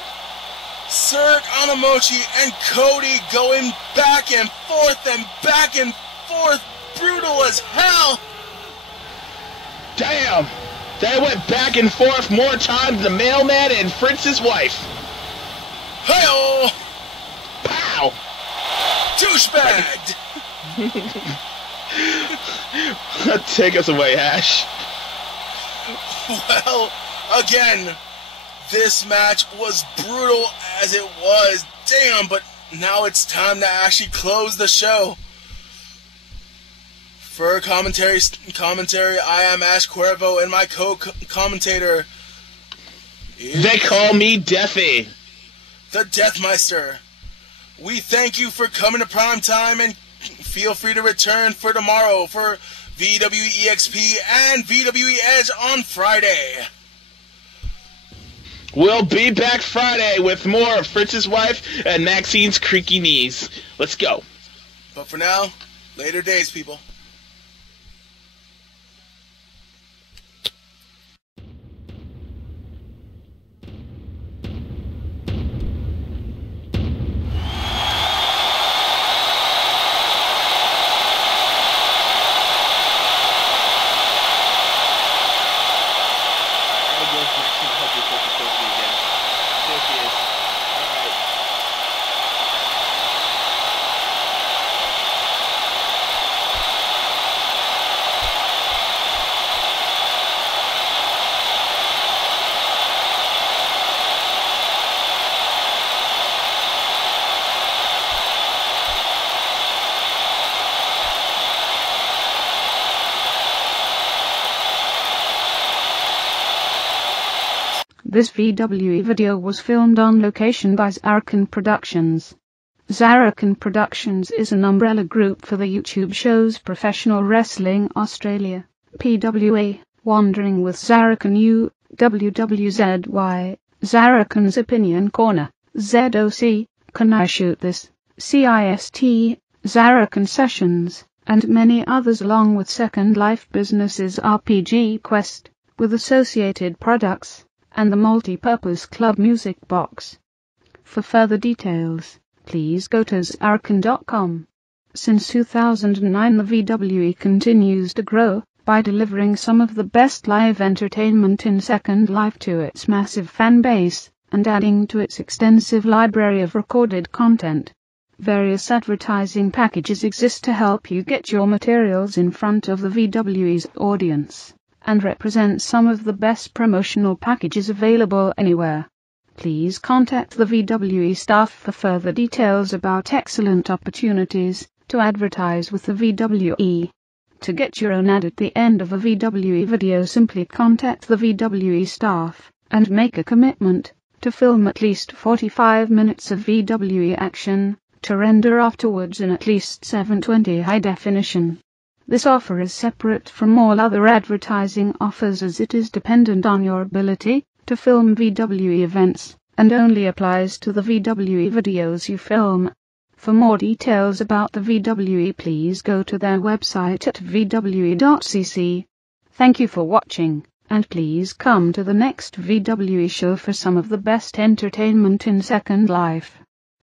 Zarrakan, Onamochi, and Cody going back and forth, brutal as hell. Damn, they went back and forth more times than the mailman and Fritz's wife. Hey-oh! Pow! Douchebagged! Take us away, Ash. Well, again, this match was brutal as it was. Damn, but now it's time to actually close the show. For commentary, I am Ash Cuervo, and my co-commentator is They call me Deathy, the Deathmeister. We thank you for coming to Prime Time, and feel free to return for tomorrow for VWE XP and VWE Edge on Friday. We'll be back Friday with more of Fritz's wife and Maxine's creaky knees. Let's go. But for now, later days, people. This VWE video was filmed on location by Zarrakan Productions. Zarrakan Productions is an umbrella group for the YouTube shows Professional Wrestling Australia, PWA, Wandering with Zarrakan WWZY, Zarrakan's Opinion Corner, ZOC, Can I Shoot This, CIST, Zarrakan Sessions, and many others, along with Second Life Business's RPG Quest, with associated products, and the Multi-Purpose Club Music Box. For further details, please go to Zarrakan.com. Since 2009, the VWE continues to grow by delivering some of the best live entertainment in Second Life to its massive fan base and adding to its extensive library of recorded content. Various advertising packages exist to help you get your materials in front of the VWE's audience and represent some of the best promotional packages available anywhere. Please contact the VWE staff for further details about excellent opportunities to advertise with the VWE. To get your own ad at the end of a VWE video, simply contact the VWE staff and make a commitment to film at least 45 minutes of VWE action to render afterwards in at least 720 high definition. This offer is separate from all other advertising offers, as it is dependent on your ability to film VWE events and only applies to the VWE videos you film. For more details about the VWE, please go to their website at vwe.cc. Thank you for watching, and please come to the next VWE show for some of the best entertainment in Second Life.